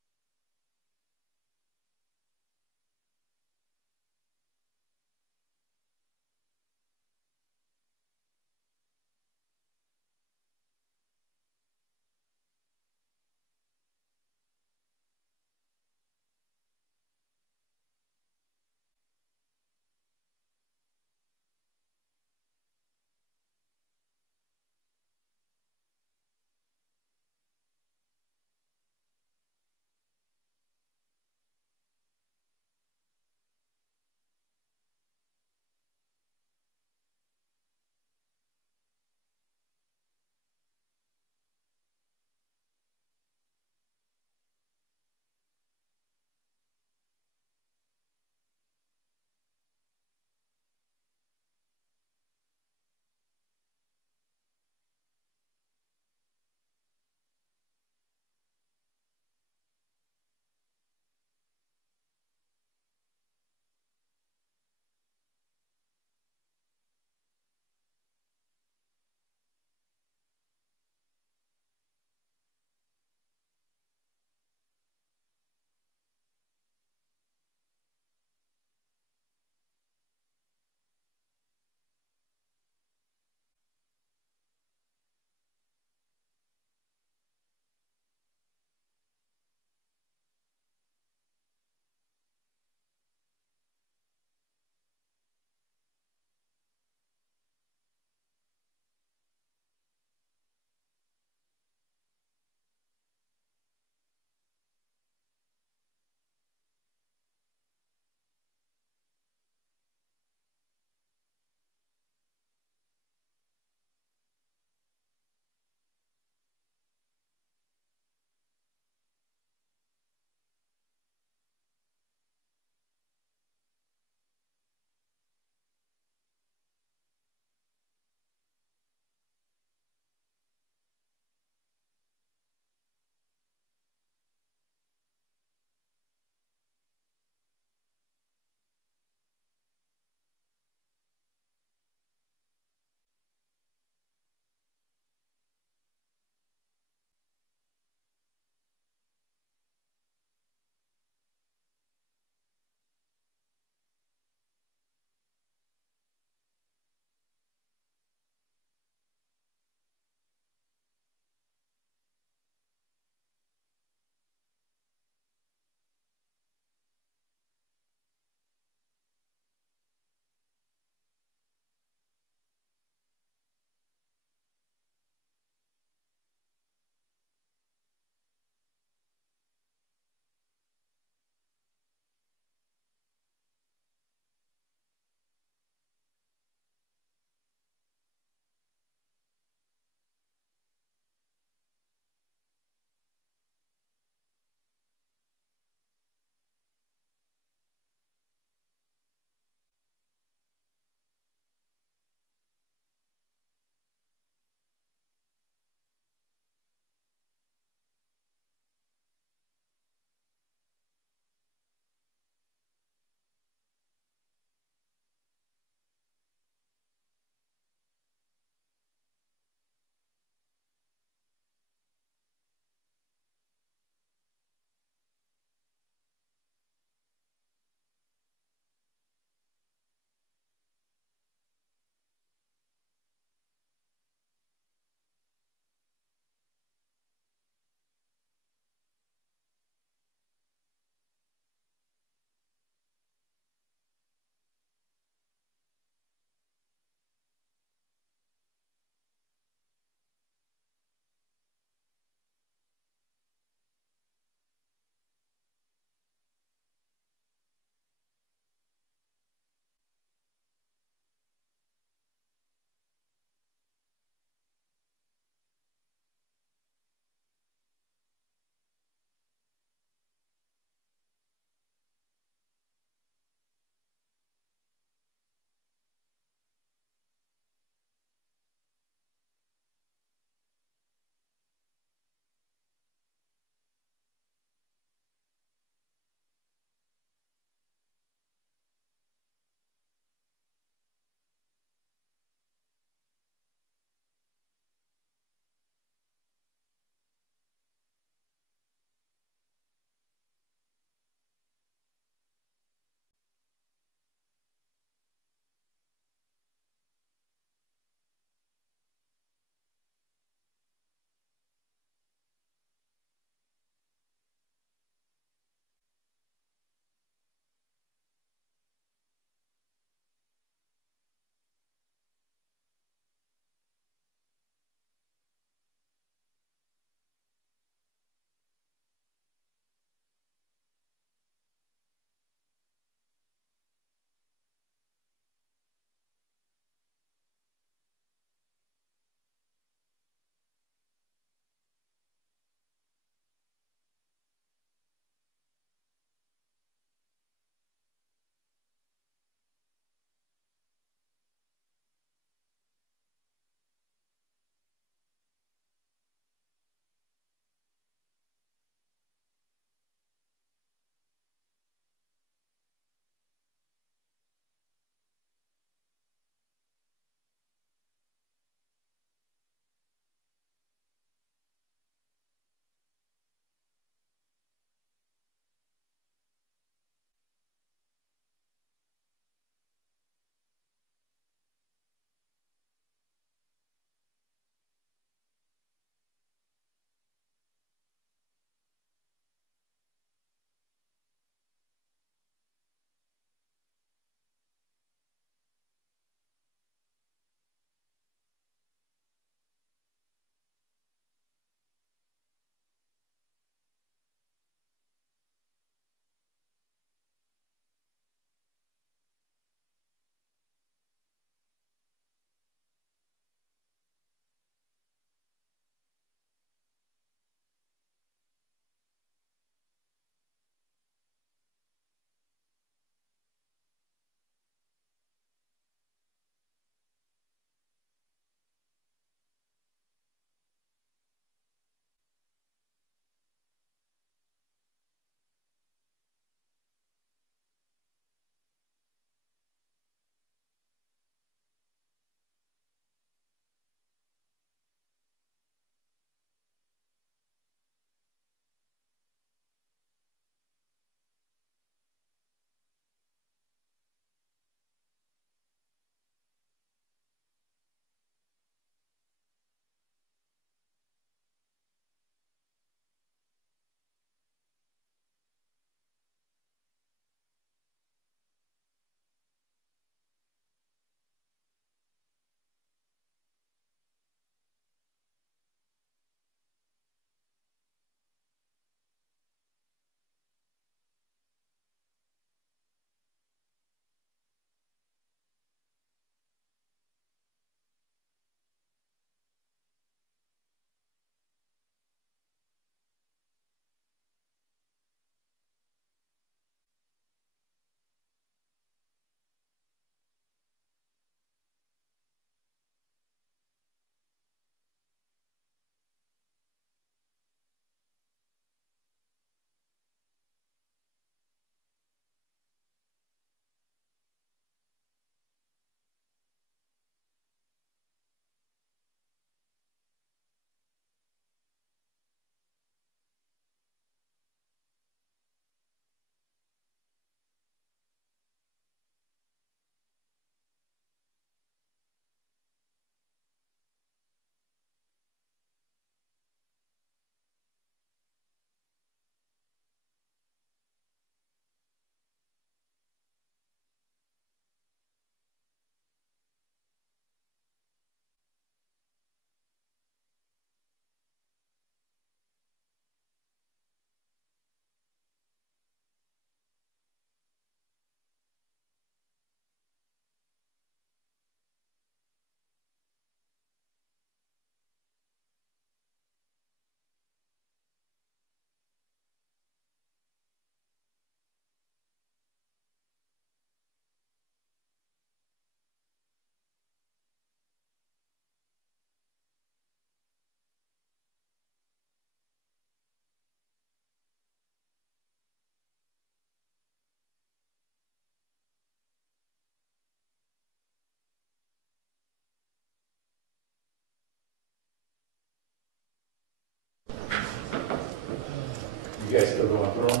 You guys still going through them?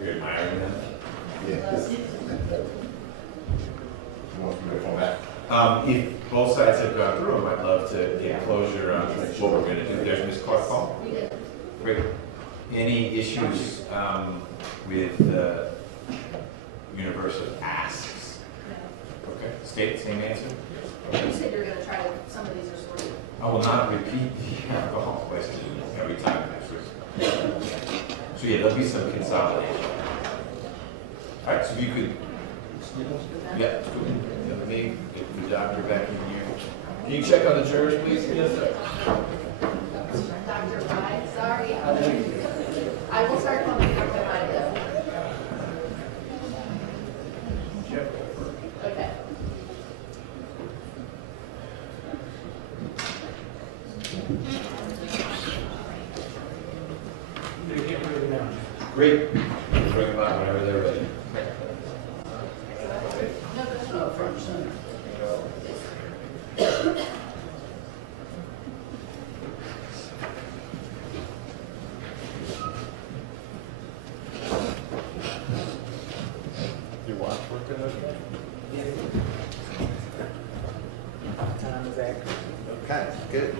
You're admiring them? Yes. You want me to come back? If both sides have gone through them, I'd love to get closure on what we're gonna do. There's Ms. Clark call. We did. Great. Any issues with the universe of asks? Okay, same answer? You said you're gonna try to, some of these are sort of. I will not repeat the alcohol question every time next week. So yeah, there'll be some consolidation. All right, so if you could, yeah, let me get the doctor back in here. Can you check on the jurors, please? Yes, sir. Dr. Rye, sorry. I will start calling you Dr. Rye though. Okay. Great. Bring them out whenever they're ready. Your watch working okay? Time is accurate. Okay, good.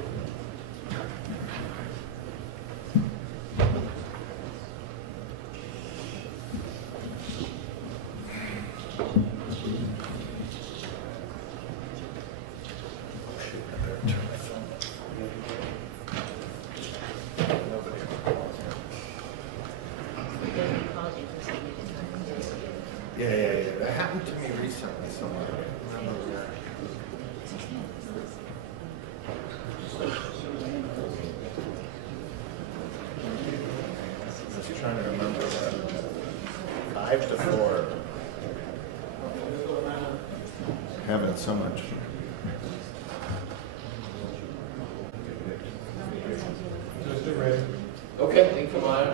Yeah. That happened to me recently somewhere. I don't remember where. I was trying to remember that. 5 to 4. Having so much. Okay, then come on.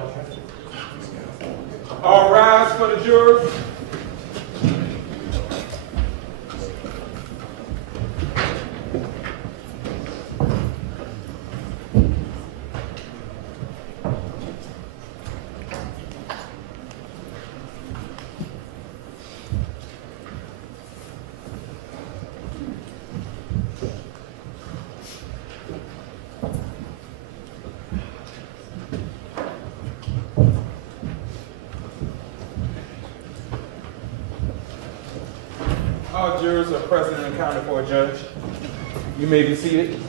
All rise for the jurors. All jurors are present and accounted for, Judge. You may be seated.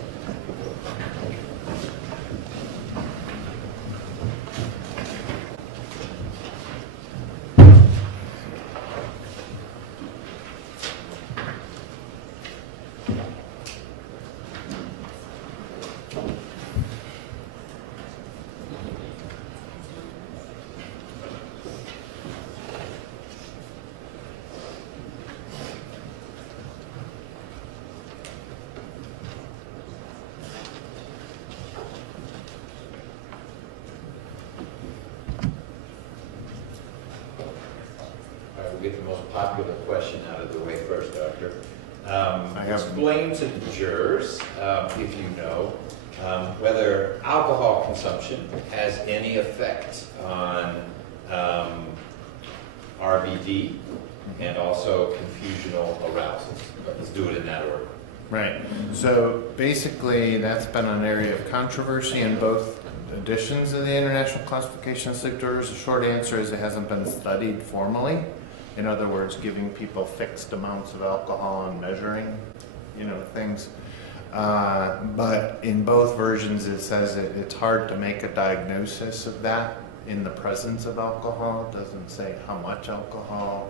All right, we'll get the most popular question out of the way first, Doctor. I have- Explain to the jurors, if you know, whether alcohol consumption has any effect on RBD and also confusional arousals. Let's do it in that order. Right. So basically, that's been an area of controversy in both editions of the International Classification of Sleep Disorders. The short answer is it hasn't been studied formally. In other words, giving people fixed amounts of alcohol and measuring, things. But in both versions, it says it's hard to make a diagnosis of that in the presence of alcohol. It doesn't say how much alcohol.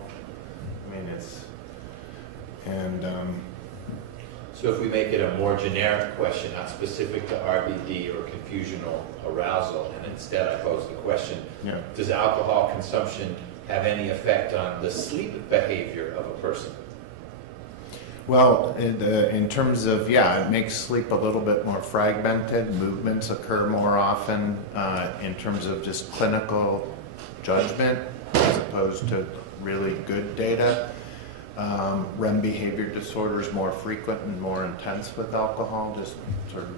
So if we make it a more generic question, not specific to RBD or confusional arousal, and instead I pose the question, Yeah. does alcohol consumption have any effect on the sleep behavior of a person? Well, in terms of, it makes sleep a little bit more fragmented. Movements occur more often in terms of just clinical judgment as opposed to really good data. REM behavior disorder is more frequent and more intense with alcohol, just sort of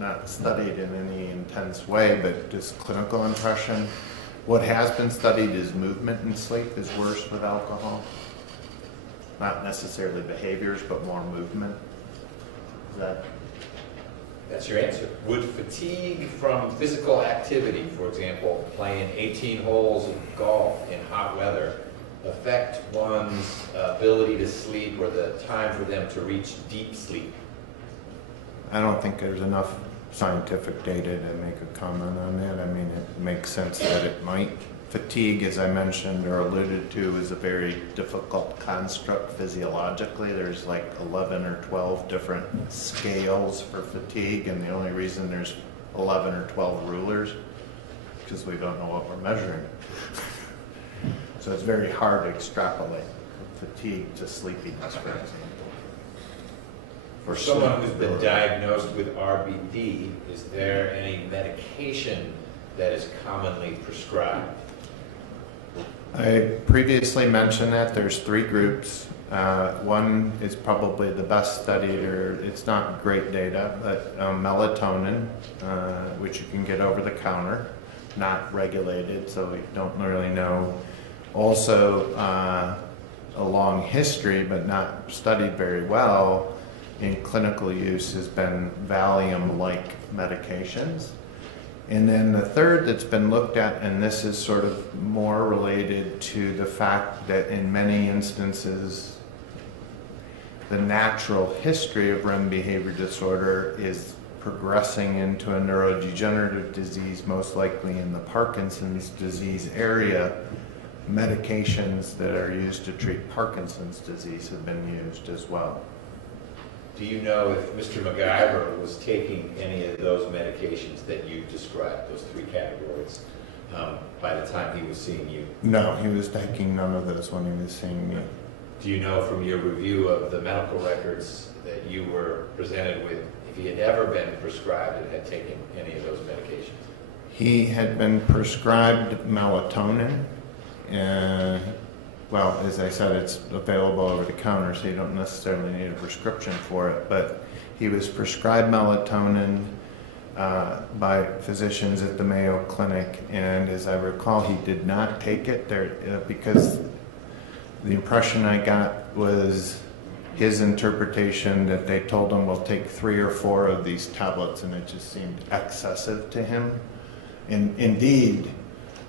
not studied in any intense way, but just clinical impression. What has been studied is movement in sleep is worse with alcohol. Not necessarily behaviors, but more movement. Is that? That's your answer. Would fatigue from physical activity, for example, playing 18 holes of golf in hot weather, affect one's ability to sleep or the time for them to reach deep sleep? I don't think there's enough scientific data to make a comment on that. I mean, it makes sense that it might. Fatigue, as I mentioned or alluded to, is a very difficult construct physiologically. There's like 11 or 12 different scales for fatigue, and the only reason there's 11 or 12 rulers is because we don't know what we're measuring. So it's very hard to extrapolate fatigue to sleepiness, for example. For someone who's been diagnosed with RBD, is there any medication that is commonly prescribed? I previously mentioned that there's 3 groups. One is probably the best studied, or it's not great data, but melatonin, which you can get over the counter, not regulated, so we don't really know. Also, a long history, but not studied very well in clinical use, has been Valium-like medications. And then the third that's been looked at, and this is sort of more related to the fact that in many instances, the natural history of REM behavior disorder is progressing into a neurodegenerative disease, most likely in the Parkinson's disease area. Medications that are used to treat Parkinson's disease have been used as well. Do you know if Mr. McIver was taking any of those medications that you described, those 3 categories, by the time he was seeing you? No, he was taking none of those when he was seeing me. Do you know from your review of the medical records that you were presented with if he had ever been prescribed and had taken any of those medications? He had been prescribed melatonin. Well, as I said, it's available over the counter, so you don't necessarily need a prescription for it. But he was prescribed melatonin by physicians at the Mayo Clinic, and as I recall, he did not take it there because the impression I got was his interpretation that they told him, we'll take 3 or 4 of these tablets, and it just seemed excessive to him. And indeed,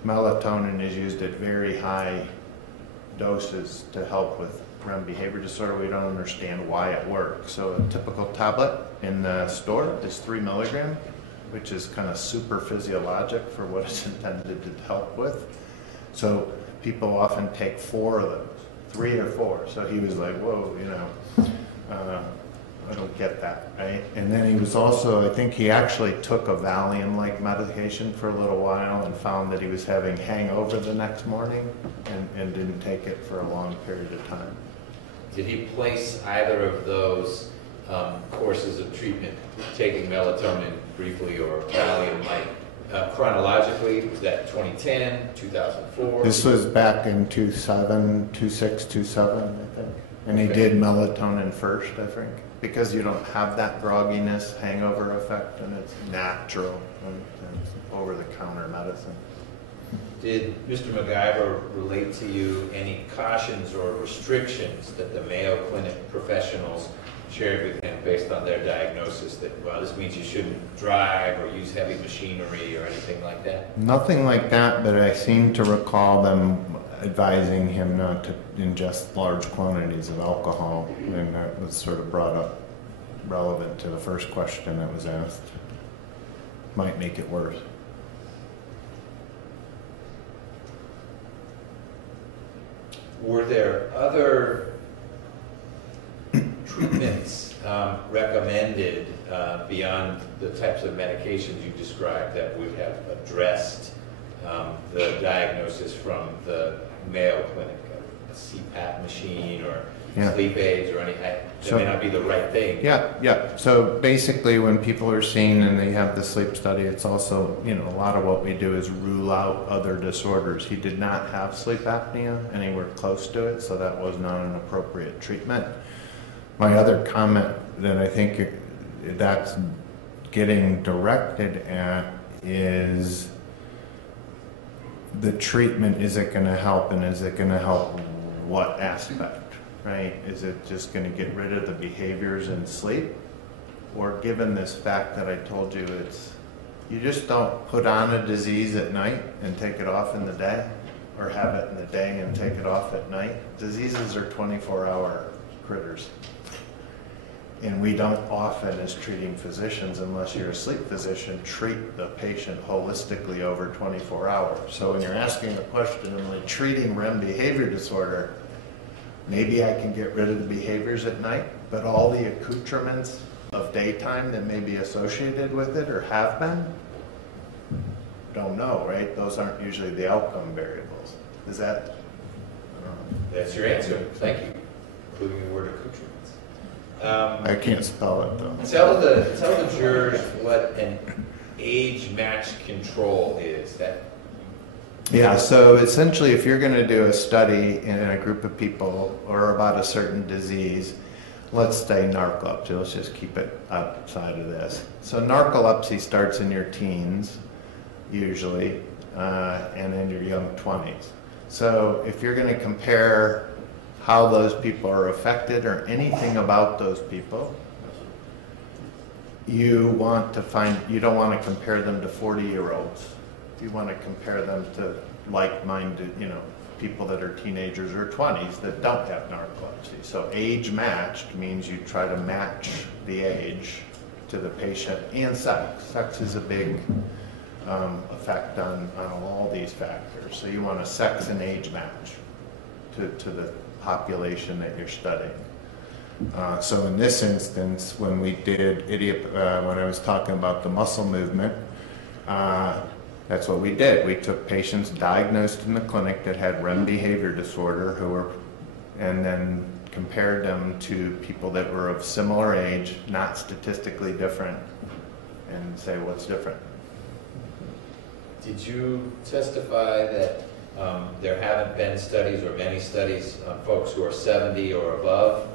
melatonin is used at very high doses to help with REM behavior disorder. We don't understand why it works. So a typical tablet in the store is 3 milligrams, which is kind of super physiologic for what it's intended to help with. So people often take 4 of those, 3 or 4. So he was like, whoa, you know, I don't get that, right? And then he was also, I think he actually took a Valium-like medication for a little while and found that he was having hangover the next morning and didn't take it for a long period of time. Did he place either of those courses of treatment, taking melatonin briefly or Valium-like, chronologically? Was that 2010, 2004? This was back in 2006, 2007, I think. And he did melatonin first, I think, because you don't have that grogginess, hangover effect, and it's natural and it's over-the-counter medicine. Did Mr. McIver relate to you any cautions or restrictions that the Mayo Clinic professionals shared with him based on their diagnosis that, well, this means you shouldn't drive or use heavy machinery or anything like that? Nothing like that, but I seem to recall them advising him not to ingest large quantities of alcohol, and that was sort of brought up relevant to the first question that was asked. Might make it worse. Were there other treatments recommended beyond the types of medications you described that would have addressed the diagnosis from the Mayo Clinic, a CPAP machine or sleep aids or anything? That may not be the right thing. Yeah. So basically when people are seen and they have the sleep study, it's also, a lot of what we do is rule out other disorders. He did not have sleep apnea anywhere close to it, so that was not an appropriate treatment. My other comment that I think that's getting directed at is the treatment. Is it going to help, and is it going to help what aspect, right? Is it just going to get rid of the behaviors in sleep? Or given this fact that I told you, it's, you just don't put on a disease at night and take it off in the day, or have it in the day and take it off at night. Diseases are 24-hour critters. And we don't often, as treating physicians, unless you're a sleep physician, treat the patient holistically over 24 hours. So when you're asking a question, am I treating REM behavior disorder, maybe I can get rid of the behaviors at night, but all the accoutrements of daytime that may be associated with it or have been, don't know, right? Those aren't usually the outcome variables. Is that? That's your answer. Thank you. Including the word accoutrements. I can't spell it though. Tell the jurors what an age-matched control is. Yeah, so essentially if you're going to do a study in a group of people or about a certain disease, let's say narcolepsy, let's just keep it outside of this. So narcolepsy starts in your teens, usually, and in your young 20s. So if you're going to compare how those people are affected or anything about those people, you want to find, you don't want to compare them to 40-year-olds. You want to compare them to like-minded, people that are teenagers or 20s that don't have narcolepsy. So age-matched means you try to match the age to the patient, and sex. Sex is a big effect on all these factors. So you want a sex and age match to the population that you're studying. So in this instance, when we did when I was talking about the muscle movement, that's what we did. We took patients diagnosed in the clinic that had REM behavior disorder and then compared them to people that were of similar age, not statistically different, and say what's different. Did you testify that there haven't been studies or many studies on folks who are 70 or above?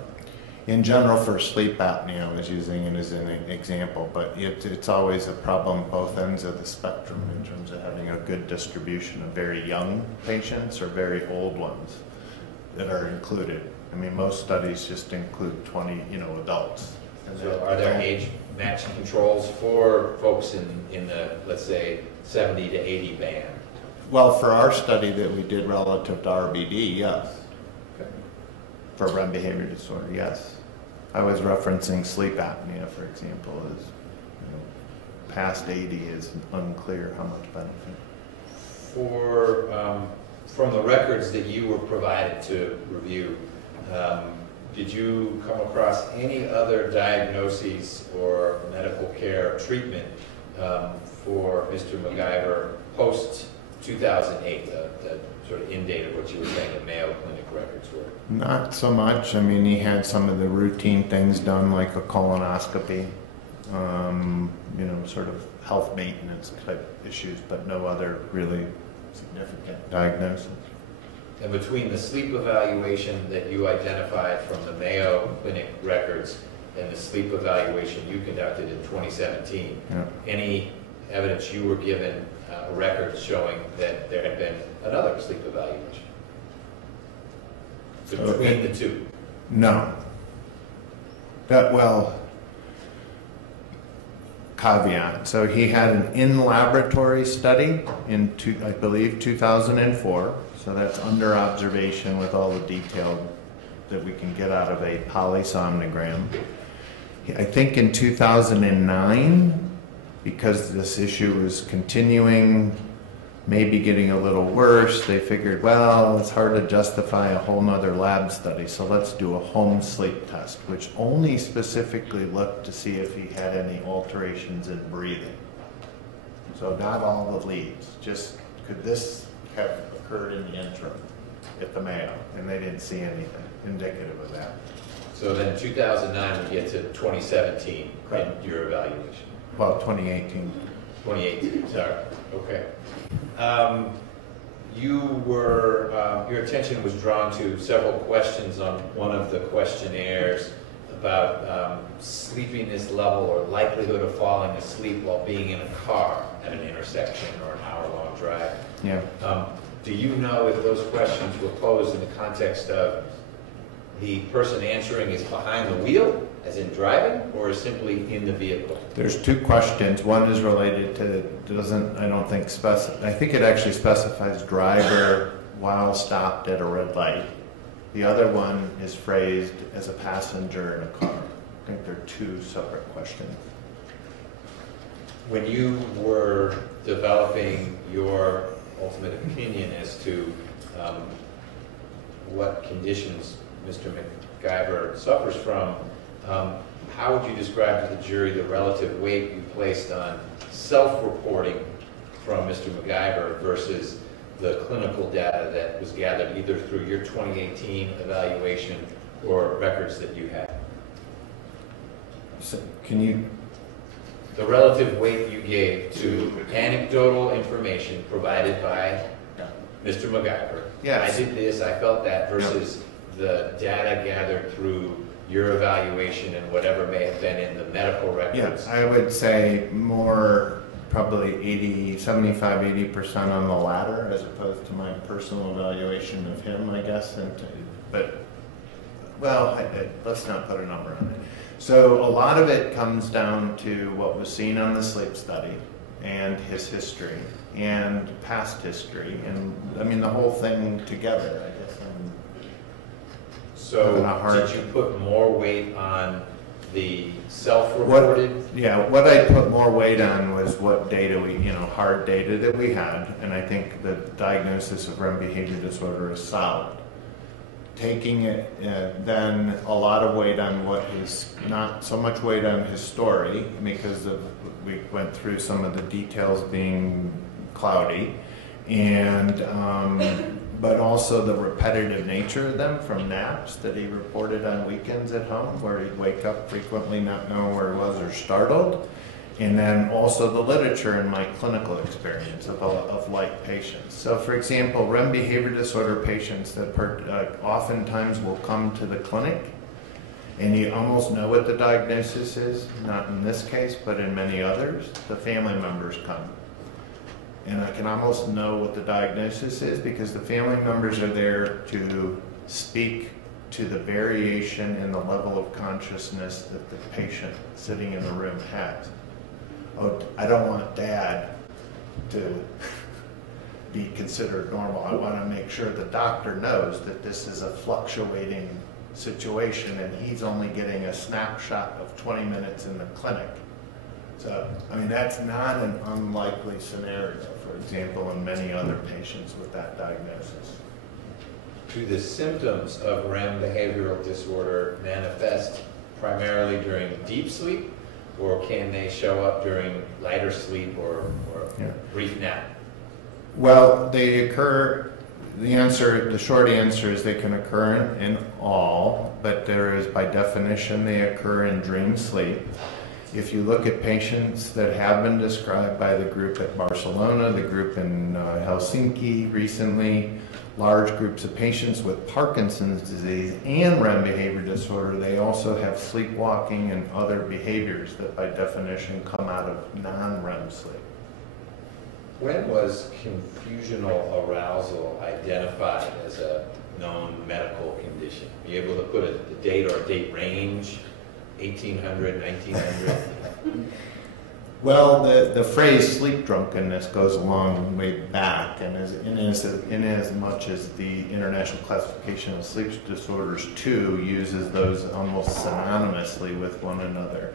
In general, for sleep apnea, I was using it as an example, but it's always a problem both ends of the spectrum in terms of having a good distribution of very young patients or very old ones that are included. I mean, most studies just include 20, adults. So are there age matching controls for folks in the, let's say, 70 to 80 band? Well, for our study that we did relative to RBD, yes. Okay. For REM behavior disorder, yes. I was referencing sleep apnea, for example, as past 80 is unclear how much benefit. From the records that you were provided to review, did you come across any other diagnoses or medical care treatment for Mr. McIver post 2008, the sort of end date of what you were saying the Mayo Clinic records were? Not so much. I mean, he had some of the routine things done, like a colonoscopy, sort of health maintenance type issues, but no other really significant diagnosis. And between the sleep evaluation that you identified from the Mayo Clinic records and the sleep evaluation you conducted in 2017, any evidence you were given records showing that there had been another sleep evaluation between the two? No. Caveat. So he had an in-laboratory study in, I believe, 2004. So that's under observation with all the detail that we can get out of a polysomnogram. I think in 2009, because this issue was continuing, maybe getting a little worse, they figured, well, it's hard to justify a whole nother lab study, so let's do a home sleep test, which only specifically looked to see if he had any alterations in breathing. So not all the leads, just could this have occurred in the interim at the Mayo, and they didn't see anything indicative of that. So then 2009 we get to 2017 in your evaluation. Well, 2018. 2018, sorry. Okay. Your attention was drawn to several questions on one of the questionnaires about sleepiness level or likelihood of falling asleep while being in a car at an intersection or an hour-long drive. Yeah. Do you know if those questions were posed in the context of the person answering is behind the wheel, as in driving, or is simply in the vehicle? There's two questions. One is related to, I think it actually specifies driver while stopped at a red light. The other one is phrased as a passenger in a car. I think they're two separate questions. When you were developing your ultimate opinion as to what conditions Mr. McIver suffers from, how would you describe to the jury the relative weight you placed on self-reporting from Mr. McIver versus the clinical data that was gathered either through your 2018 evaluation or records that you had? So can you? The relative weight you gave to anecdotal information provided by Mr. McIver. Yes. I did this, I felt that, versus the data gathered through your evaluation and whatever may have been in the medical records. Yeah, I would say more, probably 75, 80% on the latter, as opposed to my personal evaluation of him, I guess. Let's not put a number on it. So a lot of it comes down to what was seen on the sleep study and his history and past history, and I mean the whole thing together, I guess. So did you put more weight on the self-reported? What I put more weight on was what data hard data that we had, and I think the diagnosis of REM behavior disorder is solid. Taking it, then a lot of weight on not so much weight on his story, because we went through some of the details being cloudy, and but also the repetitive nature of them from naps that he reported on weekends at home, where he'd wake up frequently not knowing where he was or startled. And then also the literature in my clinical experience of like patients. So for example, REM behavior disorder patients that oftentimes will come to the clinic, and you almost know what the diagnosis is, not in this case, but in many others, the family members come. And I can almost know what the diagnosis is because the family members are there to speak to the variation in the level of consciousness that the patient sitting in the room has. Oh, I don't want dad to be considered normal. I want to make sure the doctor knows that this is a fluctuating situation and he's only getting a snapshot of 20 minutes in the clinic. So, I mean, that's not an unlikely scenario, for example, in many other patients with that diagnosis. Do the symptoms of REM behavioral disorder manifest primarily during deep sleep, or can they show up during lighter sleep or brief nap? Well, they occur, the short answer is they can occur in all, but by definition, they occur in dream sleep. If you look at patients that have been described by the group at Barcelona, the group in Helsinki recently, large groups of patients with Parkinson's disease and REM behavior disorder, they also have sleepwalking and other behaviors that by definition come out of non-REM sleep. When was confusional arousal identified as a known medical condition? Are you able to put a date or a date range? 1800, 1900? Well, the phrase sleep drunkenness goes a long way back, and in as much as the International Classification of Sleep Disorders 2 uses those almost synonymously with one another.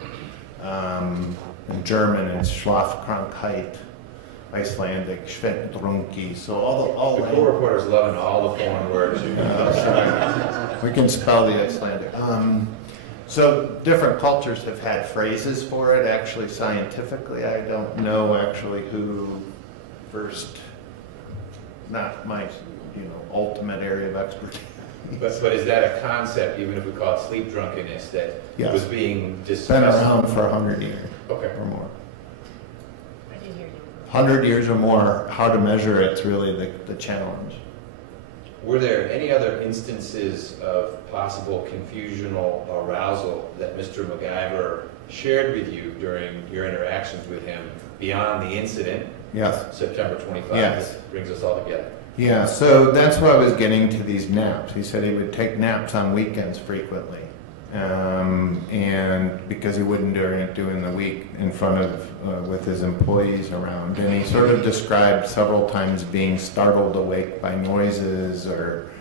In German, it's Schlafkrankheit. Icelandic, Schwettrunki. So all the co-reporter's loving all the foreign words. We can spell the Icelandic. So different cultures have had phrases for it. Actually, scientifically, I don't know actually who first. Not my, ultimate area of expertise. But is that a concept, even if we call it sleep drunkenness, that was being discussed? It's been around for 100 years or more. 100 years or more. How to measure it's really the challenge. Were there any other instances of possible confusional arousal that Mr. McIver shared with you during your interactions with him beyond the incident? Yes. September 25. Yes. That brings us all together. Yeah, so that's why I was getting to these naps. He said he would take naps on weekends frequently. And because he wouldn't do it in the week in front of, with his employees around. And he sort of described several times being startled awake by noises, or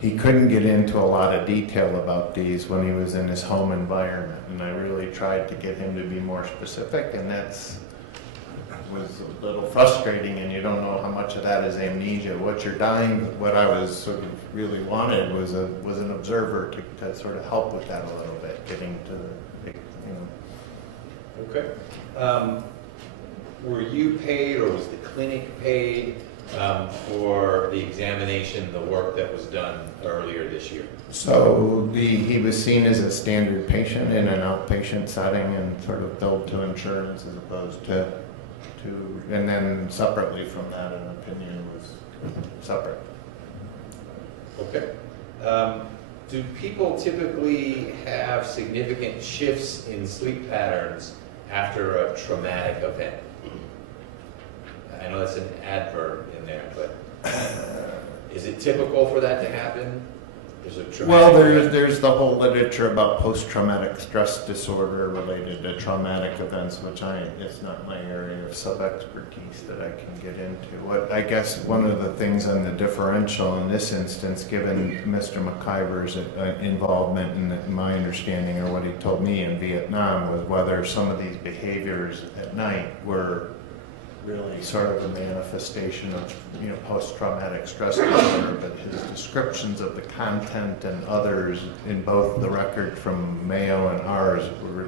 he couldn't get into a lot of detail about these when he was in his home environment. And I really tried to get him to be more specific, and was a little frustrating, and you don't know how much of that is amnesia. What you're dying, what I was sort of really wanted was an observer to sort of help with that a little bit, getting to the, Okay. Were you paid, or was the clinic paid for the examination, the work that was done earlier this year? So he was seen as a standard patient in an outpatient setting and sort of billed to insurance as opposed to and then separately from that, an opinion was separate. Okay. Do people typically have significant shifts in sleep patterns after a traumatic event? I know that's an adverb in there, but is it typical for that to happen? Well, there's the whole literature about post-traumatic stress disorder related to traumatic events, which it's not my area of sub-expertise that I can get into. I guess one of the things on the differential in this instance, given Mr. McIver's involvement in my understanding, or what he told me in Vietnam, was whether some of these behaviors at night were really sort of a manifestation of post-traumatic stress disorder, but his descriptions of the content and others in both the record from Mayo and ours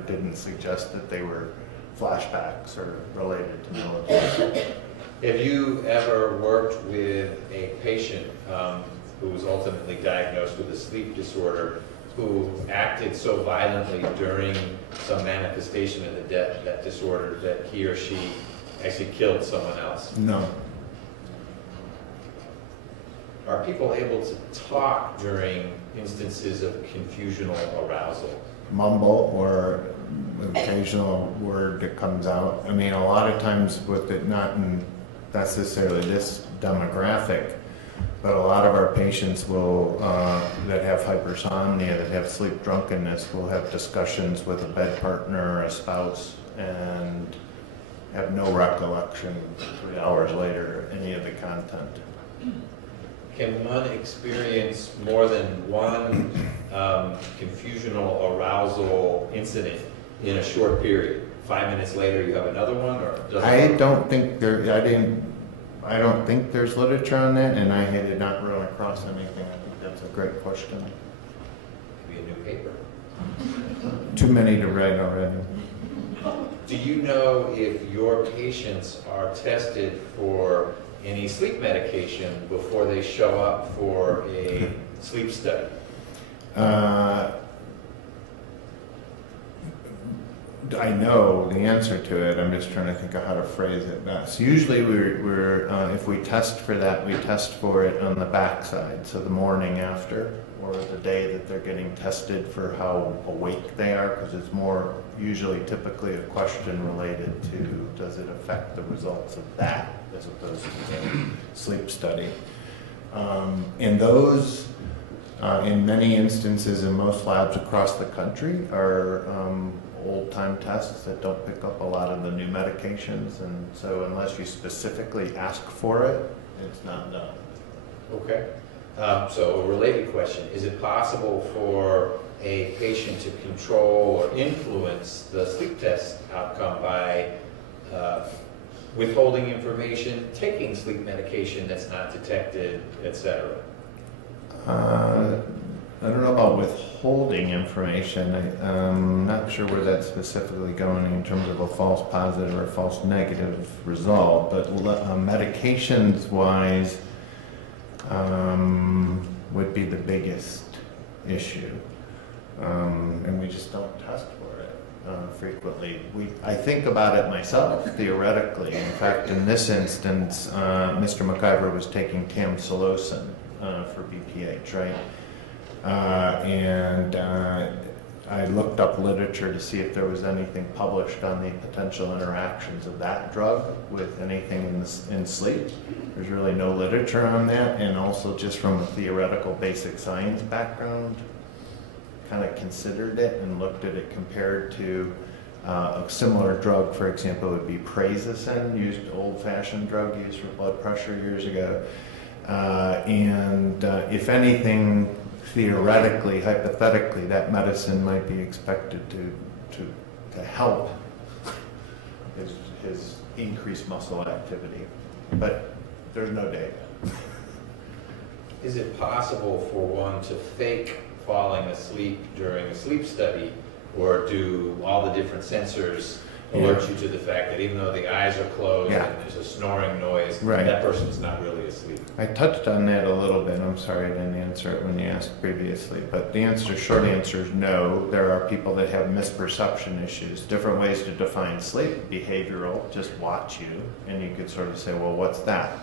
didn't suggest that they were flashbacks or related to military. Have you ever worked with a patient who was ultimately diagnosed with a sleep disorder who acted so violently during some manifestation of that disorder that he or she actually killed someone else? No. Are people able to talk during instances of confusional arousal? Mumble or occasional word that comes out. I mean, a lot of times with it not in necessarily this demographic, but a lot of our patients will, that have hypersomnia, that have sleep drunkenness, will have discussions with a bed partner or a spouse and have no recollection 3 hours later of any of the content. Can one experience more than one confusional arousal incident in a short period? 5 minutes later, you have another one, or I don't think there's literature on that, and I did not run across anything. I think that's a great question. Could be a new paper. Too many to write already. Do you know if your patients are tested for any sleep medication before they show up for a sleep study? I know the answer to it. I'm just trying to think of how to phrase it best. Usually, if we test for that, we test for it on the backside, so the morning after, or the day that they're getting tested for how awake they are, because it's more usually typically a question related to does it affect the results of that as opposed to the sleep study. And those, in many instances in most labs across the country, are old-time tests that don't pick up a lot of the new medications, and so unless you specifically ask for it, it's not done. Okay. So a related question, is it possible for a patient to control or influence the sleep test outcome by withholding information, taking sleep medication that's not detected, etc.? I don't know about withholding information. I'm not sure where that's specifically going in terms of a false positive or a false negative result, but medications-wise would be the biggest issue. And we just don't test for it frequently. I think about it myself, theoretically. In fact, in this instance, Mr. McIver was taking tamsulosin for BPH, right? I looked up literature to see if there was anything published on the potential interactions of that drug with anything in sleep. There's really no literature on that, and also just from a theoretical basic science background, kind of considered it and looked at it compared to a similar drug, for example, would be Parasomnia, used old-fashioned drug used for blood pressure years ago. If anything, theoretically, hypothetically, that medicine might be expected to help his increased muscle activity, but there's no data. Is it possible for one to fake falling asleep during a sleep study, or do all the different sensors alert you to the fact that even though the eyes are closed and there's a snoring noise, that person's not really asleep? I touched on that a little bit. I'm sorry I didn't answer it when you asked previously, but the short answer is no. There are people that have misperception issues. Different ways to define sleep. Behavioral, just watch you, and you could sort of say, well, what's that?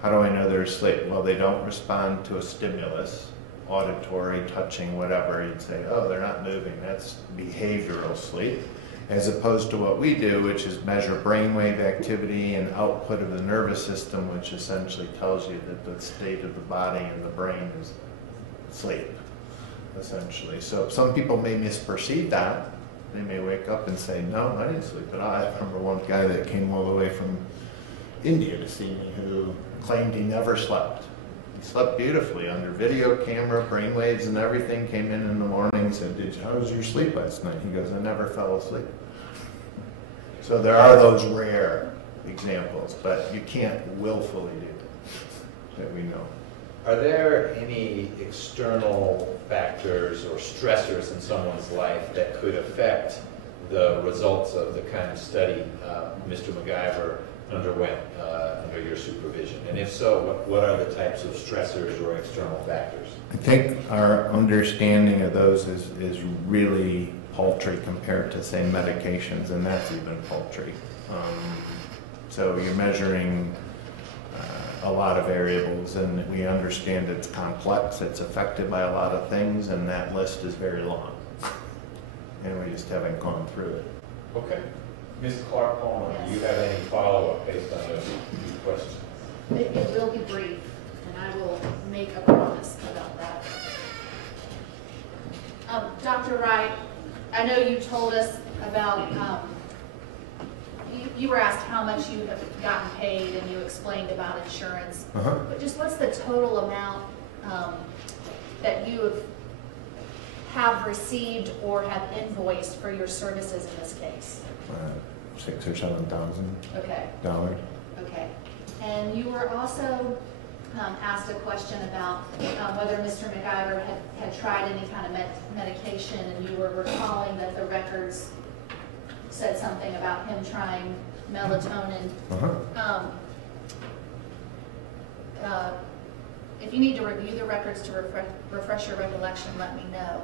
How do I know they're asleep? Well, they don't respond to a stimulus, auditory, touching, whatever. You'd say, oh, they're not moving. That's behavioral sleep. As opposed to what we do, which is measure brainwave activity and output of the nervous system, which essentially tells you that the state of the body and the brain is sleep, essentially. So some people may misperceive that. They may wake up and say, no, I didn't sleep at all. I remember one guy that came all the way from India to see me who claimed he never slept. He slept beautifully under video camera, brainwaves and everything. Came in the morning and said, how was your sleep last night? He goes, I never fell asleep. So there are those rare examples, but you can't willfully do that we know. Are there any external factors or stressors in someone's life that could affect the results of the kind of study Mr. McIver underwent under your supervision? And if so, what are the types of stressors or external factors? I think our understanding of those is really paltry compared to, say, medications, and that's even paltry. So you're measuring a lot of variables, and we understand it's complex, it's affected by a lot of things, and that list is very long. And we just haven't gone through it. Okay. Ms. Clark-Palmer, do you have any follow-up based on those questions? It will be brief, and I will make a promise about that. Dr. Wright, I know you told us about, you were asked how much you have gotten paid, and you explained about insurance. But just what's the total amount that you have received or have invoiced for your services in this case? $6,000 or $7,000. Okay. Okay. And you were also asked a question about whether Mr. McIver had tried any kind of medication, and you were recalling that the records said something about him trying melatonin. If you need to review the records to refresh your recollection, let me know.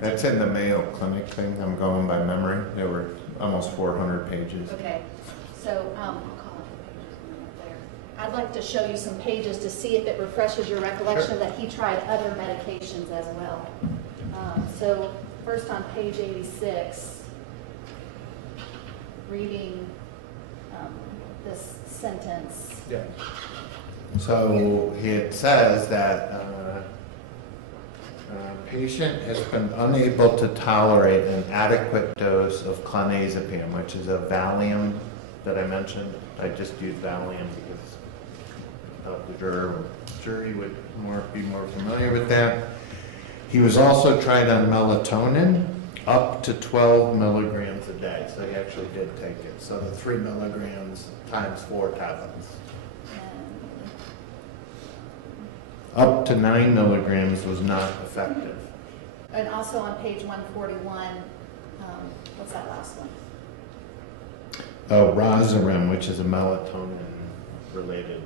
That's in the Mayo Clinic thing. I'm going by memory. There were almost 400 pages. Okay. So I'll call it the pages right there. I'd like to show you some pages to see if it refreshes your recollection that he tried other medications as well. So first on page 86, reading this sentence. Yeah. So it says that patient has been unable to tolerate an adequate dose of clonazepam, which is a Valium that I mentioned. I just used Valium because I thought the jury would be more familiar with that. He was also tried on melatonin up to 12 milligrams a day, so he actually did take it. So the 3 milligrams times 4 tablets. Up to 9 milligrams was not effective. And also on page 141, what's that last one? Arousal, which is a melatonin-related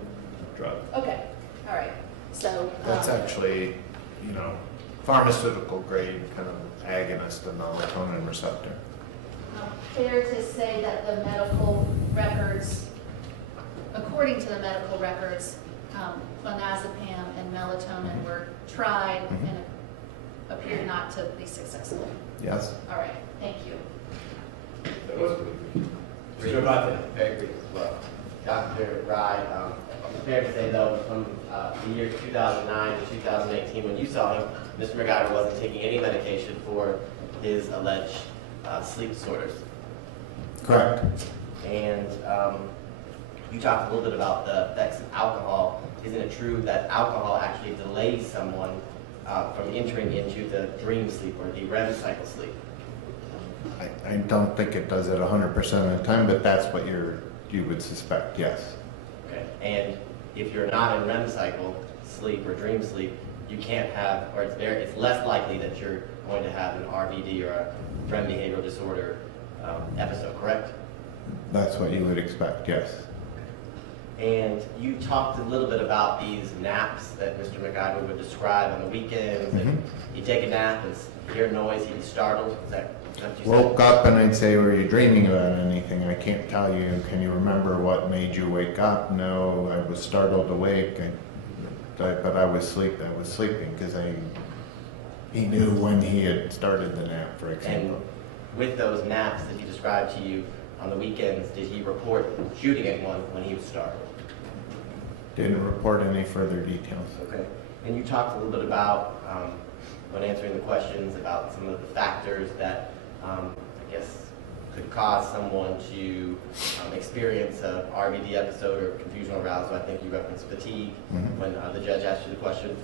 drug. Okay, all right. So that's actually, pharmaceutical grade kind of agonist of melatonin receptor. Fair to say that the medical records, according to the medical records, clonazepam and melatonin were tried and appeared not to be successful. Yes. All right, thank you. That was good. Mr. Abate. Very brief as well. Dr. Rye, I'm prepared to say though, from the years 2009 to 2018, when you saw him, Mr. McIver wasn't taking any medication for his alleged sleep disorders. Correct. And you talked a little bit about the effects of alcohol. Isn't it true that alcohol actually delays someone from entering into the dream sleep or the REM cycle sleep? I don't think it does it 100% of the time, but that's what you would suspect, yes. Okay. And if you're not in REM cycle sleep or dream sleep, you can't have, or it's less likely that you're going to have an RBD or a REM behavioral disorder episode, correct? That's what you would expect, yes. And you talked a little bit about these naps that Mr. McIver would describe on the weekends, and he'd take a nap and hear noise, he'd be startled. Is that what you said? Woke up and I'd say, were you dreaming about anything? I can't tell you. Can you remember what made you wake up? No, I was startled awake, but I was sleeping because he knew when he had started the nap, for example. And with those naps that he described to you on the weekends, did he report shooting anyone when he was startled? Didn't report any further details. Okay. And you talked a little bit about, when answering the questions, about some of the factors that, I guess, could cause someone to experience an RBD episode or confusional arousal. I think you referenced fatigue when the judge asked you the question.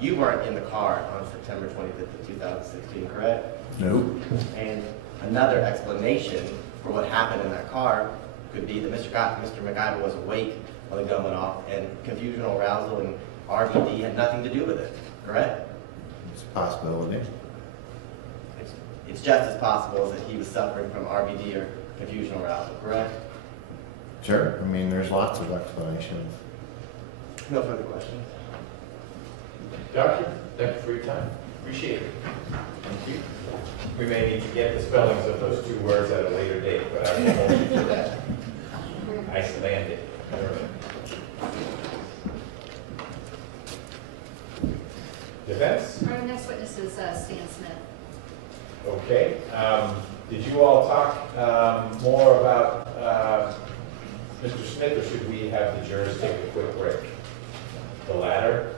You weren't in the car on September 25th of 2016, correct? Nope. And another explanation for what happened in that car could be that Mr. McIver was awake when the gun went off, and confusional arousal and RBD had nothing to do with it, correct? It's a possibility. It's just as possible as that he was suffering from RBD or confusional arousal, correct? Sure. I mean, there's lots of explanations. No further questions. Doctor, thank you for your time. Appreciate it. Thank you. We may need to get the spellings of those two words at a later date, but I will hold you to that. Icelandic. Defense? Our next witness is Stan Smith. Okay. Did you all talk more about Mr. Smith, or should we have the jurors take a quick break? The latter?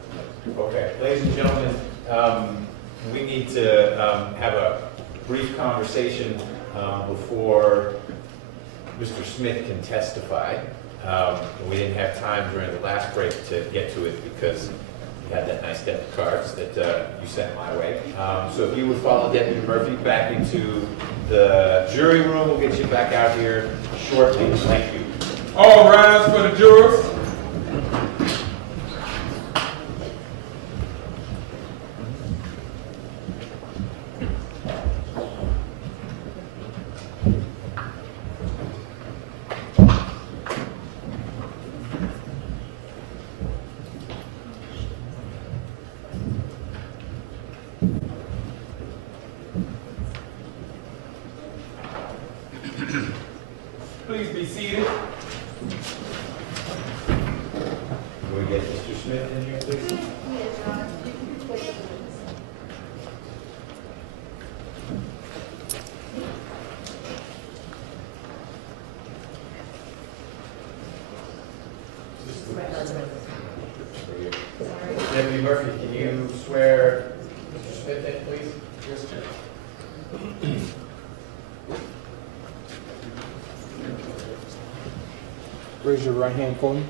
Okay. Ladies and gentlemen, we need to have a brief conversation before Mr. Smith can testify. We didn't have time during the last break to get to it because you had that nice deck of cards that you sent my way. So if you would follow Deputy Murphy back into the jury room, we'll get you back out here shortly. Thank you. All rise for the jurors. Please be seated. Can we get Mr. Smith in here, please? Deputy Murphy, can you swear Mr. Smith in, please? Yes, Judge. Raise your right hand for me.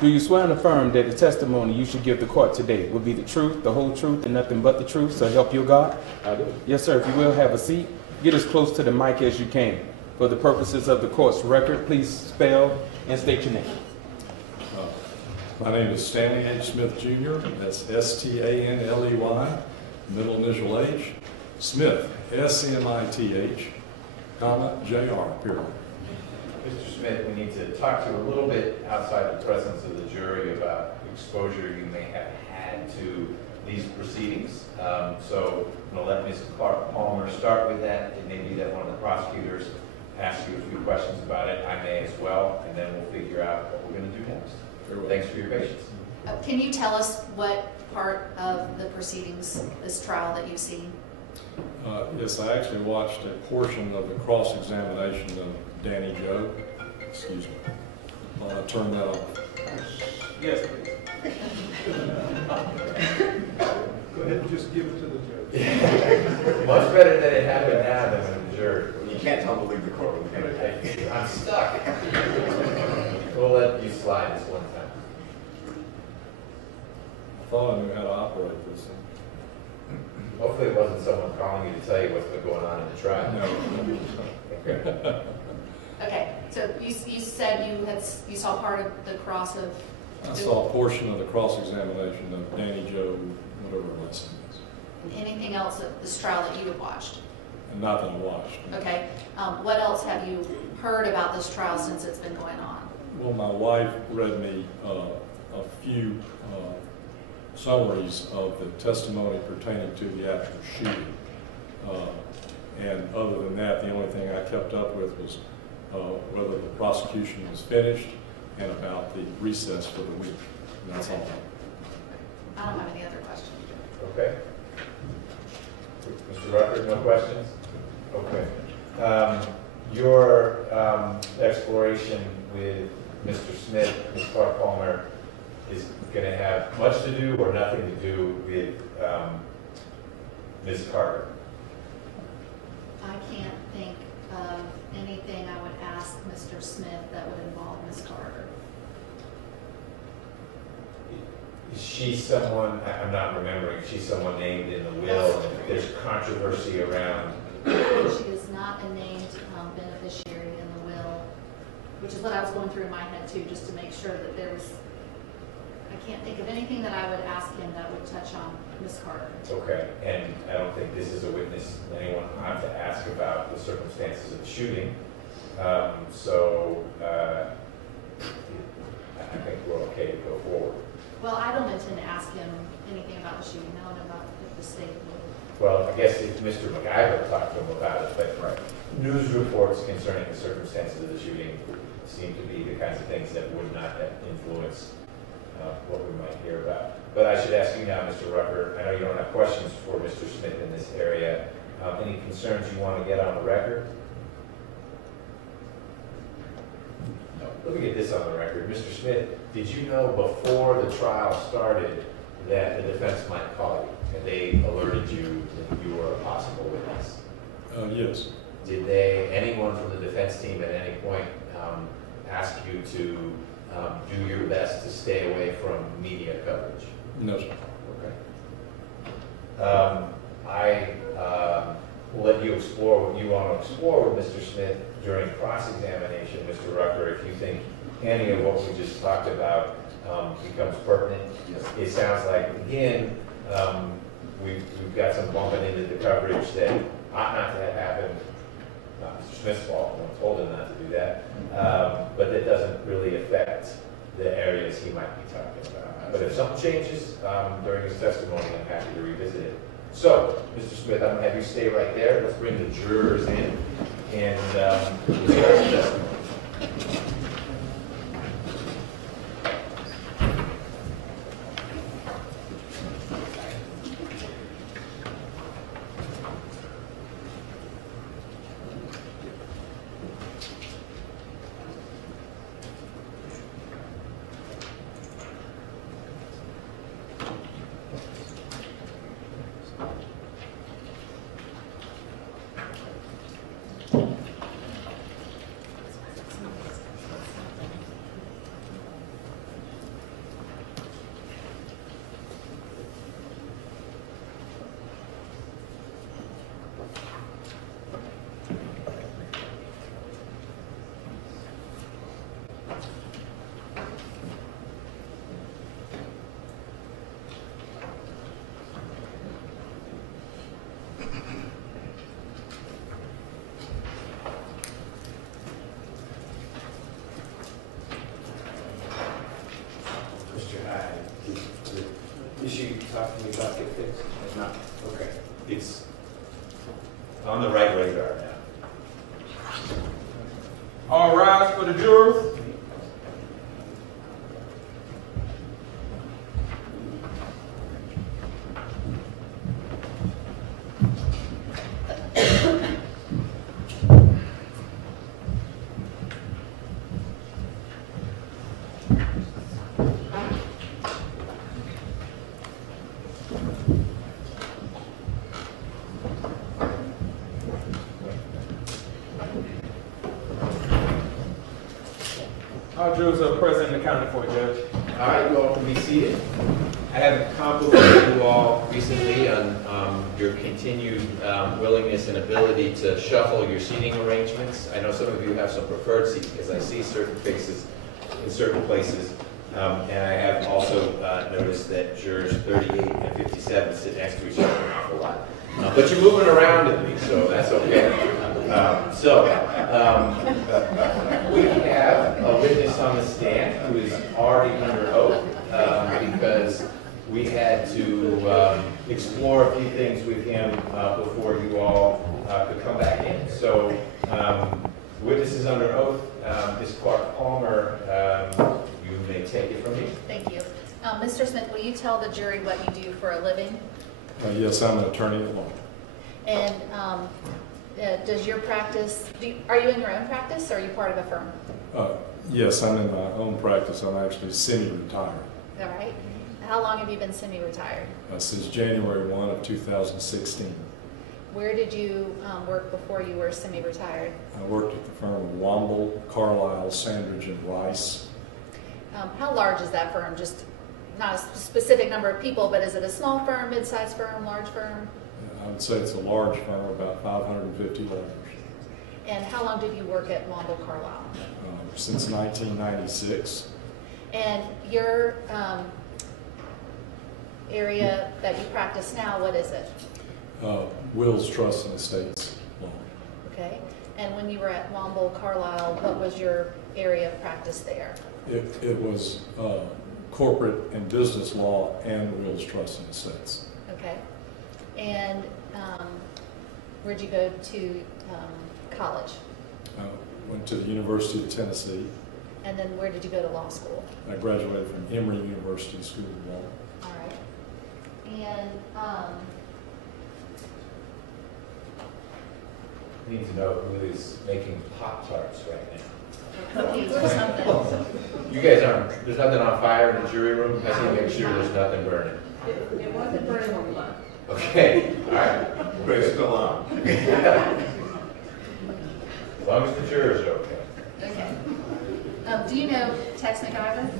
Do you swear and affirm that the testimony you should give the court today will be the truth, the whole truth, and nothing but the truth, so help you God? I do. Yes, sir. If you will, have a seat. Get as close to the mic as you can. For the purposes of the court's record, please spell and state your name. My name is Stanley H. Smith Jr. That's S-T-A-N-L-E-Y, middle initial H. Smith, S-M-I-T-H, comma, J-R, period. Mr. Smith, we need to talk to you a little bit outside the presence of the jury about exposure you may have had to these proceedings. So I'm going to let Ms. Clark Palmer start with that. It may be that one of the prosecutors asks you if you few questions about it. I may as well, and then we'll figure out what we're going to do next. Very well. Thanks for your patience. Can you tell us what part of the proceedings, this trial that you've seen? Yes, I actually watched a portion of the cross-examination of Danny Joe. Excuse me. Turn that off. Yes, please. Go ahead and just give it to the judge. Much better that it happened now than when the jury. You can't tell them to leave the courtroom. I'm stuck. We'll let you slide this one time. I thought I knew how to operate this thing. Hopefully it wasn't someone calling you to tell you what's been going on in the trial. No. Okay. Okay, so you said you saw part of the cross of. I saw a portion of the cross-examination of Danny Joe, whatever her last name is. Anything else of this trial that you have watched? And not that I watched. Okay, what else have you heard about this trial since it's been going on? Well, my wife read me a few summaries of the testimony pertaining to the actual shooting. And other than that, the only thing I kept up with was whether the prosecution was finished and about the recess for the week. And that's all. Uh-huh. I don't have any other questions. Okay. Mr. Rucker, no questions? Okay. Your exploration with Mr. Smith, Ms. Clark-Palmer, is going to have much to do or nothing to do with Ms. Carter? I can't think of anything I would ask Mr. Smith that would involve Ms. Carter. Is she someone, I'm not remembering, she's someone named in the will, and there's controversy around? She is not a named beneficiary in the will, which is what I was going through in my head too, just to make sure that there was, I can't think of anything that I would ask him that would touch on Ms. Carter. Okay, and I don't think this is a witness anyone ought to ask about the circumstances of the shooting. So I think we're okay to go forward. Well, I don't intend to ask him anything about the shooting, I don't know about the state. Well, I guess if Mr. McIver talked to him about it, but news reports concerning the circumstances of the shooting seem to be the kinds of things that would not influence what we might hear about. But I should ask you now, Mr. Rucker, I know you don't have questions for Mr. Smith in this area. Any concerns you want to get on the record? No. Let me get this on the record. Mr. Smith, did you know before the trial started that the defense might call you? And they alerted you that you were a possible witness? Yes. Did anyone from the defense team at any point ask you to do your best to stay away from media coverage? No, sir. Okay. I will let you explore what you want to explore with Mr. Smith during cross-examination, Mr. Rucker, if you think any of what we just talked about becomes pertinent. Yes. It sounds like, again, we've got some bumping into the coverage that ought not to have happened. Not Mr. Smith's fault, no one told him not to do that, but that doesn't really affect the areas he might be talking about. But if something changes during his testimony, I'm happy to revisit it. So, Mr. Smith, I'm going to have you stay right there. Let's bring the jurors in and start the testimony. All rise for the jurors. All jurors are present and accounted for, Judge. All right, you all can be seated. I have complimented you all recently on your continued willingness and ability to shuffle your seating arrangements. I know some of you have some preferred seats because I see certain faces in certain places. And I have also noticed that jurors 38 and 57 sit next to each other an awful lot. But you're moving around at least, so that's okay. We have a witness on the stand who is already under oath because we had to explore a few things with him before you all could come back in. So witness is under oath. Ms. Clark Palmer, you may take it from me. Thank you. Mr. Smith, will you tell the jury what you do for a living? Yes, I'm an attorney at law. And does your practice, are you in your own practice or are you part of a firm? Yes, I'm in my own practice. I'm actually semi-retired. All right. How long have you been semi-retired? Since January 1 of 2016. Where did you work before you were semi-retired? I worked at the firm of Womble, Carlisle, Sandridge, and Rice. How large is that firm? Just not a specific number of people, but is it a small firm, mid-sized firm, large firm? I would say it's a large firm, about 550 lawyers. And how long did you work at Womble, Carlisle? Since 1996. And your area that you practice now, what is it? Wills, Trusts, and Estates law. Okay. And when you were at Womble, Carlisle, what was your area of practice there? It was corporate and business law and wills, trusts, and estates. Okay. And where'd you go to college? Went to the University of Tennessee. And then where did you go to law school? I graduated from Emory University School of Law. All right. And I need to know who is making Pop-Tarts right now. cookies or something. You guys aren't, there's nothing on fire in the jury room? I just need to make sure there's nothing burning. It wasn't burning on the line. Okay, all right. But it's still on. As long as the jurors are okay. Okay. Do you know Tex McIver?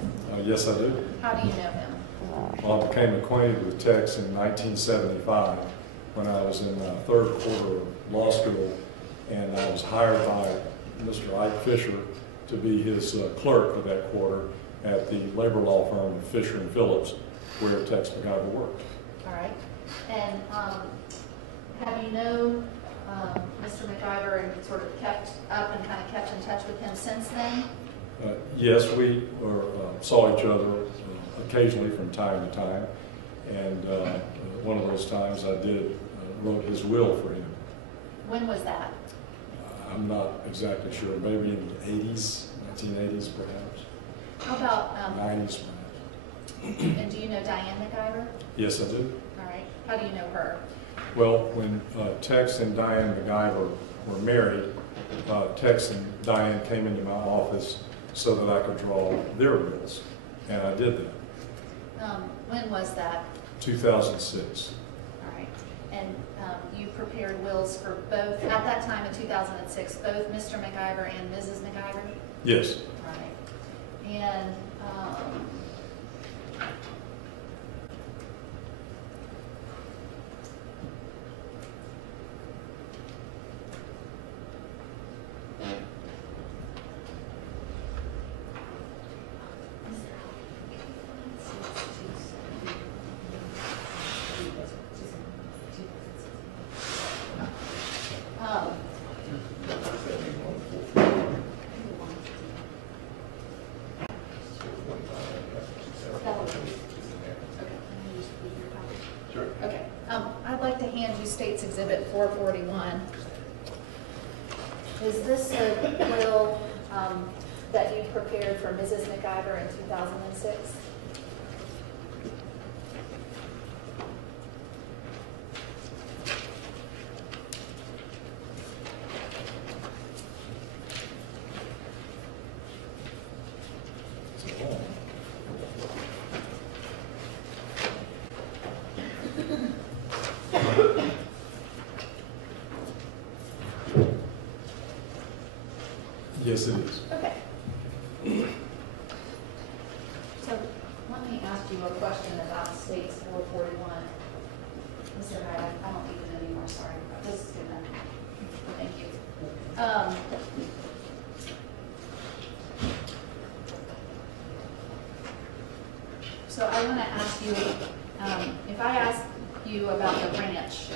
Yes, I do. How do you know him? Well, I became acquainted with Tex in 1975 when I was in the third quarter of law school, and I was hired by Mr. Ike Fisher to be his clerk for that quarter at the labor law firm of Fisher and Phillips, where Tex McIver worked. All right. And have you known Mr. McIver and sort of kept up and kind of kept in touch with him since then? Yes, we saw each other occasionally from time to time, and one of those times I did wrote his will for him. When was that? I'm not exactly sure, maybe in the 80s, 1980s perhaps. How about, 90s perhaps. and do you know Diane McIver? Yes, I do. All right. How do you know her? Well, when Tex and Diane McIver were married, Tex and Diane came into my office so that I could draw their wills, and I did that. When was that? 2006. All right. And you prepared wills for both, at that time in 2006, both Mr. McIver and Mrs. McIver? Yes. All right. And okay. I'd like to hand you State's Exhibit 441. Is this a will that you prepared for Mrs. McIver in 2006? Yes, it is. Okay. So let me ask you a question about States 441. Mr. Hyde, I don't need it anymore, sorry. This is good enough. Thank you. So I want to ask you, if I ask you about the ranch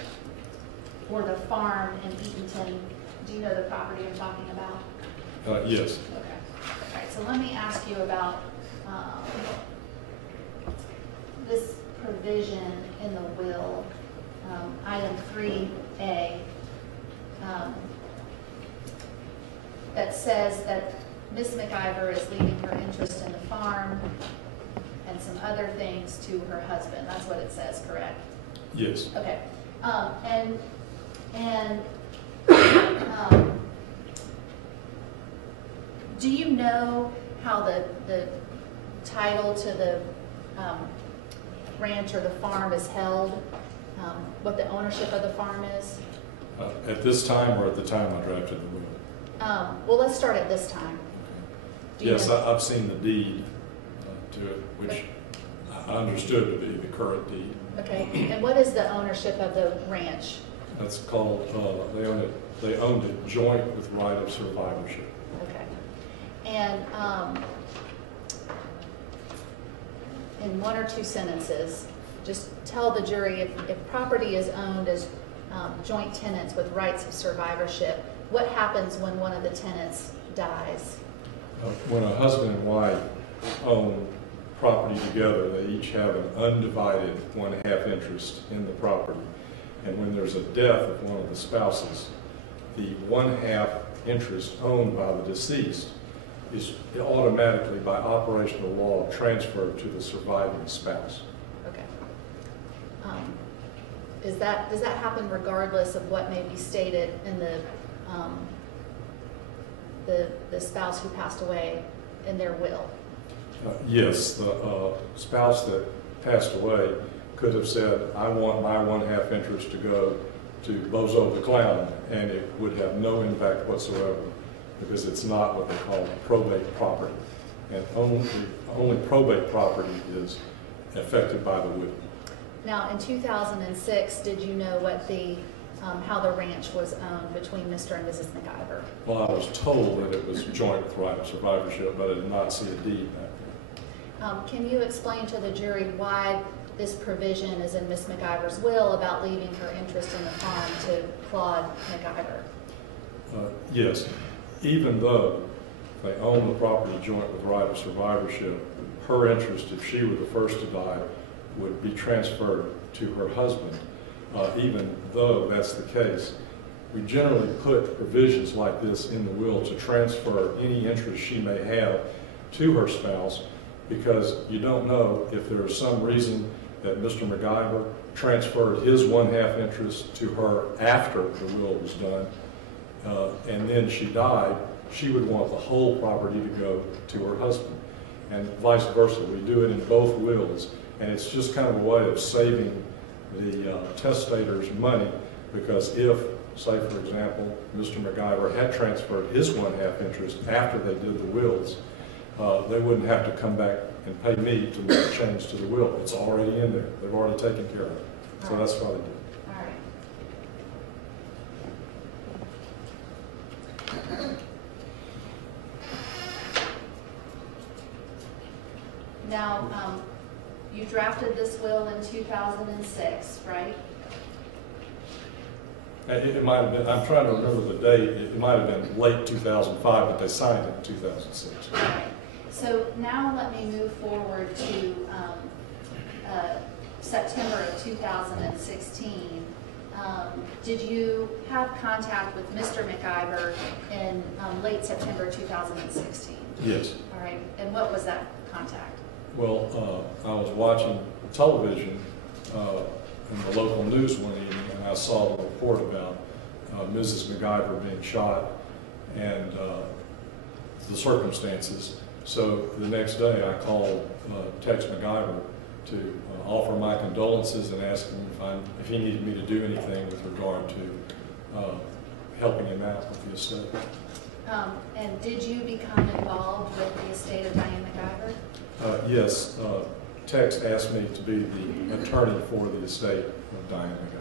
or the farm in Eatonton, do you know the property I'm talking about? Yes. Okay. All right, so let me ask you about this provision in the will, item 3A, that says that Ms. McIver is leaving her interest in the farm and some other things to her husband. That's what it says, correct? Yes. Okay. Do you know how the title to the ranch or the farm is held? What the ownership of the farm is? At this time or at the time I drafted the will? Well, let's start at this time. Do you Yes, know? I've seen the deed to it, which I understood to be the current deed. Okay, and what is the ownership of the ranch? That's called, they owned it joint with right of survivorship. Okay. And in one or two sentences, just tell the jury if property is owned as joint tenants with rights of survivorship, what happens when one of the tenants dies? When a husband and wife own property together, they each have an undivided 1/2 interest in the property. And when there's a death of one of the spouses, the 1/2 interest owned by the deceased is automatically, by operation of law, transferred to the surviving spouse. Okay. Does that happen regardless of what may be stated in the spouse who passed away in their will? Yes, the spouse that passed away could have said, I want my 1/2 interest to go to Bozo the Clown, and it would have no impact whatsoever because it's not what they call probate property. And only probate property is affected by the will. Now, in 2006, did you know what how the ranch was owned between Mr. and Mrs. McIver? Well, I was told that it was joint with right of survivorship, but I did not see a deed back then. Can you explain to the jury why this provision is in Ms. McIver's will about leaving her interest in the farm to Claude McIver? Yes, even though they own the property joint with right of survivorship, her interest, if she were the first to die, would be transferred to her husband. Even though that's the case, we generally put provisions like this in the will to transfer any interest she may have to her spouse, because you don't know if there is some reason that Mr. McIver transferred his 1/2 interest to her after the will was done, and then she died. She would want the whole property to go to her husband, and vice versa. We do it in both wills, and it's just kind of a way of saving the testator's money, because if, say for example, Mr. McIver had transferred his 1/2 interest after they did the wills, they wouldn't have to come back and pay me to make a change to the will. It's already in there. They've already taken care of it. So that's why they did it. All right. Now, you drafted this will in 2006, right? It might have been, I'm trying to remember the date, it might have been late 2005, but they signed it in 2006. Right. So now let me move forward to September of 2016. did you have contact with Mr. McIver in late September 2016? Yes. All right, and what was that contact? Well, I was watching television in the local news one evening, and I saw the report about Mrs. McIver being shot and the circumstances. So the next day I called Tex McIver to offer my condolences and ask him if he needed me to do anything with regard to helping him out with the estate. And did you become involved with the estate of Diane McIver? Yes, Tex asked me to be the attorney for the estate of Diane McIver.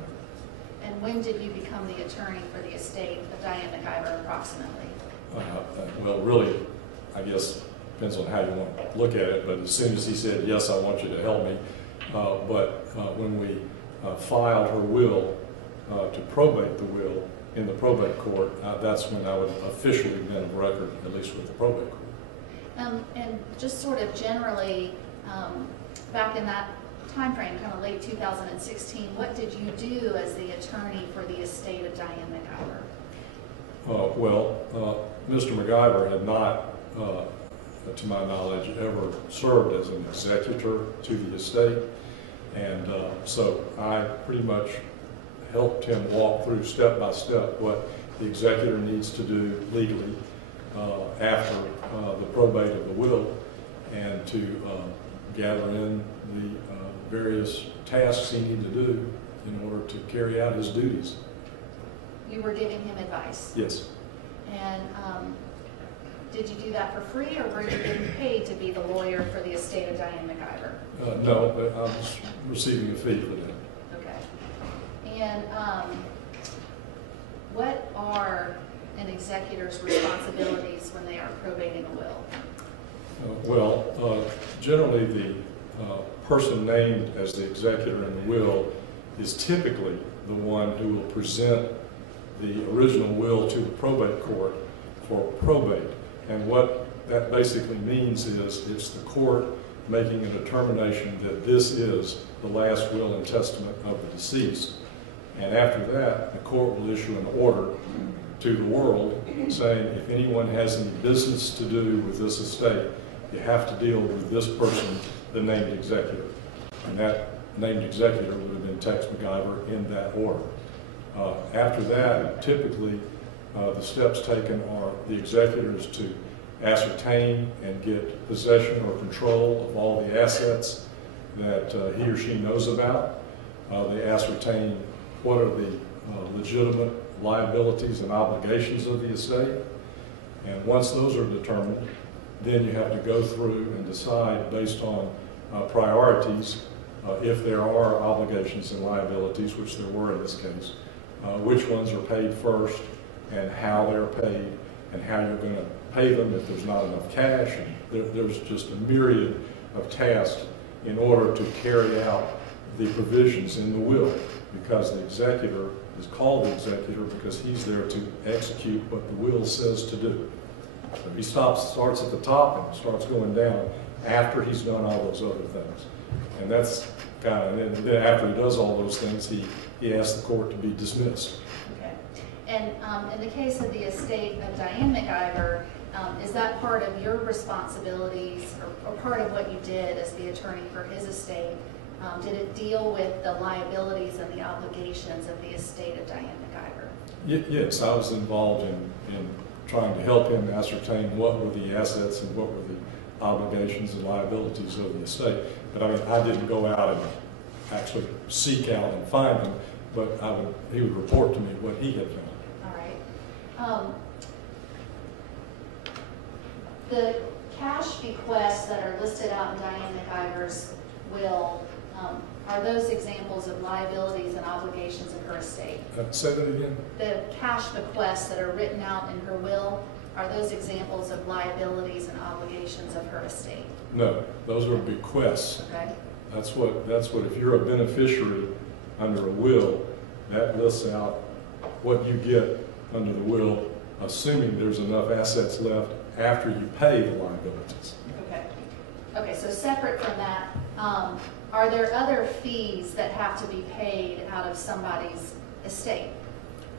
And when did you become the attorney for the estate of Diane McIver approximately? Well, really, I guess depends on how you want to look at it, but as soon as he said, yes, I want you to help me, but when we filed her will to probate the will in the probate court, that's when I would officially been of record, at least with the probate court. And just sort of generally, back in that time frame, kind of late 2016, what did you do as the attorney for the estate of Diane McIver? Mr. McIver had not, to my knowledge, ever served as an executor to the estate, and so I pretty much helped him walk through step by step what the executor needs to do legally after the probate of the will, and to gather in the various tasks he needed to do in order to carry out his duties. You were giving him advice? Yes. And did you do that for free, or were you getting paid to be the lawyer for the estate of Diane McIver? No, but I was receiving a fee for that. Okay. And what are an executor's responsibilities when they are probating a will? Generally the person named as the executor in the will is typically the one who will present the original will to the probate court for probate. And what that basically means is it's the court making a determination that this is the last will and testament of the deceased. And after that, the court will issue an order to the world saying if anyone has any business to do with this estate, you have to deal with this person, the named executor. And that named executor would have been Tex McIver in that order. After that, typically the steps taken are the executors to ascertain and get possession or control of all the assets that he or she knows about. They ascertain what are the legitimate liabilities and obligations of the estate. And once those are determined, then you have to go through and decide based on priorities, if there are obligations and liabilities, which there were in this case, which ones are paid first and how they're paid and how you're going to pay them if there's not enough cash. And there's just a myriad of tasks in order to carry out the provisions in the will, because the executor is called the executor because he's there to execute what the will says to do. So he starts at the top and starts going down after he's done all those other things. And that's kind of, and then after he does all those things, he asks the court to be dismissed. Okay. And in the case of the estate of Diane McIver, is that part of your responsibilities or part of what you did as the attorney for his estate? Did it deal with the liabilities and the obligations of the estate of Diane McIver? Yes, I was involved in trying to help him ascertain what were the assets and what were the obligations and liabilities of the estate. But I mean, I didn't go out and actually seek out and find them, but he would report to me what he had found. All right. The cash bequests that are listed out in Diane McIver's will, are those examples of liabilities and obligations of her estate? Say that again? The cash bequests that are written out in her will, are those examples of liabilities and obligations of her estate? No, those are bequests. Okay. That's what, if you're a beneficiary under a will, that lists out what you get under the will, assuming there's enough assets left after you pay the liabilities. Okay. Okay, so separate from that, are there other fees that have to be paid out of somebody's estate?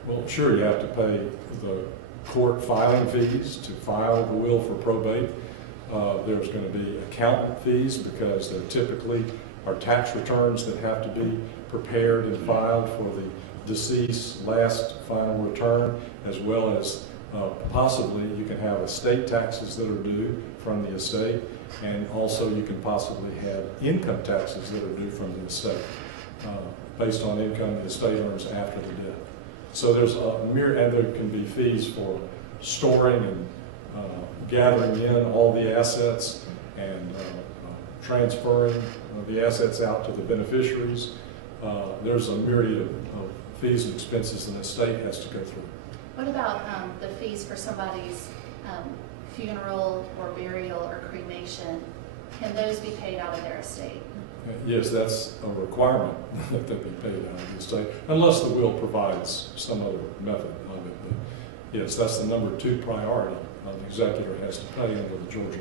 Well, sure, you have to pay the court filing fees to file the will for probate. There's going to be accountant fees because there typically are tax returns that have to be prepared and filed for the deceased last final return, as well as possibly you can have estate taxes that are due from the estate, and also you can possibly have income taxes that are due from the estate based on income the estate earns after the death. So there's a myriad, and there can be fees for storing and gathering in all the assets and transferring the assets out to the beneficiaries. There's a myriad of fees and expenses an estate has to go through. What about the fees for somebody's funeral or burial or cremation? Can those be paid out of their estate? Yes, that's a requirement that they be paid out of the estate, unless the will provides some other method of it. But yes, that's the number 2 priority the executor has to pay under the Georgia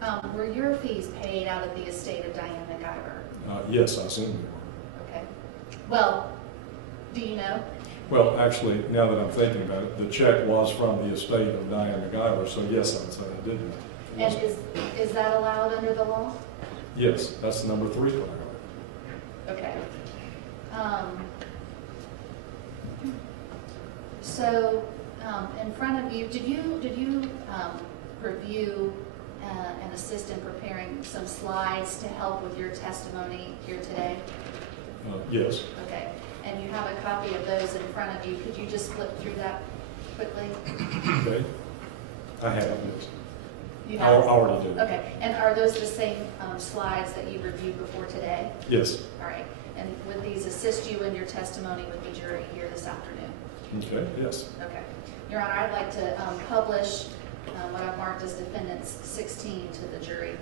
law. Were your fees paid out of the estate of Diane McIver? Yes, I assume they were. Okay. Well, do you know? Well, actually, now that I'm thinking about it, the check was from the estate of Diane McIver, so yes, I would say I did know. And is that allowed under the law? Yes, that's the number 3 priority. Okay. So, in front of you, did you review and assist in preparing some slides to help with your testimony here today? Yes. Okay. And you have a copy of those in front of you. Could you just flip through that quickly? Okay. I have, yes. You I have? already do. Okay. And are those the same slides that you reviewed before today? Yes. All right. And would these assist you in your testimony with the jury here this afternoon? Okay, yes. Okay. Your Honor, I'd like to publish what I've marked as Defendants 16 to the jury.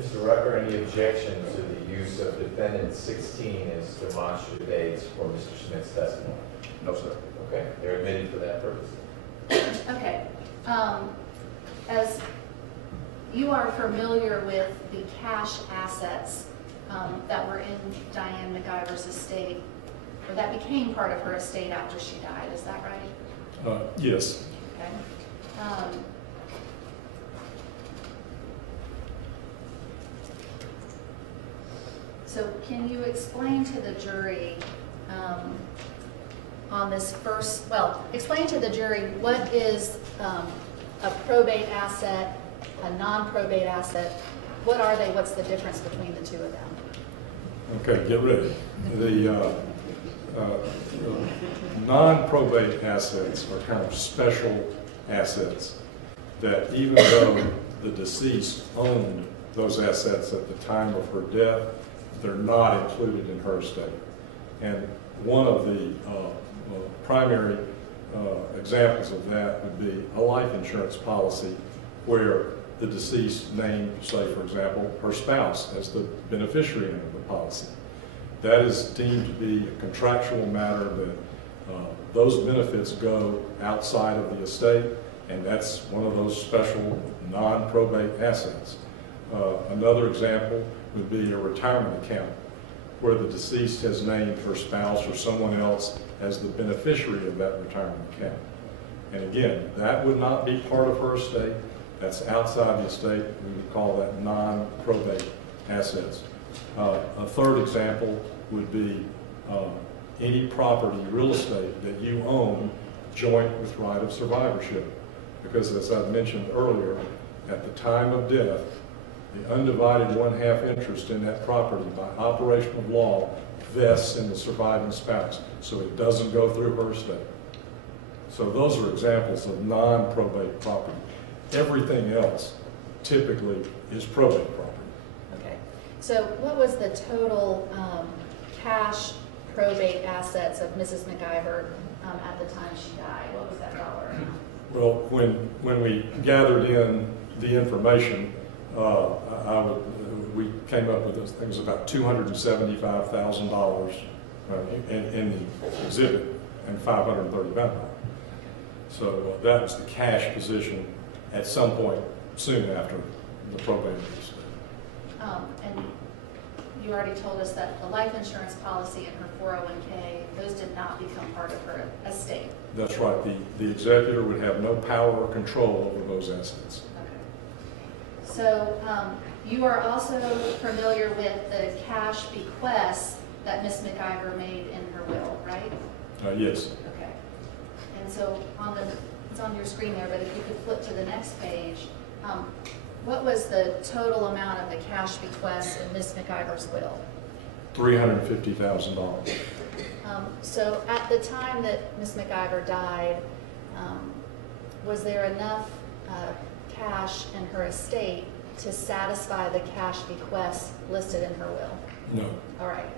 Mr. Rucker, any objection to the use of Defendant 16 as demonstrative aids for Mr. Smith's testimony? No, sir. Okay, they're admitted for that purpose. Okay. As you are familiar with the cash assets that were in Diane McIver's estate, or that became part of her estate after she died, is that right? Yes. Okay. So can you explain to the jury on this first, explain to the jury what is a probate asset, a non-probate asset, what are they, what's the difference between the two of them? Okay, get ready. The non-probate assets are kind of special assets that even though the deceased owned those assets at the time of her death, they're not included in her estate. And one of the primary examples of that would be a life insurance policy where the deceased named, say for example, her spouse as the beneficiary of the policy. That is deemed to be a contractual matter that those benefits go outside of the estate, and that's one of those special non-probate assets. Another example would be a retirement account where the deceased has named her spouse or someone else as the beneficiary of that retirement account. And again, that would not be part of her estate. That's outside the estate. We would call that non-probate assets. A third example would be any property, real estate that you own joint with right of survivorship. Because as I mentioned earlier, at the time of death, the undivided 1/2 interest in that property by operation of law vests in the surviving spouse, so it doesn't go through her estate. So those are examples of non-probate property. Everything else typically is probate property. Okay. So what was the total cash probate assets of Mrs. McIver at the time she died? What was that dollar amount? Well, when we gathered in the information, we came up with those things about $275,000 in the exhibit and $535. So that was the cash position at some point soon after the probate estate. And you already told us that the life insurance policy and her 401k, those did not become part of her estate. That's right. The executor would have no power or control over those assets. Okay. So you are also familiar with the cash bequests that Ms. McIver made in her will, right? Yes. Okay. And so it's on your screen there, but if you could flip to the next page, what was the total amount of the cash bequests in Ms. McIver's will? $350,000. So at the time that Ms. McIver died, was there enough cash in her estate to satisfy the cash bequests listed in her will? No. All right.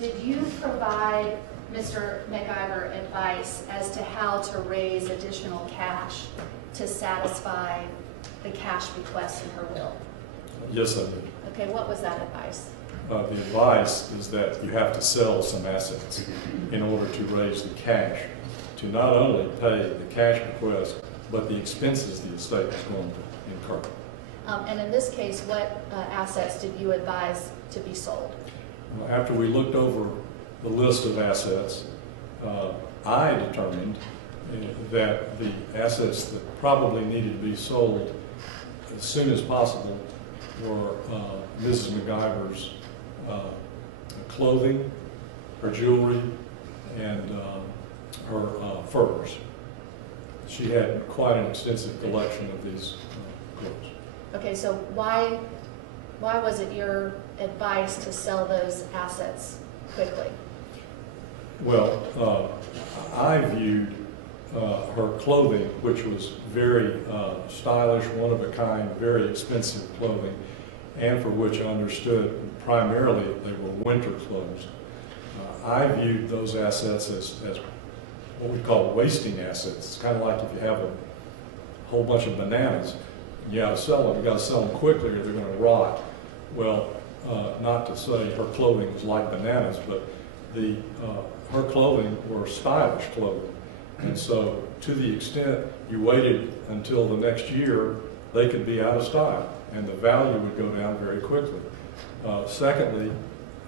Did you provide Mr. McIver advice as to how to raise additional cash to satisfy the cash bequests in her will? Yes, I did. Okay, what was that advice? The advice is that you have to sell some assets in order to raise the cash to not only pay the cash bequest, but the expenses the estate is going to incur. And in this case, what assets did you advise to be sold? After we looked over the list of assets, I determined that the assets that probably needed to be sold as soon as possible were Mrs. McIver's clothing, her jewelry, and her furs. She had quite an extensive collection of these clothes. Okay, so why was it your advice to sell those assets quickly? Well, I viewed her clothing, which was very stylish, one-of-a-kind, very expensive clothing, and for which I understood primarily they were winter clothes. I viewed those assets as what we call wasting assets. It's kind of like if you have a whole bunch of bananas, you got to sell them. You got to sell them quickly or they're going to rot. Well, not to say her clothing was like bananas, but her clothing were stylish clothing. And so to the extent you waited until the next year, they could be out of style and the value would go down very quickly. Secondly,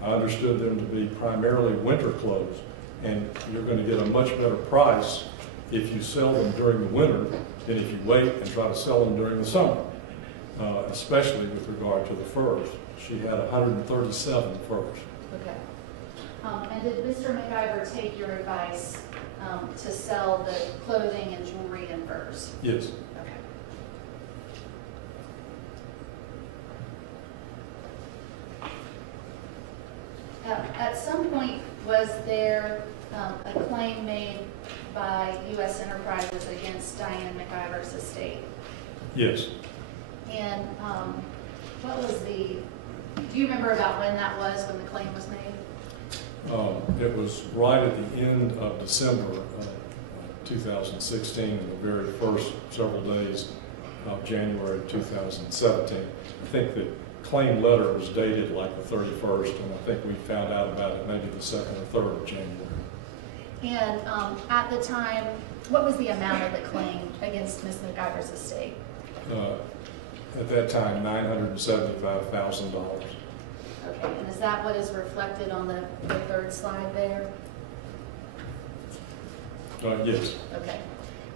I understood them to be primarily winter clothes, and you're going to get a much better price if you sell them during the winter than if you wait and try to sell them during the summer, especially with regard to the furs. She had 137 furs. Okay. And did Mr. McIver take your advice to sell the clothing and jewelry and furs? Yes. Okay. At some point, was there a claim made by U.S. Enterprises against Diane McIver's estate? Yes. And what was do you remember about when that was, when the claim was made? It was right at the end of December 2016, and the very first several days of January 2017. I think the claim letter was dated like the 31st, and I think we found out about it maybe the 2nd or 3rd of January. And at the time, what was the amount of the claim against Ms. McIver's estate? At that time, $975,000. Okay, and is that what is reflected on the third slide there? Yes. Okay.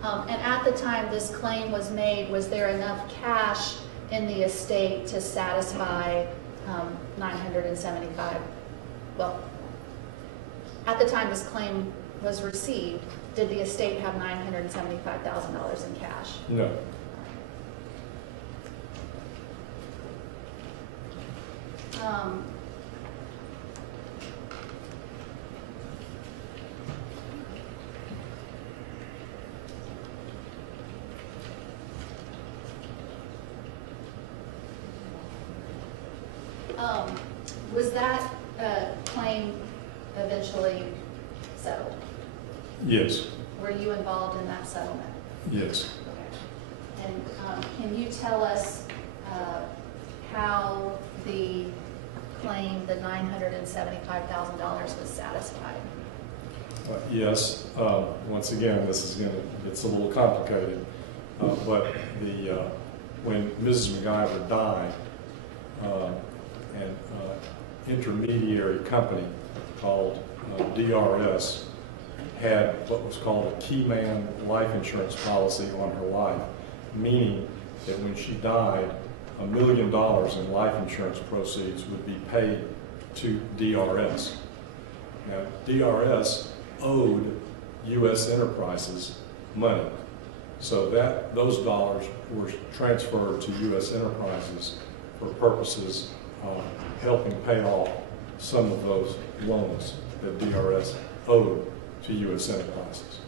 And at the time this claim was made, was there enough cash in the estate to satisfy 975? Well, at the time this claim was received, did the estate have $975,000 in cash? No. Was that claim eventually settled? Yes. Were you involved in that settlement? Yes. Okay. And can you tell us how the claim, the $975,000, was satisfied? Yes. Once again, it's a little complicated, but when Mrs. McIver died, an intermediary company called DRS had what was called a key man life insurance policy on her life, meaning that when she died, $1 million in life insurance proceeds would be paid to DRS. Now, DRS owed U.S. Enterprises money, so that those dollars were transferred to U.S. Enterprises for purposes of helping pay off some of those loans that DRS owed to U.S. Enterprises.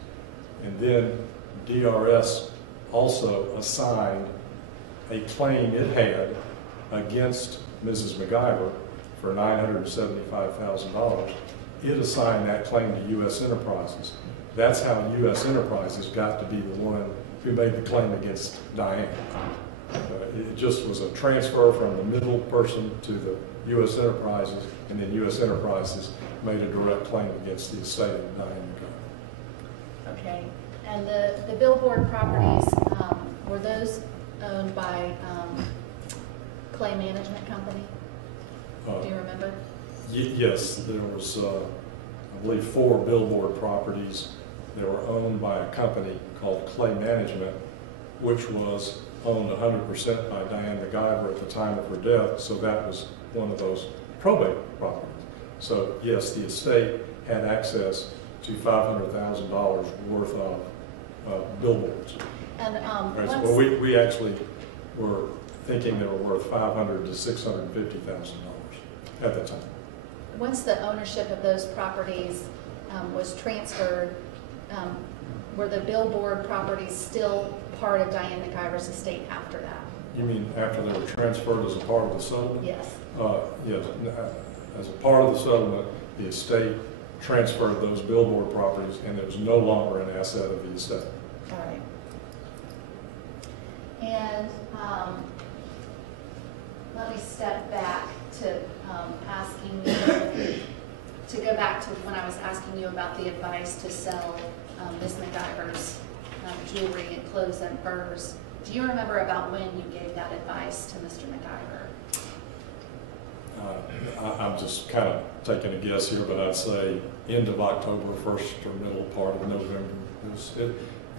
And then DRS also assigned a claim it had against Mrs. McIver for $975,000. It assigned that claim to U.S. Enterprises. That's how U.S. Enterprises got to be the one who made the claim against Diane. It just was a transfer from the middle person to the U.S. Enterprises, and then U.S. Enterprises made a direct claim against the estate of Diane McIver. Okay, and the billboard properties, were those owned by Clay Management Company? Do you remember? Yes, there was, I believe, 4 billboard properties that were owned by a company called Clay Management, which was owned 100% by Diane McIver at the time of her death, so that was one of those probate properties. So yes, the estate had access to $500,000 worth of billboards. And Right, so well, we actually were thinking they were worth $500,000 to $650,000 at the time. once the ownership of those properties was transferred, were the billboard properties still part of Diane McIver's estate after that? You mean after they were transferred as a part of the settlement? Yes. Yes. As a part of the settlement, the estate transferred those billboard properties, and it was no longer an asset of the estate. All right. And let me step back to asking you to go back to when I was asking you about the advice to sell Ms. McIver's jewelry and clothes and furs. Do you remember about when you gave that advice to Mr. McIver? I'm just kind of taking a guess here, but I'd say end of October, first or middle part of November. It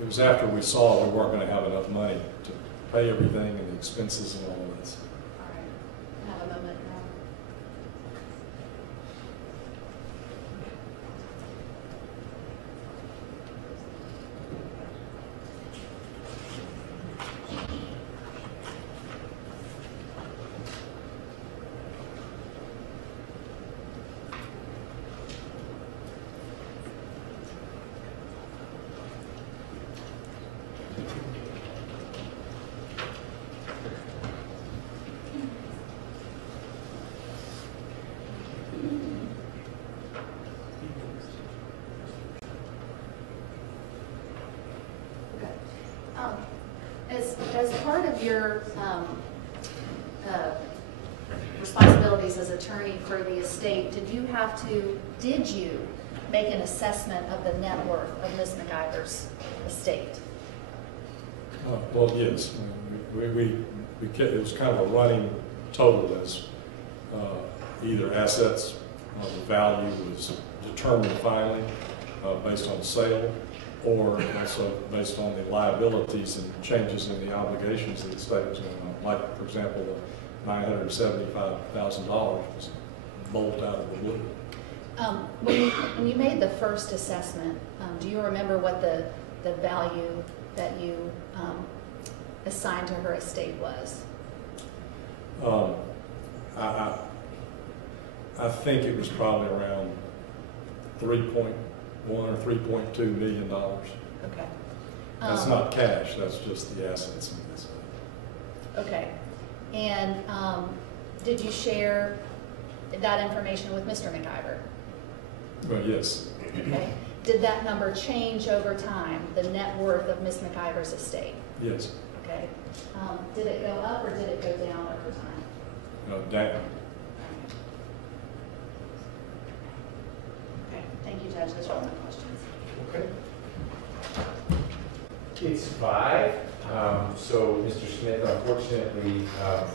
was after we saw we weren't going to have enough money to pay everything and the expenses and all of this. All right. Have a moment now. As part of your responsibilities as attorney for the estate, did you make an assessment of the net worth of Ms. McIver's estate? Well, yes. It was kind of a running total as either assets, the value was determined finally based on sale, or also based on the liabilities and changes in the obligations that the estate was going on. Like, for example, the $975,000 was bolt out of the blue. When you made the first assessment, do you remember what the value that you assigned to her estate was? I think it was probably around $3.1 or $3.2 million. Okay. That's not cash, that's just the assets in this. Okay. And did you share that information with Mr. McIver? Well, yes. Okay. Did that number change over time, the net worth of Ms. McIver's estate? Yes. Okay. Did it go up or did it go down over time? Down. Okay. Thank you, Judge. Those are all my questions. Okay. It's 5. So, Mr. Smith, unfortunately,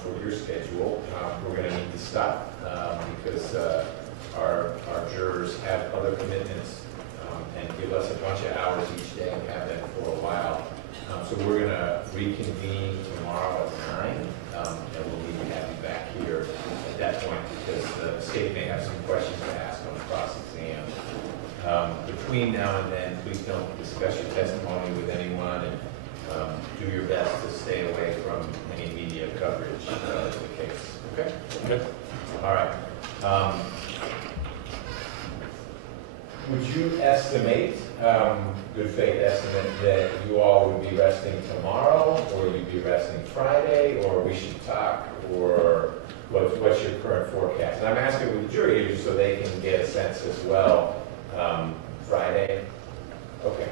for your schedule, we're going to need to stop because our jurors have other commitments and give us a bunch of hours each day and have them for a while. So we're going to reconvene tomorrow at 9, and we'll need to have you back here at that point because the state may have some questions to ask on the cross-exam. Between now and then, please don't discuss your testimony with anyone and do your best to stay away from any media coverage of the case. Okay? Okay. All right. Would you estimate, good faith estimate, that you all would be resting tomorrow, or you'd be resting Friday, or we should talk, or what's your current forecast? And I'm asking with the jury here so they can get a sense as well. Friday? Okay.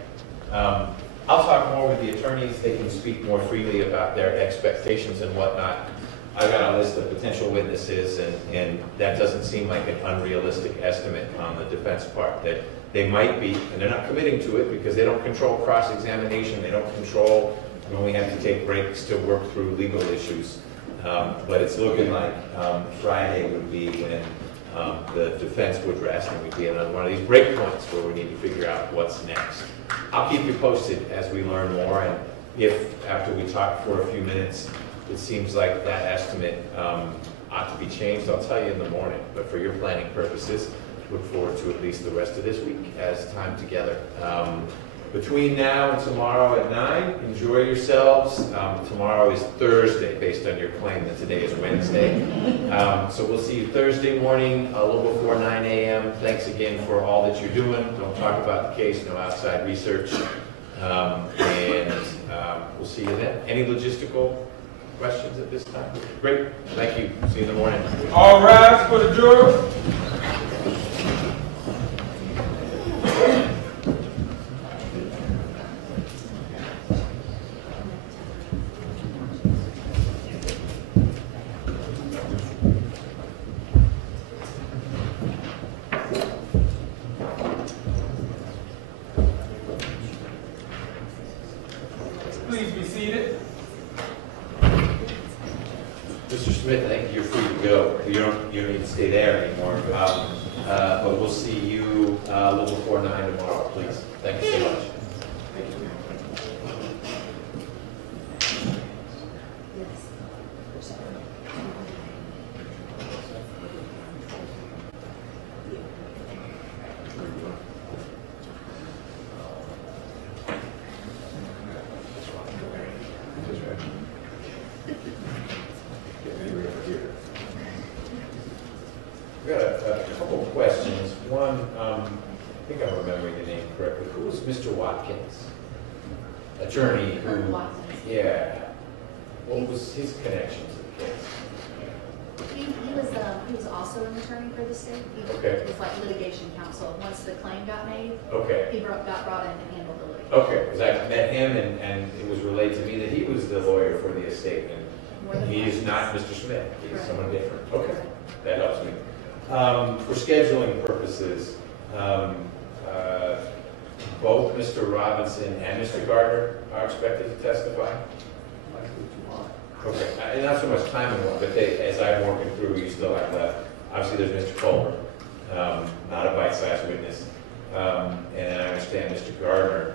I'll talk more with the attorneys. They can speak more freely about their expectations and whatnot. I've got a list of potential witnesses, and that doesn't seem like an unrealistic estimate on the defense part, that they might be, and they're not committing to it because they don't control cross-examination, they don't control when we have to take breaks to work through legal issues. But it's looking like Friday would be when the defense would rest, and we'd be at one of these break points where we need to figure out what's next. I'll keep you posted as we learn more, and if after we talk for a few minutes, it seems like that estimate ought to be changed, I'll tell you in the morning. But for your planning purposes, look forward to at least the rest of this week as time together. Between now and tomorrow at 9, enjoy yourselves. Tomorrow is Thursday, based on your claim that today is Wednesday. So we'll see you Thursday morning, a little before 9 a.m. Thanks again for all that you're doing. Don't talk about the case, no outside research. And we'll see you then. Any logistical questions at this time? Great, thank you. See you in the morning. All rise for the juror. Please be seated. Mr. Smith, I think you're free to go. You don't need to stay there anymore. But we'll see you a little before 9 tomorrow, please. Thank you so much. I've got a couple of questions. One, I think I'm remembering the name correctly. Who was Mr. Watkins? Attorney who, yeah. What was his connection to the case? He was also an attorney for the state. Okay. He was like litigation counsel. Once the claim got made, Okay. he got brought in and handled the litigation. Okay, because I met him and it was relayed to me that he was the lawyer for the estate. And he is not Mr. Smith. He's someone different. Okay, that helps me. For scheduling purposes, both Mr. Robinson and Mr. Gardner are expected to testify? Okay, and not so much time in one, but as I'm working through, you still have obviously there's Mr. Culver, not a bite-sized witness, and I understand Mr. Gardner.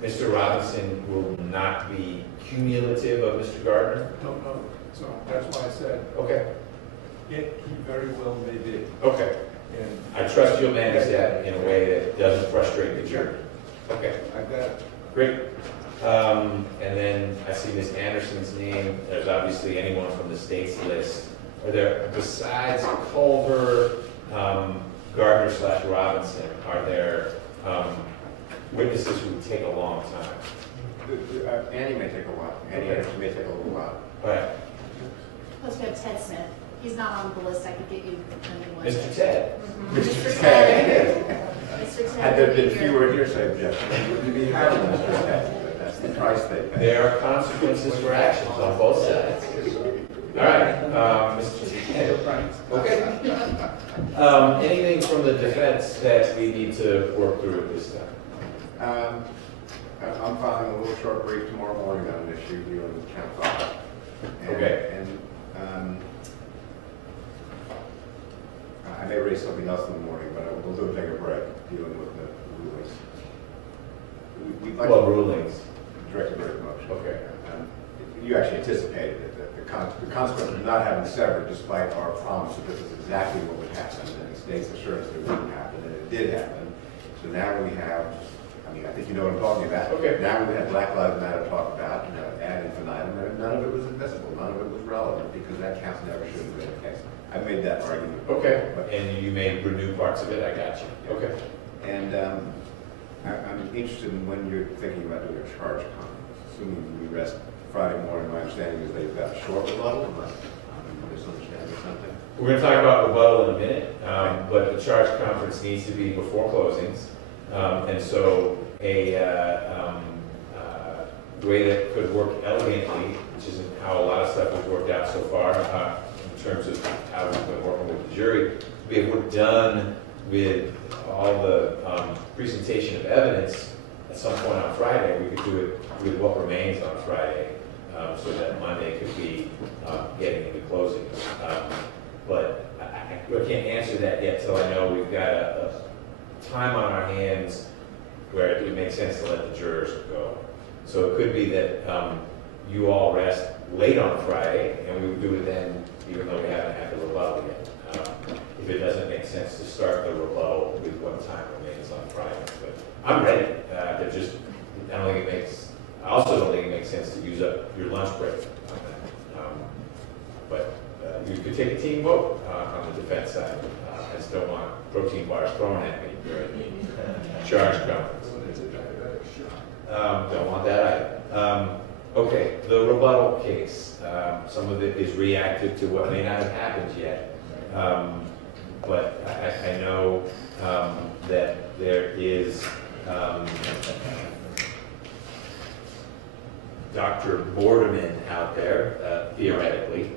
Mr. Robinson will not be cumulative of Mr. Gardner? Don't know, so that's why I said, Okay, he very well may be. okay. And I trust you'll manage that in a way that doesn't frustrate the jury. Okay, I got it. great. And then I see Ms. Anderson's name. There's obviously anyone from the state's list. Are there, besides Culver, Gardner/Robinson, are there witnesses who would take a long time? Annie may take a while. Annie Anderson may take a little while. All right. Plus we have Ted Smith. He's not on the list. I could get you a new one. Mr. Ted. Mr. Ted. Mr. Ted. Had there been would be here. fewer hearsay objections, would be higher than Mr. Ted. That's the price they pay. There are consequences for actions on both sides. All right, Mr. Ted. Okay. Anything from the defense that we need to work through at this time? I'm filing a little short brief tomorrow morning on an issue dealing with count 5. Okay. And I may raise something else in the morning, but we'll do take a break dealing with the rulings. We'd like Well, to rulings. direct a verdict motion. Okay. You actually anticipated it, that the consequence of not having severed, despite our promise that this is exactly what would happen, and the state's assurance that it wouldn't happen, and it did happen. So now we have, I mean, I think you know what I'm talking about. Okay. Now we have Black Lives Matter to talk about, ad infinitum, and none of it was admissible, none of it was relevant, because that counts never should have been the case. I made that argument. Okay, But- and you may renew parts of it, I got you. Okay. And I'm interested in when you're thinking about doing a charge conference, assuming we rest Friday morning. My understanding is they've got a short rebuttal, unless I'm misunderstanding something. We're going to talk about rebuttal in a minute, but the charge conference needs to be before closings. And so the way that could work elegantly, which isn't how a lot of stuff has worked out so far in terms of how we've been working with the jury, if we're done with all the presentation of evidence at some point on Friday, we could do it with what remains on Friday, so that Monday could be getting into closing. But I can't answer that yet till I know we've got a time on our hands where it would make sense to let the jurors go. So it could be that you all rest late on Friday, and we would do it then, even though we haven't had the rebuttal yet. If it doesn't make sense to start the rebuttal with what time remains on Friday. But I'm ready. I also don't think it makes sense to use up your lunch break on that. But you could take a team vote on the defense side. I just don't want protein bars thrown at me during the charge conference. Don't want that either. Okay, the rebuttal case. Some of it is reactive to what may not have happened yet. But I know that there is Dr. Borderman out there, theoretically.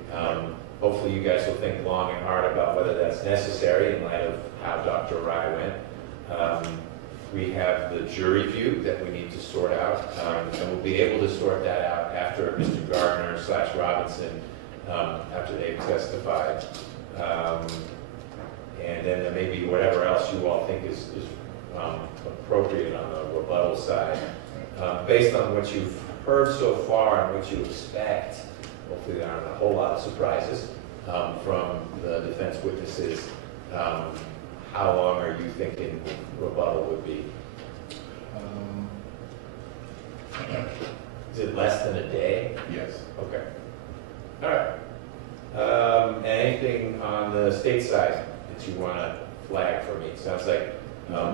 Hopefully you guys will think long and hard about whether that's necessary in light of how Dr. Rye went. We have the jury view that we need to sort out, and we'll be able to sort that out after Mr. Gardner / Robinson, after they've testified. And then there may be whatever else you all think is appropriate on the rebuttal side. Based on what you've heard so far and what you expect, hopefully there aren't a whole lot of surprises from the defense witnesses. How long are you thinking rebuttal would be? Is it less than a day? Yes. Okay. All right. Anything on the state side that you want to flag for me? Sounds like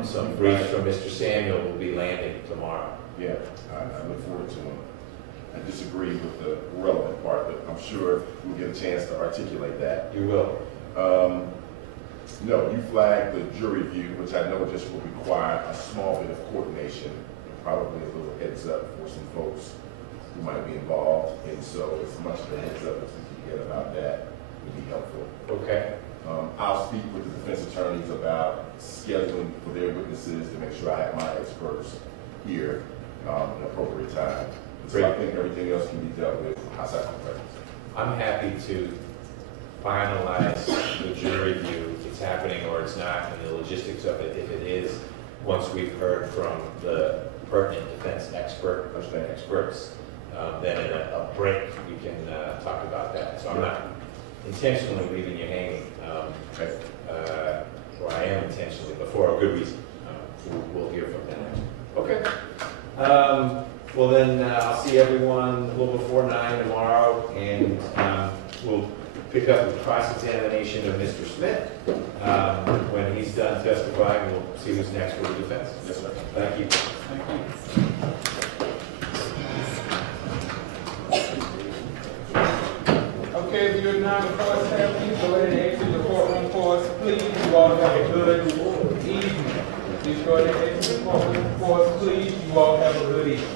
some briefs from Mr. Samuel will be landing tomorrow. Yeah, I look forward to them. I disagree with the relevant part, but I'm sure we'll get a chance to articulate that. You will. No, you flagged the jury view, which I know just will require a small bit of coordination, and probably a little heads up for some folks who might be involved. And so as much of a heads up as we can get about that would be helpful. Okay. I'll speak with the defense attorneys about scheduling for their witnesses to make sure I have my experts here at an appropriate time. So I think everything else can be dealt with outside my presence. I'm happy to finalize the jury view. It's happening or it's not, and the logistics of it, if it is, once we've heard from the pertinent defense experts, then in a break we can talk about that. So I'm not intentionally leaving you hanging, or I am intentionally, but for a good reason. We'll hear from them. Okay. Well then, I'll see everyone a little before 9 tomorrow, and we'll pick up the cross-examination of Mr. Smith. When he's done testifying, we'll see who's next for the defense. Yes, sir. Thank you. Okay, if you're now the court staff, please go ahead and exit the courtroom for us, please. You all have a good evening. Please go ahead and exit the courtroom for us, please. You all have a good evening.